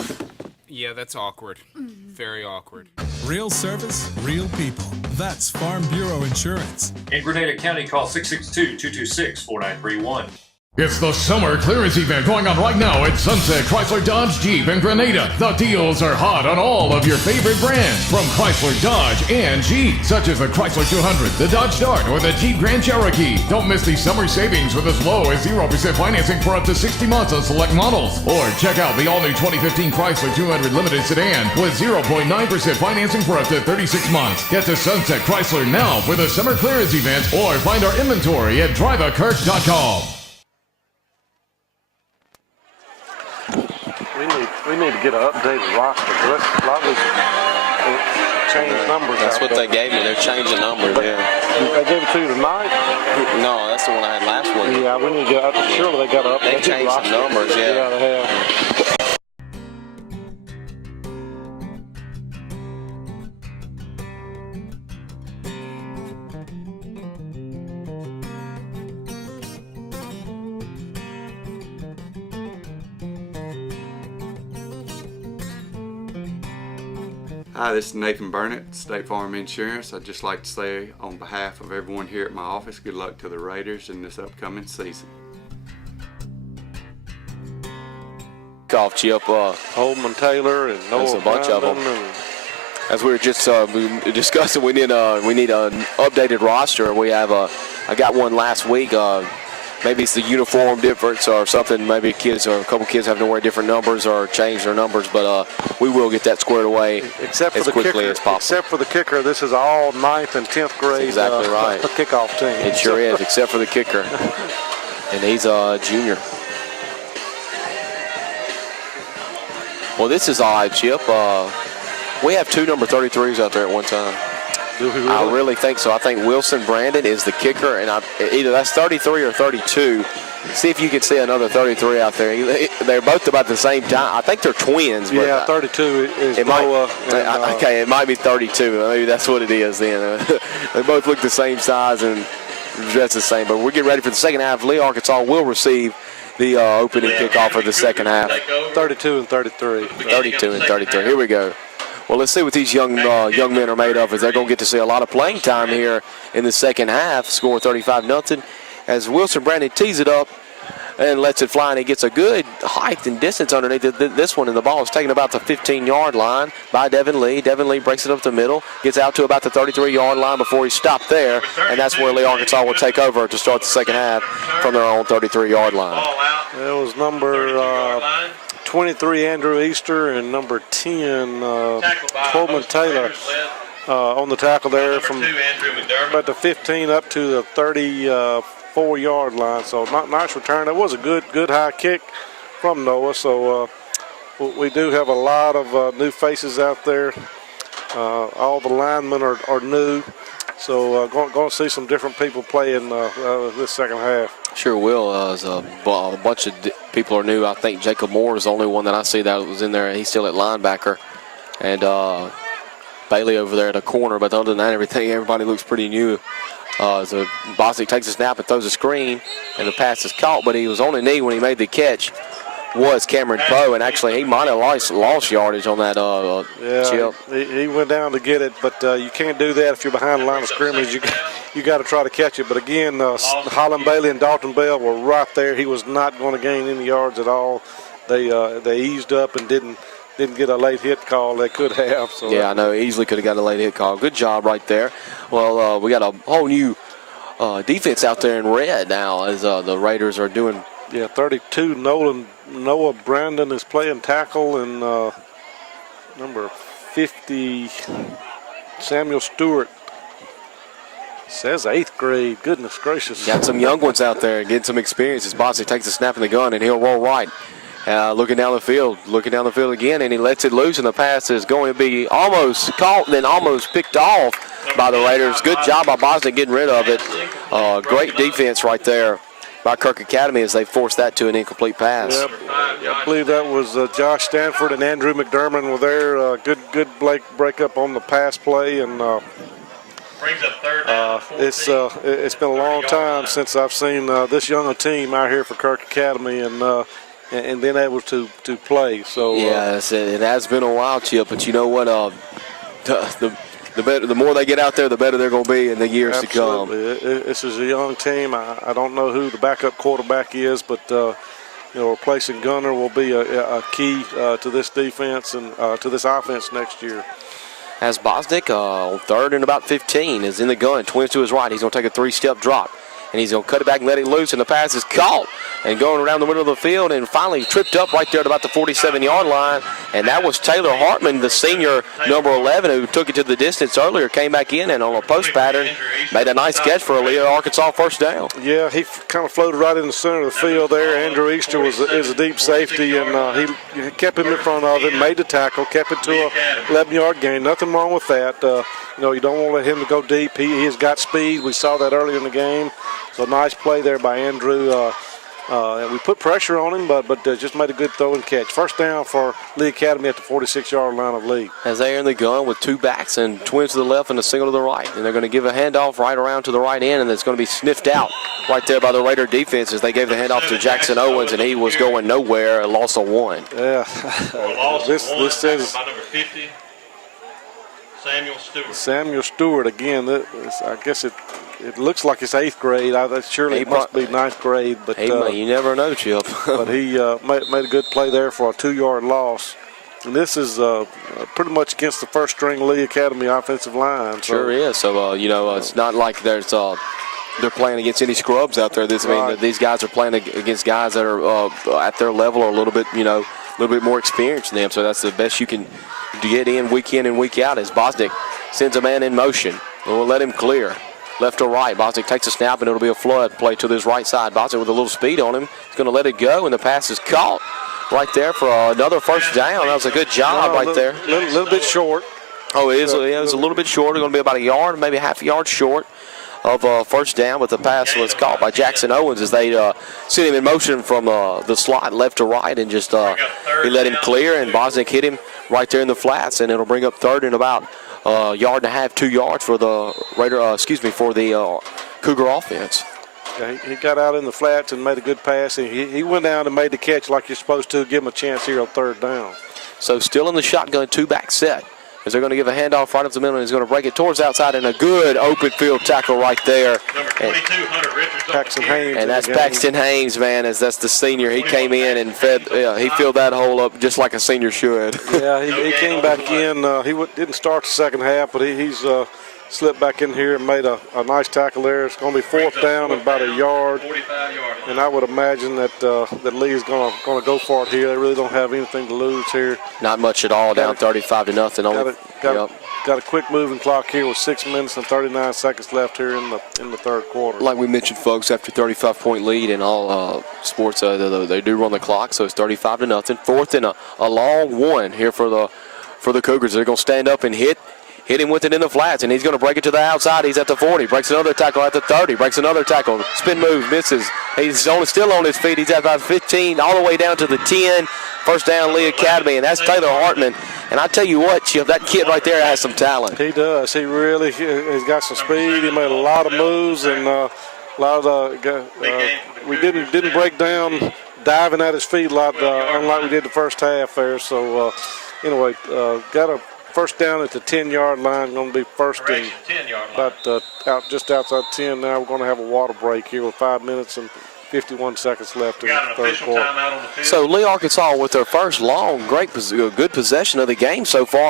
Yeah, that's awkward. Very awkward. Real service, real people. That's Farm Bureau Insurance. In Grenada County, call 662-226-4931. It's the summer clearance event going on right now at Sunset Chrysler Dodge Jeep in Grenada. The deals are hot on all of your favorite brands from Chrysler, Dodge, and Jeep, such as the Chrysler 200, the Dodge Dart, or the Jeep Grand Cherokee. Don't miss these summer savings with as low as 0% financing for up to 60 months on select models. Or check out the all-new 2015 Chrysler 200 Limited Sedan with 0.9% financing for up to 36 months. Get to Sunset Chrysler now for the summer clearance event, or find our inventory at driveakirk.com. We need to get an updated roster. A lot of these changed numbers. That's what they gave me. They're changing numbers. They gave it to you tonight? No, that's the one I had last week. Yeah, we need to get. Surely they got to update. They changed some numbers. Yeah, they have. Hi, this is Nathan Burnett, State Farm Insurance. I'd just like to say on behalf of everyone here at my office, good luck to the Raiders in this upcoming season. Golf Chip, Holman Taylor and Noah. There's a bunch of them. As we were just discussing, we need an updated roster. We have I got one last week. maybe it's the uniform difference or something. Maybe kids or a couple kids having to wear different numbers or change their numbers. But we will get that squared away as quickly as possible. Except for the kicker, this is all 9th and 10th grade. Exactly right. Kickoff team. It sure is, except for the kicker, and he's a junior. Well, this is odd, Chip. We have 2 number 33s out there at one time. Do we really? I really think so. I think Wilson Brandon is the kicker, and either that's 33 or 32. See if you can see another 33 out there. They're both about the same time. I think they're twins. But yeah, 32 is Noah. Okay, it might be 32. Maybe that's what it is then. They both look the same size and dressed the same. But we're getting ready for the second half. Lee, Arkansas will receive the opening kickoff of the second half. 32 and 33. 32 and 33. Here we go. Well, let's see what these young men are made of. As they're going to get to see a lot of playing time here in the second half. Score 35-0. As Wilson Brandon tees it up and lets it fly, and he gets a good height and distance underneath this one, and the ball is taken about the 15-yard line by Devin Lee. Devin Lee breaks it up the middle, gets out to about the 33-yard line before he stopped there, and that's where Lee Arkansas will take over to start the second half from their own 33-yard line. It was number 23, Andrew Easter, and number 10, Coleman Taylor on the tackle there from about the 15 up to the 34-yard line. So nice return. That was a good high kick from Noah. So we do have a lot of new faces out there. All the linemen are new. So going to see some different people play in this second half. Sure will. A bunch of people are new. I think Jacob Moore is the only one that I see that was in there. He's still at linebacker. And Bailey over there at the corner. But other than that, everybody looks pretty new. So Bostic takes a snap and throws a screen, and the pass is caught. But he was on a knee when he made the catch. Was Cameron Poe, and actually he might have lost yardage on that chip. He went down to get it, but you can't do that if you're behind the line of scrimmage. You got to try to catch it. But again, Holland Bailey and Dalton Bell were right there. He was not going to gain any yards at all. They eased up and didn't get a late hit call. They could have. So yeah, I know. Easily could have got a late hit call. Good job right there. Well, we got a whole new defense out there in red now as the Raiders are doing. Yeah, 32, Noah Brandon is playing tackle, and number 50, Samuel Stewart, says 8th grade. Goodness gracious. Got some young ones out there getting some experience as Bossy takes a snap in the gun, and he'll roll right. Looking down the field again, and he lets it loose, and the pass is going to be almost caught, then almost picked off by the Raiders. Good job by Bosnick getting rid of it. Great defense right there by Kirk Academy as they forced that to an incomplete pass. Yep. I believe that was Josh Stanford and Andrew McDermott were there. Good break up on the pass play, and it's been a long time since I've seen this young a team out here for Kirk Academy and been able to play. So yes, it has been a while, Chip. But you know what? The more they get out there, the better they're going to be in the years absolutely to come. This is a young team. I don't know who the backup quarterback is, but replacing Gunner will be a key to this defense and to this offense next year. As Bosnick on 3rd and about 15 is in the gun, twins to his right. He's going to take a 3-step drop, and he's going to cut it back and let it loose, and the pass is caught and going around the middle of the field and finally tripped up right there at about the 47-yard line. And that was Taylor Hartman, the senior, number 11, who took it to the distance earlier, came back in and on a post pattern made a nice catch for a Leo Arkansas first down. Yeah, he kind of floated right in the center of the field there. Andrew Easter is a deep safety, and he kept him in front of it, made the tackle, kept it to a 11-yard gain. Nothing wrong with that. You don't want to let him to go deep. He has got speed. We saw that earlier in the game. So nice play there by Andrew. We put pressure on him, but just made a good throw and catch. First down for Lee Academy at the 46-yard line of Lee. As they are in the gun with 2 backs and twins to the left and a single to the right. And they're going to give a handoff right around to the right end, and it's going to be sniffed out right there by the Raider defense as they gave the handoff to Jackson Owens, and he was going nowhere, a loss of 1. Yeah. This says by number 50, Samuel Stewart. Samuel Stewart again. I guess it looks like it's 8th grade. Surely it must be 9th grade. But you never know, Chip. But he made a good play there for a 2-yard loss. And this is pretty much against the first-string Lee Academy offensive line. Sure is. So, it's not like there's they're playing against any scrubs out there. These guys are playing against guys that are at their level or a little bit more experienced than them. So that's the best you can get in and week out. As Bosnick sends a man in motion, we'll let him clear. Left to right, Bosnick takes a snap, and it'll be a flood play to this right side. Bosnick with a little speed on him. He's going to let it go, and the pass is caught right there for another first down. That was a good job right there. A little bit short. Oh, it is. It was a little bit short. It's going to be about a yard, maybe half a yard short of first down, but the pass was caught by Jackson Owens as they sent him in motion from the slot left to right, and just he let him clear, and Bosnick hit him right there in the flats, and it'll bring up third and about a yard and a half, 2 yards for the Cougar offense. Yeah, he got out in the flats and made a good pass. He went down and made the catch like you're supposed to. Give him a chance here on third down. So still in the shotgun, two-back set. As they're going to give a handoff right up the middle, and he's going to break it towards outside, and a good open field tackle right there. Number 22, Hunter Richards. Paxton Haynes. And that's Paxton Haynes, man, as that's the senior. He came in and he filled that hole up just like a senior should. Yeah, he came back in. He didn't start the second half, but he's slipped back in here and made a nice tackle there. It's going to be fourth down and about a yard. 45 yards. And I would imagine that Lee is going to go for it here. They really don't have anything to lose here. Not much at all, down 35-0. Got a quick moving clock here with 6 minutes and 39 seconds left here in the third quarter. Like we mentioned, folks, after 35-point lead in all sports, they do run the clock, so it's 35-0. Fourth and a long one here for the Cougars. They're going to stand up and hit him with it in the flats, and he's going to break it to the outside. He's at the 40, breaks another tackle at the 30, breaks another tackle, spin move, misses. He's still on his feet. He's at about 15, all the way down to the 10. First down, Lee Academy, and that's Taylor Hartman. And I tell you what, Chip, that kid right there has some talent. He does. He's got some speed. He made a lot of moves, and a lot of we didn't break down diving at his feet a lot, unlike we did the first half there. So anyway, got a first down at the 10-yard line. Going to be first and about just outside 10 now. We're going to have a water break here with 5 minutes and 51 seconds left in the third quarter. So Lee, Arkansas, with their first long, good possession of the game so far.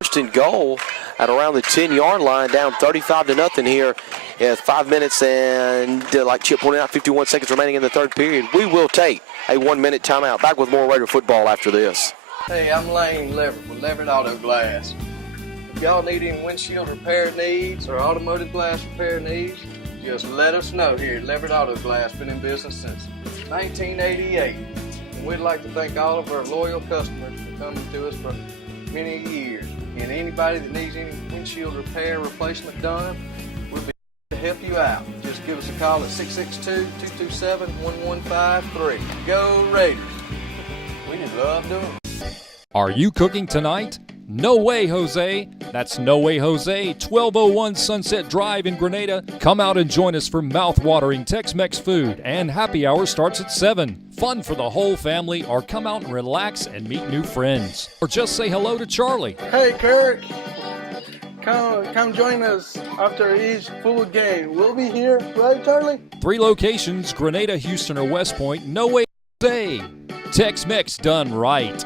First and goal at around the 10-yard line, down 35-0 here. 5 minutes and, like Chip pointed out, 51 seconds remaining in the third period. We will take a 1-minute timeout. Back with more Raider football after this. Hey, I'm Lane Leverett with Leverett Auto Glass. If y'all need any windshield repair needs or automotive glass repair needs, just let us know here at Leverett Auto Glass. Been in business since 1988. And we'd like to thank all of our loyal customers for coming to us for many years. And anybody that needs any windshield repair replacement done, we'll be to help you out. Just give us a call at 662-227-1153. Go Raiders! We just love doing it. Are you cooking tonight? No way, Jose. That's No Way Jose, 1201 Sunset Drive in Grenada. Come out and join us for mouth-watering Tex-Mex food, and happy hour starts at 7. Fun for the whole family, or come out and relax and meet new friends. Or just say hello to Charlie. Hey, Kirk. Come join us after each full game. We'll be here, right, Charlie? 3 locations, Grenada, Houston, or West Point. No Way Jose. Tex-Mex done right.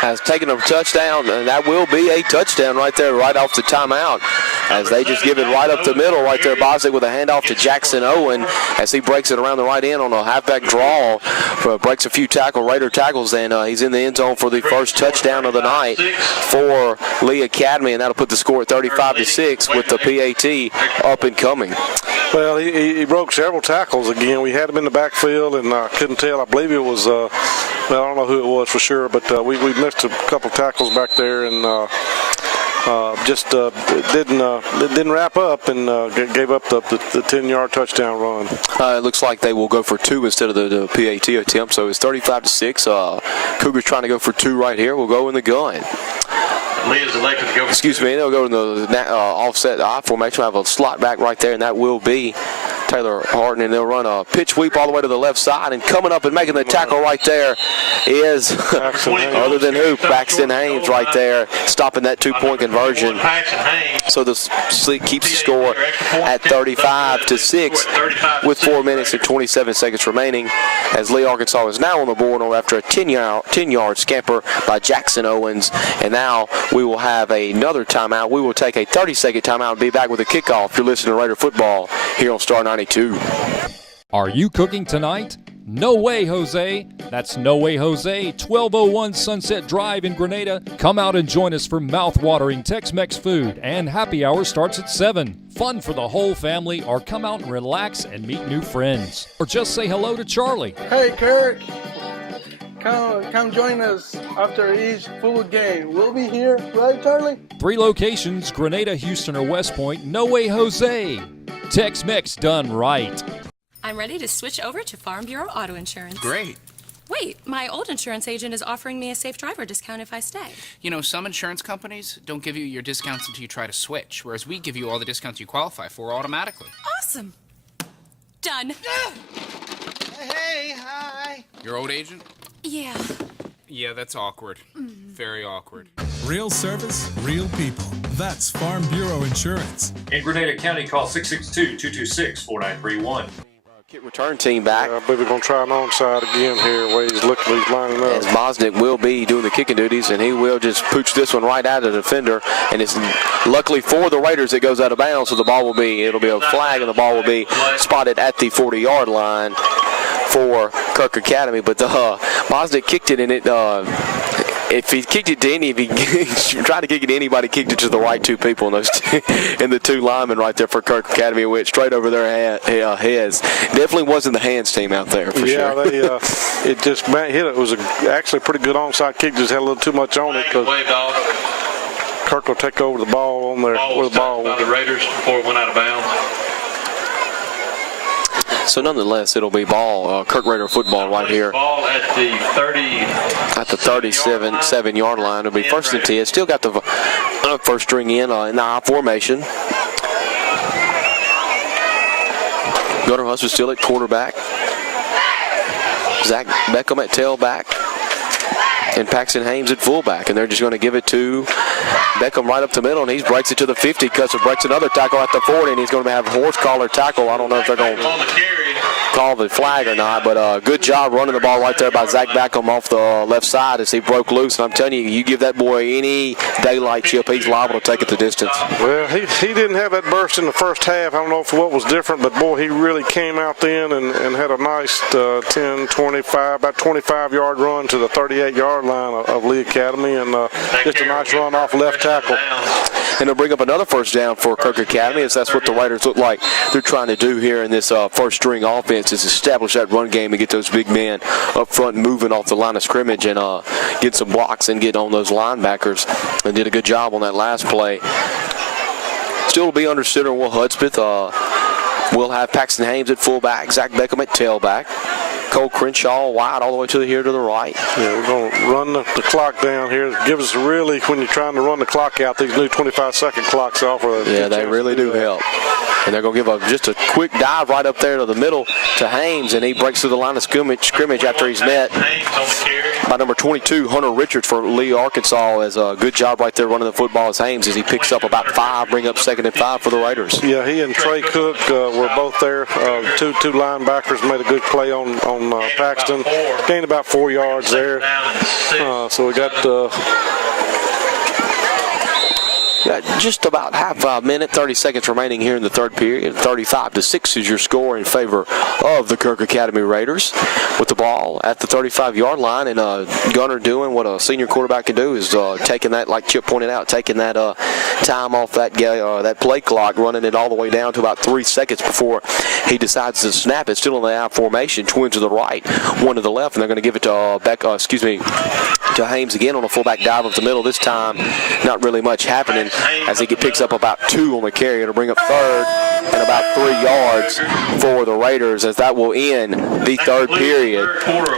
Has taken a touchdown, and that will be a touchdown right there, right off the timeout, as they just give it right up the middle right there. Bosnick with a handoff to Jackson Owen as he breaks it around the right end on a halfback draw, breaks a few Raider tackles, and he's in the end zone for the first touchdown of the night for Lee Academy, and that'll put the score at 35-6 with the PAT up and coming. Well, he broke several tackles again. We had him in the backfield, and I couldn't tell. I believe it was, I don't know who it was for sure, but we missed a couple tackles back there, and just didn't wrap up, and gave up the 10-yard touchdown run. It looks like they will go for 2 instead of the PAT attempt, so it's 35-6. Cougars trying to go for 2 right here. We'll go in the gun. Lee is elected to go. Excuse me, they'll go in the offset I formation. We'll have a slot back right there, and that will be Taylor Harden, and they'll run a pitch sweep all the way to the left side, and coming up and making the tackle right there is, other than who, Paxton Haynes right there, stopping that 2-point conversion. So this keeps the score at 35-6 with 4 minutes and 27 seconds remaining, as Lee, Arkansas is now on the board after a 10-yard scamper by Jackson Owens. And now we will have another timeout. We will take a 30-second timeout and be back with a kickoff. You're listening to Raider Football here on Star 92. Are you cooking tonight? No way, Jose. That's No Way Jose, 1201 Sunset Drive in Grenada. Come out and join us for mouth-watering Tex-Mex food, and happy hour starts at 7. Fun for the whole family, or come out and relax and meet new friends. Or just say hello to Charlie. Hey, Kirk. Come join us after each full game. We'll be here, right, Charlie? 3 locations, Grenada, Houston, or West Point. No Way Jose. Tex-Mex done right. I'm ready to switch over to Farm Bureau Auto Insurance. Great. Wait, my old insurance agent is offering me a safe driver discount if I stay. You know, some insurance companies don't give you your discounts until you try to switch, whereas we give you all the discounts you qualify for automatically. Awesome. Done. Hey, hi. Your old agent? Yeah. Yeah, that's awkward. Very awkward. Real service, real people. That's Farm Bureau Insurance. In Grenada County, call 662-226-4931. Kick return team back. I believe we're going to try an onside again here, where he's looking, he's lining up. As Bosnick will be doing the kicking duties, and he will just pooch this one right out of the defender. And it's luckily for the Raiders it goes out of bounds, so it'll be a flag, and the ball will be spotted at the 40-yard line for Kirk Academy. But Bosnick kicked it, and it if he kicked it to if he tried to kick it to anybody, kicked it to the right 2 people, and those and the 2 linemen right there for Kirk Academy went straight over their heads. Definitely wasn't the hands team out there for sure. Yeah, it just hit it. It was actually a pretty good onside kick, just had a little too much on it. Kirk will take over the ball on there with the ball. By the Raiders before it went out of bounds. So nonetheless, it'll be ball, Kirk Raider football right here. Ball at the 37-yard line. It'll be first and 10. Still got the first string in the I formation. Gunnar Huss is still at quarterback. Zach Beckham at tailback. And Paxton Haynes at fullback. And they're just going to give it to Beckham right up the middle, and he breaks it to the 50. Custer breaks another tackle at the 40, and he's going to have a horse collar tackle. I don't know if they're going to call the flag or not, but good job running the ball right there by Zach Beckham off the left side as he broke loose. And I'm telling you, you give that boy any daylight chip, he's liable to take it the distance. Well, he didn't have that burst in the first half. I don't know what was different, but boy, he really came out then and had a nice 10, 25, about 25-yard run to the 38-yard line of Lee Academy, and just a nice run off left tackle. And they'll bring up another first down for Kirk Academy, as that's what the Raiders look like they're trying to do here in this first string offense, is establish that run game and get those big men up front moving off the line of scrimmage and get some blocks and get on those linebackers. And did a good job on that last play. Still will be under center Will Hudspeth. We'll have Paxton Haynes at fullback, Zach Beckham at tailback. Cole Crenshaw wide all the way to the right. Yeah, we're going to run the clock down here. It gives us really, when you're trying to run the clock out, these new 25-second clocks offer. Yeah, they really do help. And they're going to give just a quick dive right up there to the middle to Haynes, and he breaks through the line of scrimmage after he's met by number 22, Hunter Richards for Lee, Arkansas. As a good job right there running the football as Haynes, as he picks up about 5, bring up 2nd and 5 for the Raiders. Yeah, he and Trey Cook were both there. Two linebackers made a good play on Paxton. Gained about 4 yards there. So we got just about half a minute, 30 seconds remaining here in the third period. 35-6 is your score in favor of the Kirk Academy Raiders. With the ball at the 35-yard line, and Gunner doing what a senior quarterback can do, is taking that, like Chip pointed out, taking that time off that play clock, running it all the way down to about 3 seconds before he decides to snap it. Still in the I formation, twin to the right, one to the left, and they're going to give it to to Haynes again on a fullback dive up the middle. This time, not really much happening as he picks up about 2 on the carry. It'll bring up 3rd and about 3 yards for the Raiders, as that will end the third period.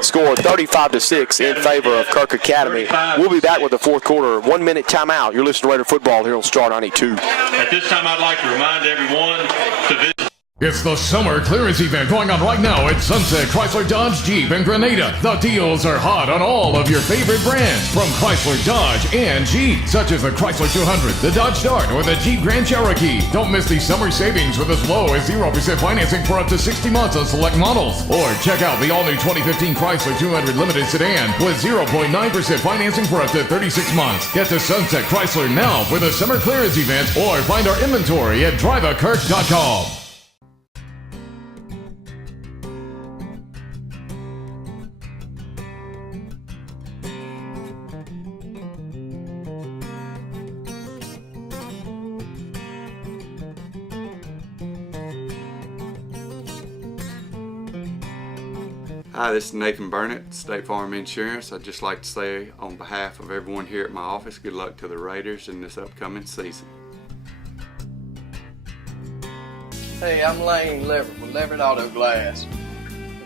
Score 35-6 in favor of Kirk Academy. We'll be back with the fourth quarter. 1 minute timeout. You're listening to Raider Football here on Star 92. At this time, I'd like to remind everyone to visit. It's the summer clearance event going on right now at Sunset Chrysler Dodge Jeep in Grenada. The deals are hot on all of your favorite brands from Chrysler, Dodge, and Jeep, such as the Chrysler 200, the Dodge Dart, or the Jeep Grand Cherokee. Don't miss these summer savings with as low as 0% financing for up to 60 months on select models. Or check out the all-new 2015 Chrysler 200 Limited Sedan with 0.9% financing for up to 36 months. Get to Sunset Chrysler now for the summer clearance event or find our inventory at driveakirk.com. Hi, this is Nathan Burnett, State Farm Insurance. I'd just like to say on behalf of everyone here at my office, good luck to the Raiders in this upcoming season. Hey, I'm Lane Leverett with Leverett Auto Glass.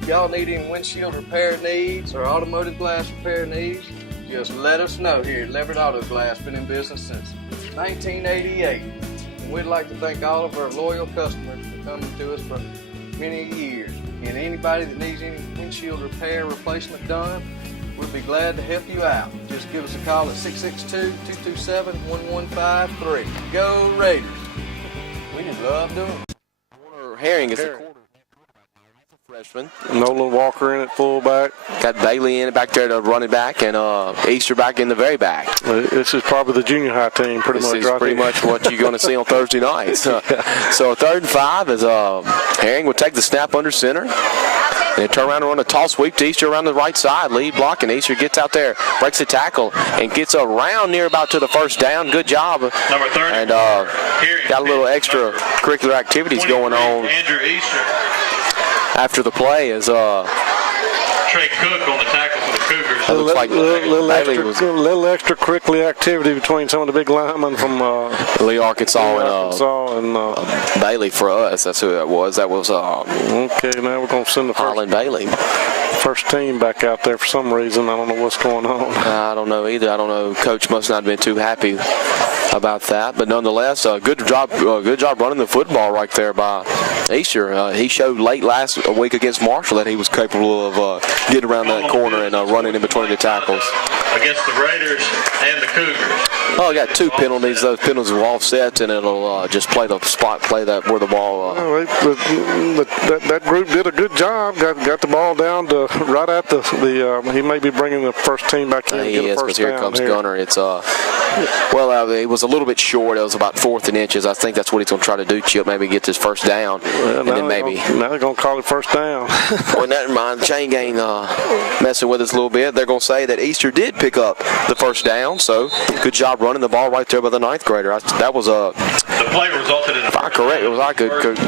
If y'all need any windshield repair needs or automotive glass repair needs, just let us know here at Leverett Auto Glass. Been in business since 1988. And we'd like to thank all of our loyal customers for coming to us for many years. And anybody that needs any windshield repair replacement done, we'll be glad to help you out. Just give us a call at 662-227-1153. Go Raiders! We just love doing it. Warner Herring is the quarterback. Freshman. Nolan Walker in at fullback. Got Bailey in it back there to running back, and Easter back in the very back. This is probably the junior high team, pretty much. This is pretty much what you're going to see on Thursday nights. So 3rd and 5 as Herring will take the snap under center. They turn around and run a toss sweep to Easter around the right side. Lead block, and Easter gets out there, breaks the tackle, and gets around near about to the first down. Good job. Number 30. And got a little extra curricular activities going on. Andrew Easter. After the play is Trey Cook on the tackle for the Cougars. It looks like little extracurricular activity between some of the big linemen from Lee, Arkansas, and Bailey for us. That's who that was. That was okay. Now we're going to send the first team back out there for some reason. I don't know what's going on. I don't know either. I don't know. Coach must not have been too happy about that, but nonetheless, good job running the football right there by Easter. He showed late last week against Marshall that he was capable of getting around that corner and running in between the tackles. Against the Raiders and the Cougars. Oh, I got 2 penalties. Those penalties will offset, and it'll just play the spot play that where the ball. That group did a good job. Got the ball down to right at the he may be bringing the first team back in. He is, because here comes Gunner. It's it was a little bit short. It was about 4th and inches. I think that's what he's going to try to do, Chip. Maybe get this first down, and then maybe. Now they're going to call it first down. Well, never mind. Chain gang messing with us a little bit. They're going to say that Easter did pick up the first down. So good job running the ball right there by the 9th grader. That was the play resulted in. If I correct, it was I could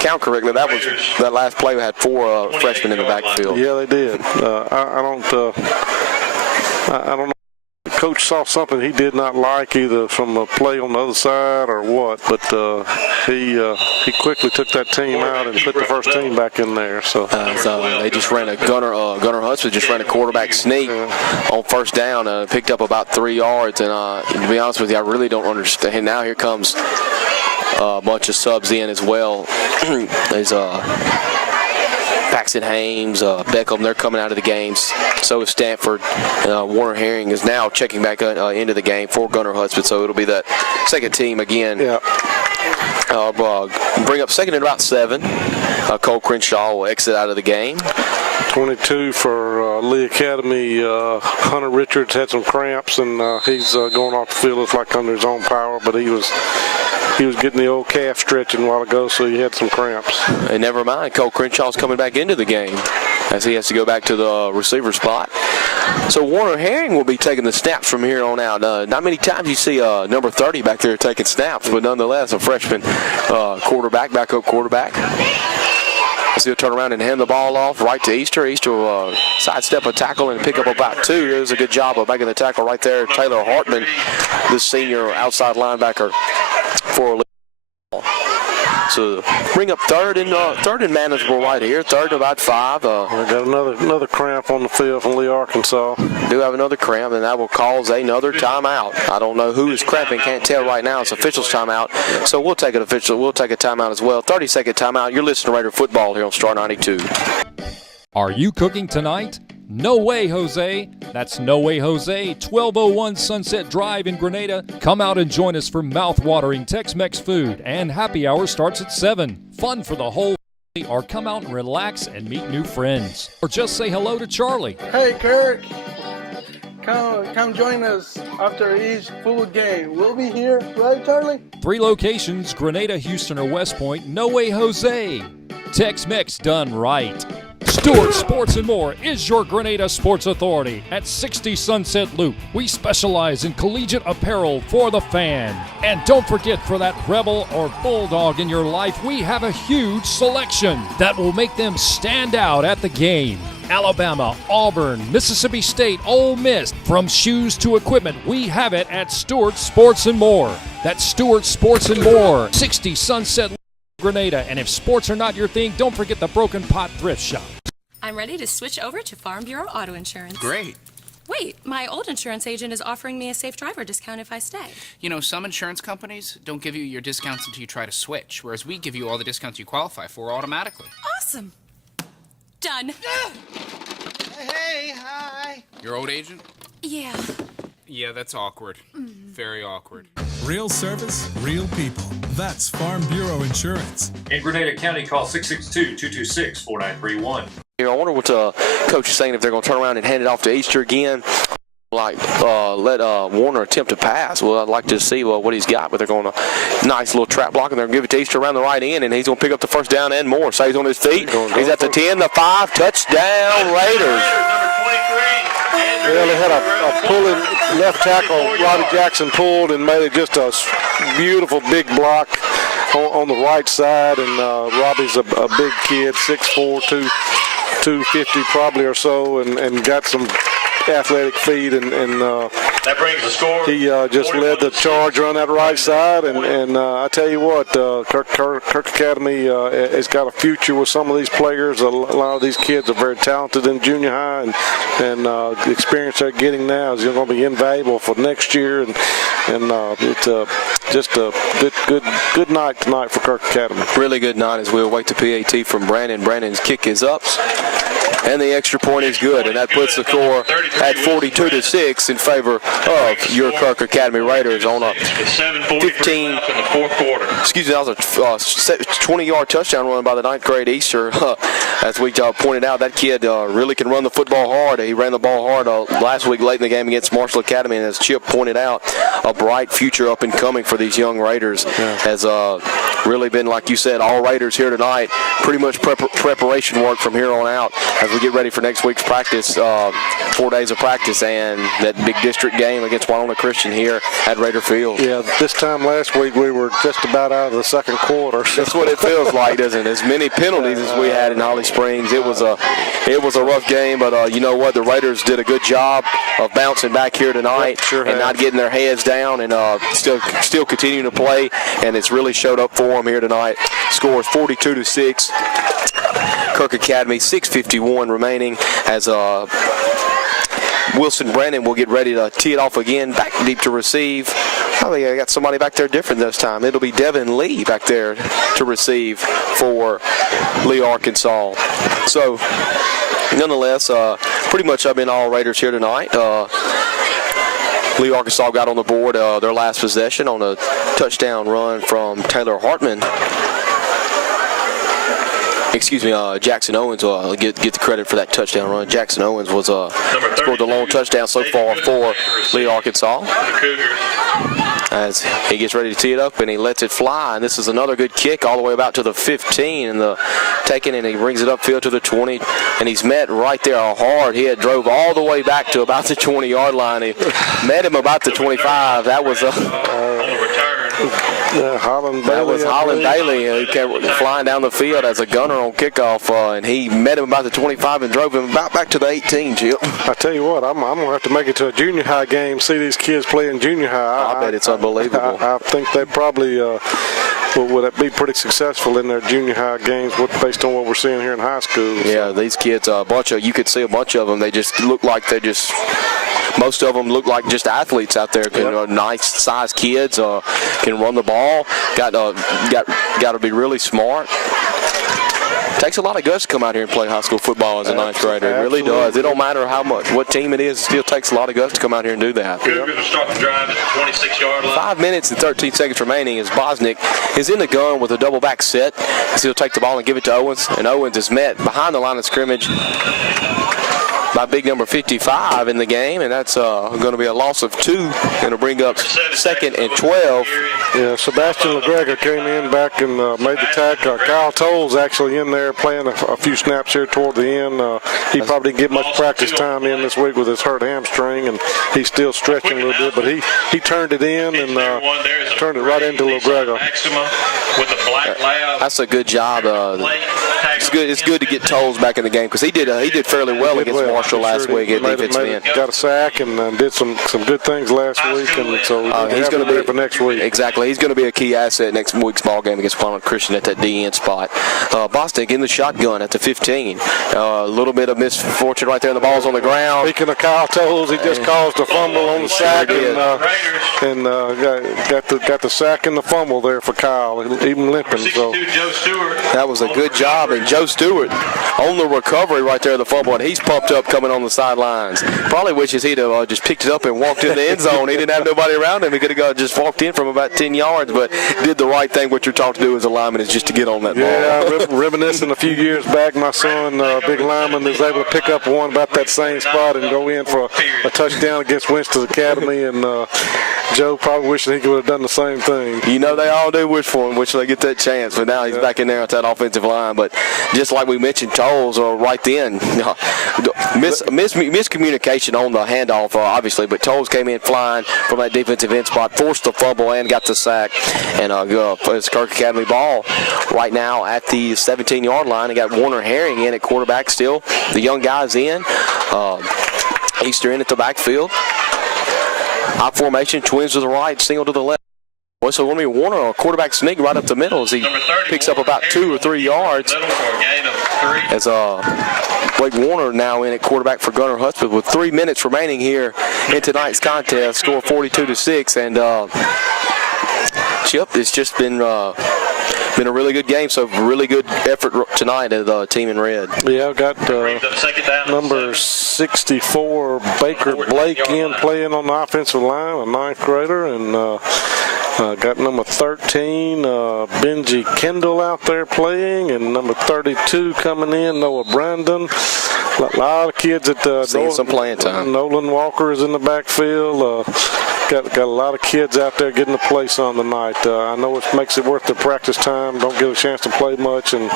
count correctly. That last play had 4 freshmen in the backfield. Yeah, they did. I don't know. Coach saw something he did not like, either from a play on the other side or what, but he quickly took that team out and put the first team back in there. So they just ran a Gunner Hudson just ran a quarterback sneak on first down, picked up about 3 yards, and to be honest with you, I really don't understand. Now here comes a bunch of subs in as well. There's Paxton Hames, Beckham, they're coming out of the games. So is Stanford. Warner Herring is now checking back into the game for Gunner Hudson. So it'll be that second team again. Yeah. Bring up second and about 7. Cole Crenshaw will exit out of the game. 22 for Lee Academy. Hunter Richards had some cramps, and he's going off the field. Looks like under his own power, but he was getting the old calf stretching a while ago, so he had some cramps. And never mind, Cole Crenshaw's coming back into the game as he has to go back to the receiver spot. So Warner Herring will be taking the snaps from here on out. Not many times you see number 30 back there taking snaps, but nonetheless, a freshman backup quarterback. As he'll turn around and hand the ball off right to Easter. Easter will sidestep a tackle and pick up about 2. It was a good job of making the tackle right there. Taylor Hartman, the senior outside linebacker for So bring up third and manageable right here. Third and about 5. We got another cramp on the field from Lee, Arkansas. Do have another cramp, and that will cause another timeout. I don't know who is cramping. Can't tell right now. It's official's timeout. So we'll take an official. We'll take a timeout as well. 30-second timeout. You're listening to Raider Football here on Star 92. Are you cooking tonight? No way, Jose. That's No Way Jose, 1201 Sunset Drive in Grenada. Come out and join us for mouth-watering Tex-Mex food, and happy hour starts at 7. Fun for the whole family, or come out and relax and meet new friends. Or just say hello to Charlie. Hey, Kirk. Come join us after each full game. We'll be here, right, Charlie? 3 locations, Grenada, Houston, or West Point. No Way Jose. Tex-Mex done right. Stewart Sports and More is your Grenada sports authority at 60 Sunset Loop. We specialize in collegiate apparel for the fan. And don't forget, for that Rebel or Bulldog in your life, we have a huge selection that will make them stand out at the game. Alabama, Auburn, Mississippi State, Ole Miss, from shoes to equipment, we have it at Stewart Sports and More. That's Stewart Sports and More, 60 Sunset Loop, Grenada. And if sports are not your thing, don't forget the Broken Pot Thrift Shop. I'm ready to switch over to Farm Bureau Auto Insurance. Great. Wait, my old insurance agent is offering me a safe driver discount if I stay. You know, some insurance companies don't give you your discounts until you try to switch, whereas we give you all the discounts you qualify for automatically. Awesome. Done. Hey, hi. Your old agent? Yeah. Yeah, that's awkward. Very awkward. Real service, real people. That's Farm Bureau Insurance. In Grenada County, call 662-226-4931. I wonder what coach is saying, if they're going to turn around and hand it off to Easter again. Let Warner attempt to pass. Well, I'd like to see what he's got, but they're going to nice little trap block, and they're going to give it to Easter around the right end, and he's going to pick up the first down and more. Stays on his feet. He's at the 10, the 5, touchdown Raiders. Well, they had a pulling left tackle. Robbie Jackson pulled and made it just a beautiful big block on the right side. And Robbie's a big kid, 6'4", 250 probably or so, and got some athletic feet, and that brings the score. He just led the charge on that right side, and I tell you what, Kirk Academy has got a future with some of these players. A lot of these kids are very talented in junior high, and the experience they're getting now is going to be invaluable for next year. And it's just a good night tonight for Kirk Academy. Really good night as we'll wait the PAT from Brandon. Brandon's kick is up, and the extra point is good, and that puts the score at 42-6 in favor of your Kirk Academy Raiders on a 15. Excuse me, that was a 20-yard touchdown run by the 9th grade Easter. As we pointed out, that kid really can run the football hard. He ran the ball hard last week late in the game against Marshall Academy, and as Chip pointed out, a bright future up and coming for these young Raiders. Has really been, like you said, all Raiders here tonight. Pretty much preparation work from here on out as we get ready for next week's practice. 4 days of practice and that big district game against Winona Christian here at Raider Field. Yeah, this time last week we were just about out of the second quarter. That's what it feels like, doesn't it? As many penalties as we had in Holly Springs. It was a rough game, but you know what? The Raiders did a good job of bouncing back here tonight and not getting their heads down, and still continuing to play, and it's really showed up for them here tonight. Score is 42-6. Kirk Academy, 6:51 remaining as Wilson Brandon will get ready to tee it off again, back deep to receive. I think I got somebody back there different this time. It'll be Devin Lee back there to receive for Lee, Arkansas. So, nonetheless, pretty much I've been all Raiders here tonight. Lee, Arkansas got on the board their last possession on a touchdown run from Taylor Hartman. Excuse me, Jackson Owens will get the credit for that touchdown run. Jackson Owens was scored the lone touchdown so far for Lee, Arkansas. As he gets ready to tee it up and he lets it fly, and this is another good kick all the way about to the 15, and and he brings it upfield to the 20, and he's met right there hard. He had drove all the way back to about the 20-yard line. He met him about the 25. That was Holland Bailey who kept flying down the field as a gunner on kickoff, and he met him about the 25 and drove him about back to the 18, Chip. I tell you what, I'm going to have to make it to a junior high game, see these kids play in junior high. I bet it's unbelievable. I think they probably would be pretty successful in their junior high games based on what we're seeing here in high school. Yeah, these kids, you could see a bunch of them. They just look like most of them look like just athletes out there. Nice sized kids, can run the ball. Got to be really smart. Takes a lot of guts to come out here and play high school football as a ninth grader. It really does. It don't matter what team it is. It still takes a lot of guts to come out here and do that. Cougars will start the drive at the 26-yard line. 5 minutes and 13 seconds remaining as Bosnick is in the gun with a double back set. He'll take the ball and give it to Owens, and Owens is met behind the line of scrimmage by big number 55 in the game, and that's going to be a loss of 2. Going to bring up 2nd and 12. Yeah, Sebastian LaGrega came in back and made the tackle. Kyle Tolles actually in there playing a few snaps here toward the end. He probably didn't get much practice time in this week with his hurt hamstring, and he's still stretching a little bit, but he turned it in and turned it right into LaGrega. That's a good job. It's good to get Tolles back in the game because he did fairly well against Marshall last week at defensive end. Got a sack and did some good things last week, and so he's going to be for next week. Exactly, he's going to be a key asset next week's ball game against Pontiac Christian at that DN spot. Bosnick in the shotgun at the 15. A little bit of misfortune right there. The ball's on the ground. Speaking of Kyle Tolles, he just caused a fumble on the sack and got the sack and the fumble there for Kyle, even limping. So that was a good job, and Joe Stewart on the recovery right there, the fumble, and he's pumped up coming on the sidelines. Probably wishes he'd have just picked it up and walked in the end zone. He didn't have nobody around him. He could have just walked in from about 10 yards, but did the right thing. What you're taught to do as a lineman is just to get on that ball. Yeah, reminiscing a few years back, my son, big lineman, was able to pick up one about that same spot and go in for a touchdown against Winston Academy, and Joe probably wishing he could have done the same thing. You know, they all do wish for him, wish they get that chance, but now he's back in there at that offensive line. But just like we mentioned, Tolles right then, miscommunication on the handoff, obviously, but Tolles came in flying from that defensive end spot, forced the fumble and got the sack, and it's Kirk Academy ball right now at the 17-yard line. They got Warner Herring in at quarterback still. The young guy's in. Easter in at the backfield. High formation, twins to the right, single to the left. So going to be Warner, a quarterback sneak right up the middle as he picks up about 2 or 3 yards. As Blake Warner now in at quarterback for Gunnar Hudspeth with 3 minutes remaining here in tonight's contest. Score 42-6, and Chip, it's just been a really good game, so really good effort tonight of the team in red. Yeah, I've got number 64, Baker Blake, in playing on the offensive line, a ninth grader, and got number 13, Benji Kendall out there playing, and number 32 coming in, Noah Brandon. A lot of kids at seeing some playing time. Nolan Walker is in the backfield. Got a lot of kids out there getting to play some tonight. I know it makes it worth their practice time. Don't get a chance to play much, and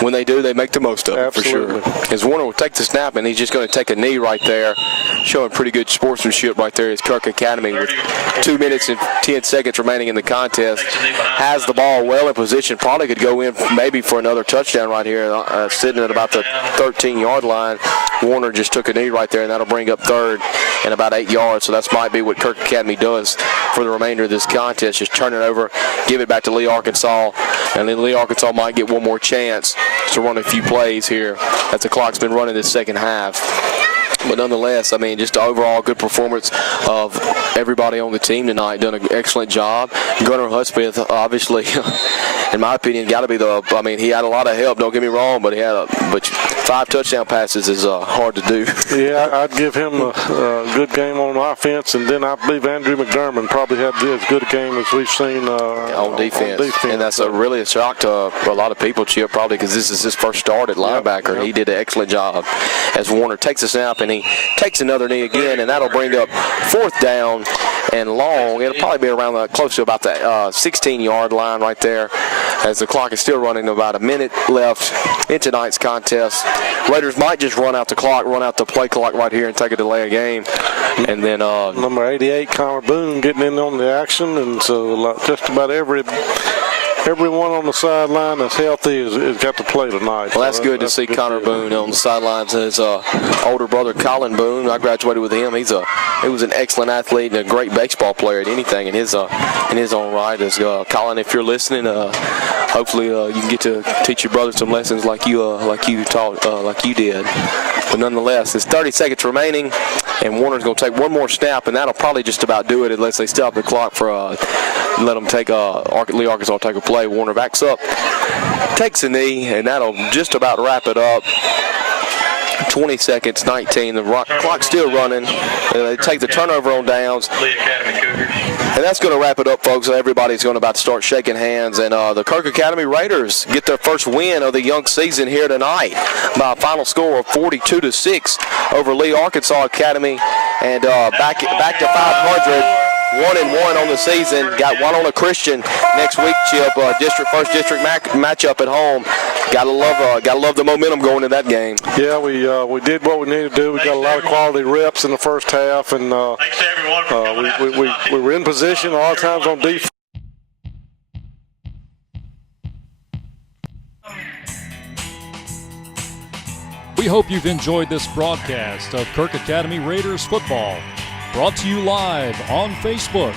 when they do, they make the most of it. Absolutely. For sure. As Warner will take the snap, and he's just going to take a knee right there, showing pretty good sportsmanship right there as Kirk Academy with 2 minutes and 10 seconds remaining in the contest. Has the ball well in position, probably could go in maybe for another touchdown right here, sitting at about the 13-yard line. Warner just took a knee right there, and that'll bring up third and about 8 yards. So that might be what Kirk Academy does for the remainder of this contest. Just turn it over, give it back to Lee Arkansas, and then Lee Arkansas might get one more chance to run a few plays here as the clock's been running this second half. But nonetheless, I mean, just an overall good performance of everybody on the team tonight. Done an excellent job. Gunnar Hudspeth, obviously, in my opinion, got to be he had a lot of help, don't get me wrong, but 5 touchdown passes is hard to do. Yeah, I'd give him a good game on offense, and then I believe Andrew McDermott probably had as good a game as we've seen on defense. And that's really a shock to a lot of people, Chip, probably because this is his first start at linebacker. Yep. He did an excellent job as Warner takes a snap, and he takes another knee again, and that'll bring up 4th down and long. It'll probably be around close to about the 16-yard line right there, as the clock is still running. About a minute left in tonight's contest. Raiders might just run out the play clock right here and take a delay of game. And then number 88, Connor Boone, getting in on the action, and so just about every everyone on the sideline that's healthy is got to play tonight. Well, that's good to see Connor Boone on the sidelines. His older brother, Colin Boone, I graduated with him. He was an excellent athlete and a great baseball player at anything in his own right. As Colin, if you're listening, hopefully you can get to teach your brother some lessons like you did. But nonetheless, there's 30 seconds remaining, and Warner's going to take one more snap, and that'll probably just about do it unless they stop the clock for let them take Lee Arkansas take a play. Warner backs up, takes a knee, and that'll just about wrap it up. 20 seconds, 19. The clock's still running. They take the turnover on downs. Lee Academy Cougars. And that's going to wrap it up, folks. Everybody's going to about to start shaking hands. And the Kirk Academy Raiders get their first win of the young season here tonight by a final score of 42-6 over Lee Arkansas Academy. And back to 500. 1-1 on the season. Got one on a Christian next week, Chip. First district matchup at home. Gotta love the momentum going into that game. Yeah, we did what we needed to do. We got a lot of quality reps in the first half, and we were in position a lot of times on defense. We hope you've enjoyed this broadcast of Kirk Academy Raiders football, brought to you live on Facebook.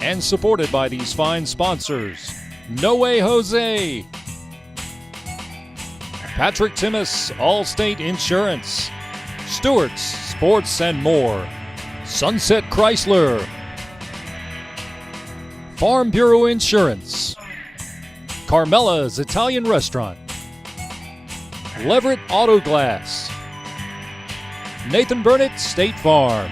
And supported by these fine sponsors: No Way Jose, Patrick Timmis, Allstate Insurance, Stewart's Sports and More, Sunset Chrysler, Farm Bureau Insurance, Carmela's Italian Restaurant, Leverett Auto Glass, Nathan Burnett State Farm,